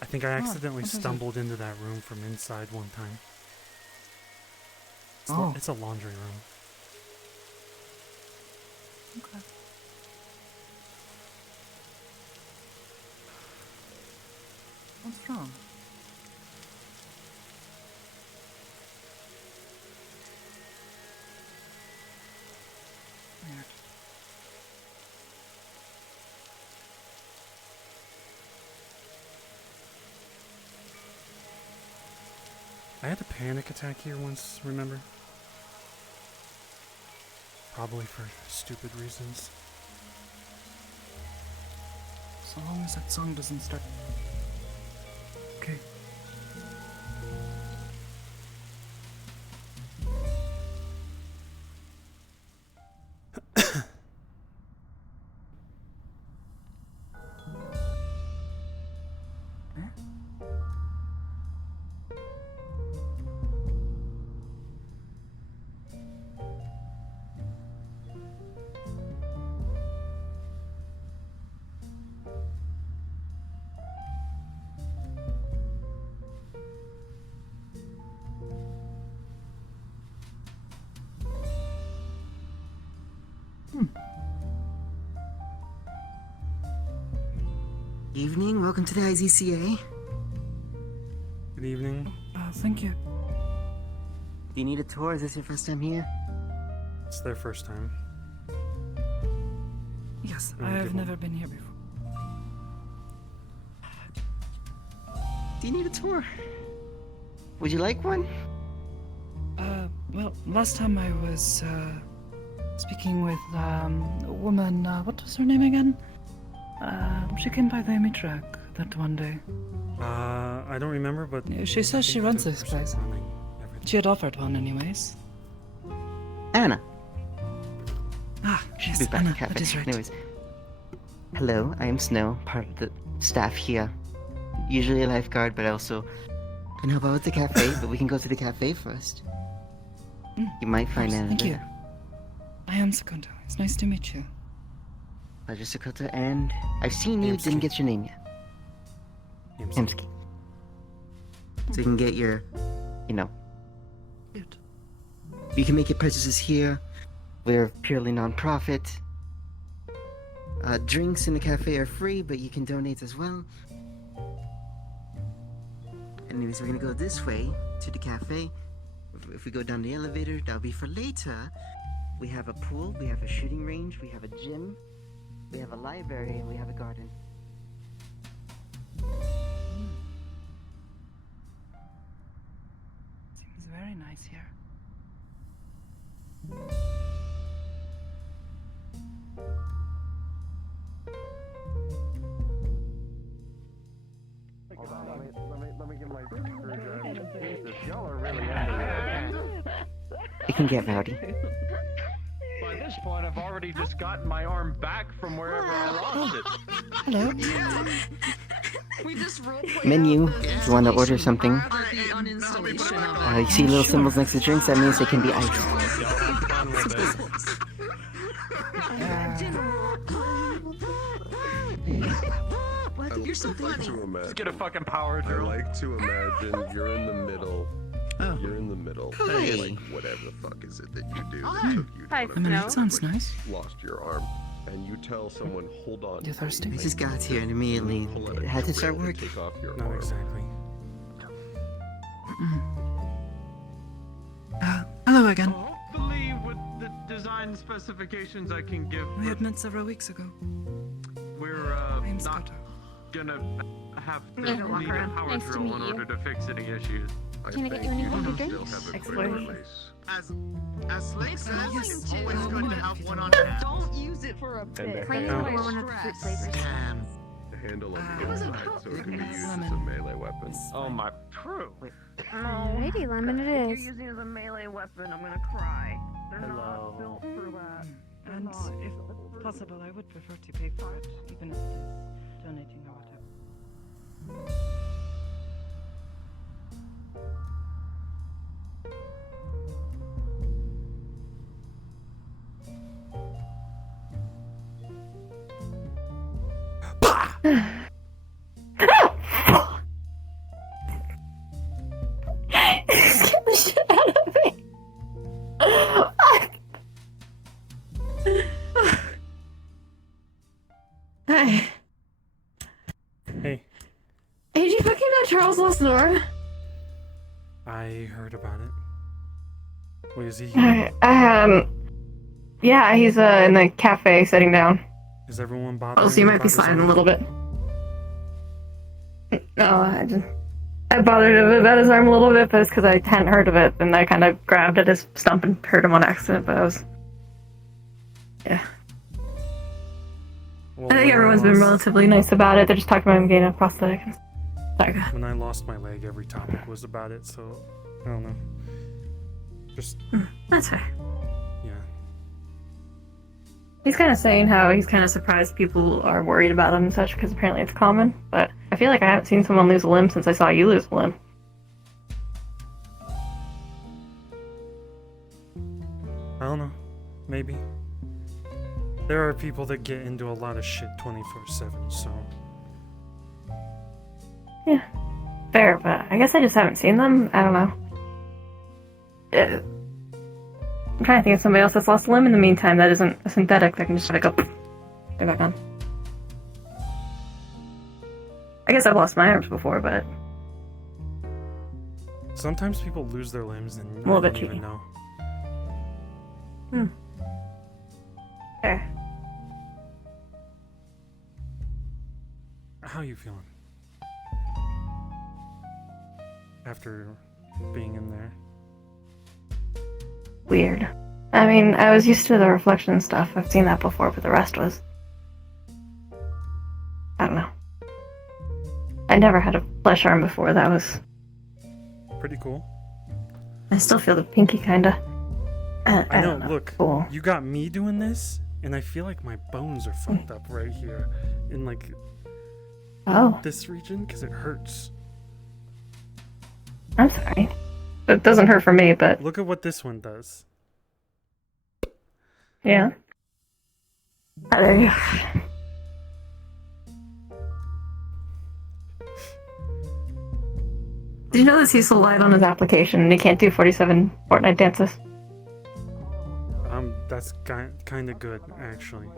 I think I accidentally stumbled into that room from inside one time. It's a laundry room. Okay. What's wrong? Weird. I had a panic attack here once, remember? Probably for stupid reasons. So long as that song doesn't start. Okay. Evening, welcome to the IZCA. Good evening. Thank you. Do you need a tour? Is this your first time here? It's their first time. Yes, Let I me have give never been here before. Do you need a tour? Would you like one? Well, last time I was, speaking with, a woman, what was her name again? She came by the Amitrack that one day. I don't remember, but She says she runs this place. She had offered one anyways. Anna. Ah, Should yes, be back Anna, at cafe. that is right. Anyways. Hello, I am Snow, part of the staff here. Usually a lifeguard, but I also can help out with the cafe, but we can go to the cafe first. You might find Anna Thank you. there. I am Sekoto. It's nice to meet you. Pleasure, Sekoto, and I've seen you, didn't get your name yet. Hemsky. So you can get your, you know. Good. You can make your purchases here. We're purely non-profit. Drinks in the cafe are free, but you can donate as well. Anyways, we're gonna go this way to the cafe. If we go down the elevator, that'll be for later. We have a pool, we have a shooting range, we have a gym, we have a library, and we have a garden. Seems very nice here. Let me get my screwdriver. Jesus, y'all are really into it. It can get rowdy. By this point, I've already just gotten my arm back from wherever I lost it. Hello. We just roleplay Menu, out the if you want to order something. the uninstallation of You see little symbols next to drinks, that means they can be iced. You're so funny. Let's get a fucking power drill. I like to imagine you're in the middle. Oh. You're in the middle. Hey. Like, whatever the fuck is it that you do Hi. that took you Hi, to I mean, it sounds nice. lost your arm. And you tell someone, hold on. You thirsty? I just got here and immediately had to start work. Take off your Not arm. exactly. Hello again. Hopefully, with the design specifications I can give, We had met several weeks ago. we're I'm not gonna have to I'm gonna walk need a around. power Nice to drill meet in you. order to fix any issues. Can I get you anything to drink? As Slade says, yes. it's always good to have one on hand. Don't use it for a bit. Plain and or one of the fruit flavors. The handle on the inside, so it can be used as a melee weapon. Oh my, true. Alrighty, lemon it If is. you're using it as a melee weapon, I'm gonna cry. They're not built for that. And if possible, I would prefer to pay for it, even if it is donating or whatever. Get the shit out of me. Hey. Hey, Did you fucking know Charles Lesnor? I heard about it. Wait, is he Yeah, he's in the cafe sitting down. Is everyone bothering Oh, so you might about be his sliding a arm? little bit. No, I bothered him about his arm a little bit, but it's because I hadn't heard of it, and I kind of grabbed at his stump and hurt him on accident, but I was... Yeah. Well, I think when everyone's been lost- relatively nice about it. They're just talking about him getting a prosthetic. Sorry. When I lost my leg, every topic was about it, so I don't know. Just That's fair. yeah. He's kind of saying how he's kind of surprised people are worried about him and such, because apparently it's common, but I feel like I haven't seen someone lose a limb since I saw you lose a limb. I don't know. Maybe. There are people that get into a lot of shit 24/7, so... Yeah. Fair, but I guess I just haven't seen them. I don't know. I'm trying to think of somebody else that's lost a limb in the meantime that isn't a synthetic that can just go back on. I guess I've lost my arms before, but... Sometimes people lose their limbs and A little I bit don't even cheating. know. Fair. How you feeling? After being in there? Weird. I mean, I was used to the reflection stuff. I've seen that before, but the rest was... I don't know. I never had a flesh arm before. That was... Pretty cool. I still feel the pinky, kinda. I know, don't know. look, Cool. you got me doing this, and I feel like my bones are fucked up right here. In, like, this region, because it hurts. I'm sorry. It doesn't hurt for me, but... Look at what this one does. Yeah. There you go. Did you know that Cecil lied on his application and he can't do 47 Fortnite dances? That's kind of good, actually.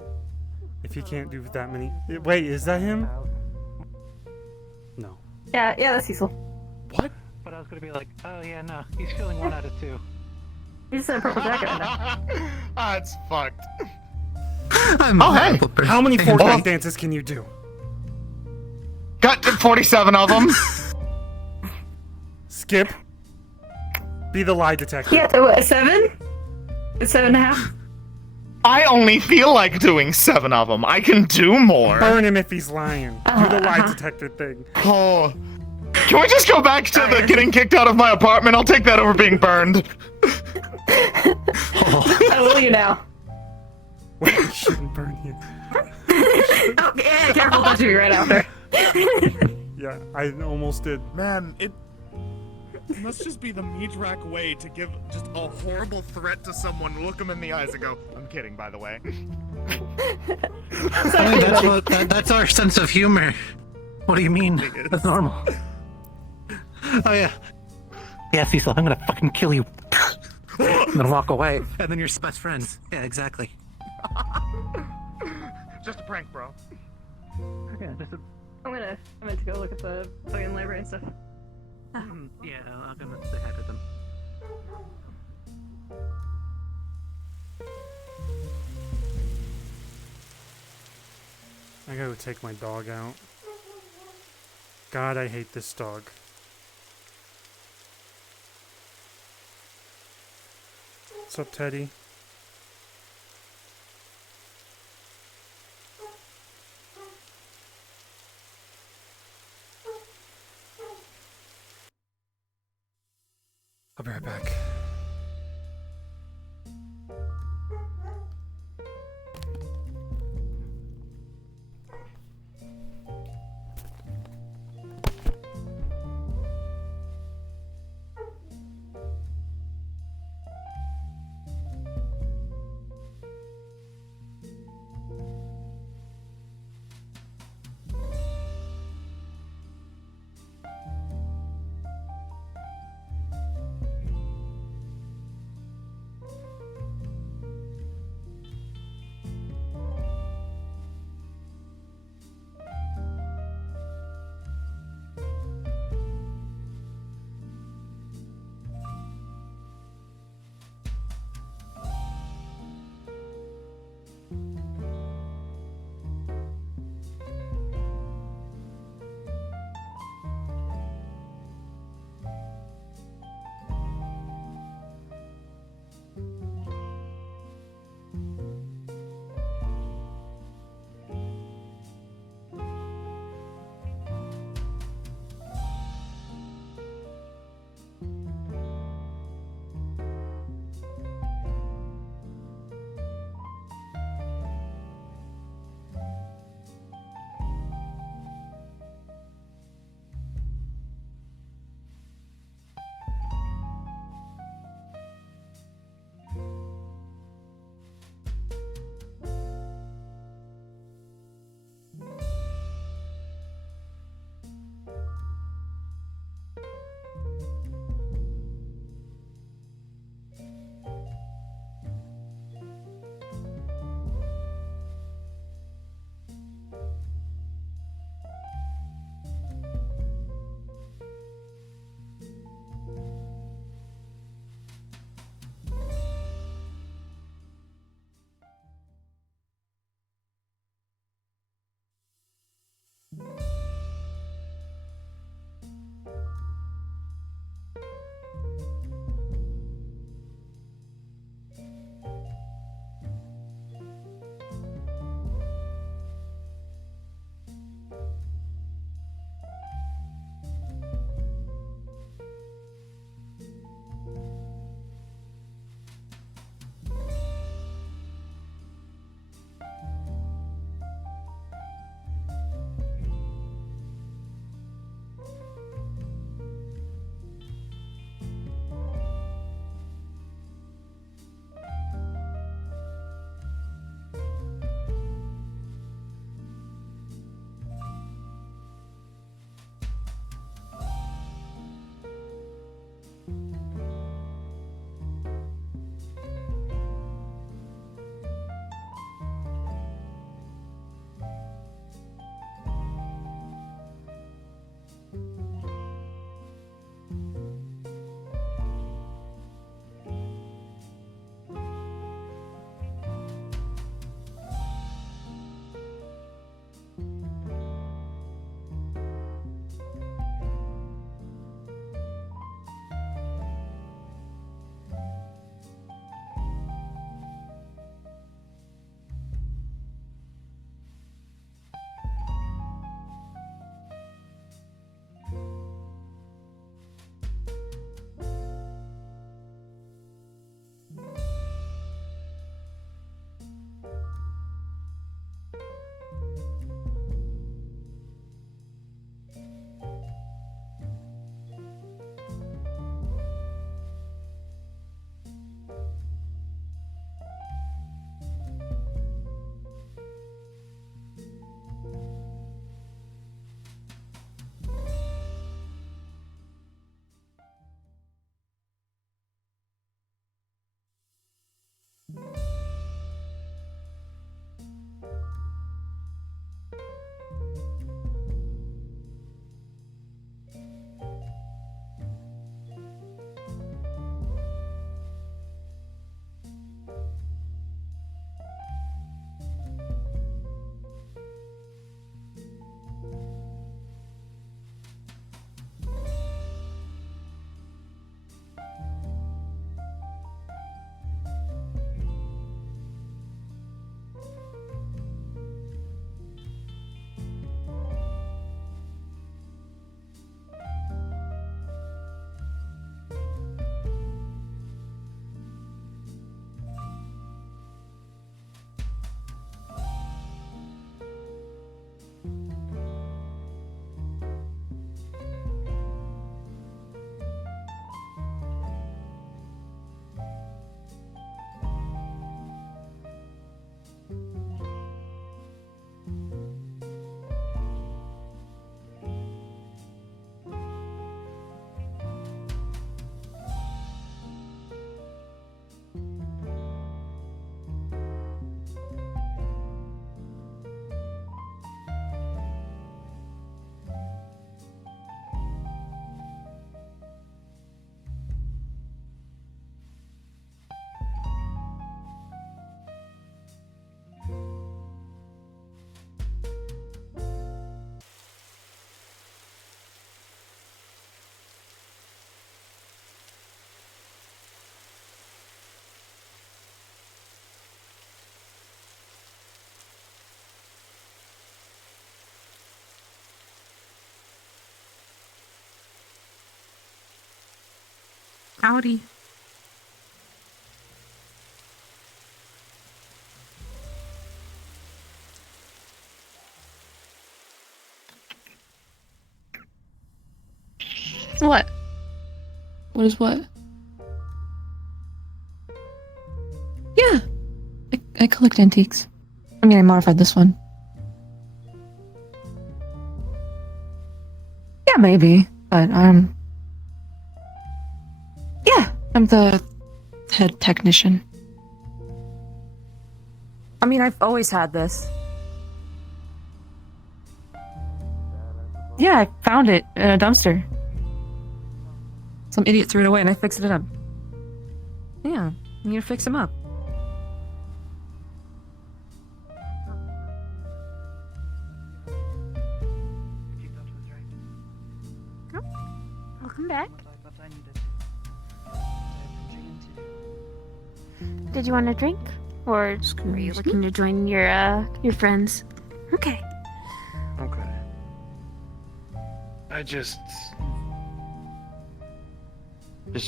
If he can't do that many... Wait, is that him? No. Yeah, that's Cecil. What? But I was gonna be like, oh yeah, no, he's feeling 1 out of 2. He's just in a purple jacket right now. That's fucked. Oh, hey! How many Fortnite dances can you do? Got 47 of them. Skip. Be the lie detector. Yeah, so what, 7? 7.5? I only feel like doing 7 of them. I can do more. Burn him if he's lying. Do the lie detector thing. Oh. Can we just go back to the getting kicked out of my apartment? I'll take that over being burned. I will you now. Wait, we shouldn't burn you. Oh, yeah, careful, don't you right after. Yeah, I almost did. Man, it must just be the Midrak way to give just a horrible threat to someone, look them in the eyes and go, I'm kidding, by the way. That's our sense of humor. What do you mean? That's normal. Oh yeah. Yeah, Cecil, I'm gonna fucking kill you. I'm gonna walk away. And then you're best friends. Yeah, exactly. Just a prank, bro. Okay, I'm meant to go look at the fucking library and stuff. Yeah, I'm gonna say hi to them. I gotta take my dog out. God, I hate this dog. What's up, Teddy? I'll be right back. Howdy. What? What is what? Yeah, I collect antiques. I mean, I modified this one. Yeah, maybe, but yeah, I'm the head technician. I mean, I've always had this. Yeah, I found it in a dumpster. Some idiot threw it away and I fixed it up. Yeah, you need to fix him up. Welcome back. Did you want a drink? Or were you looking to join your friends? Okay. Okay. I just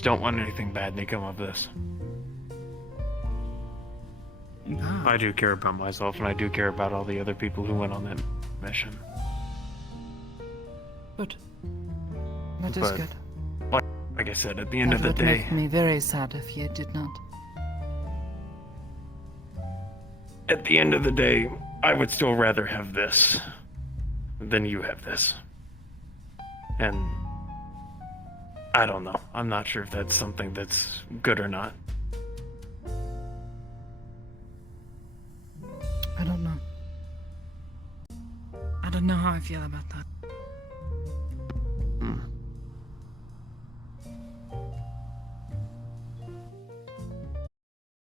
don't want anything bad to come of this. I do care about myself, and I do care about all the other people who went on that mission. Good. That is But, good. like I said, at the end That of the would day, make me very sad if you did not. at the end of the day, I would still rather have this than you have this. And I don't know. I'm not sure if that's something that's good or not. I don't know. I don't know how I feel about that.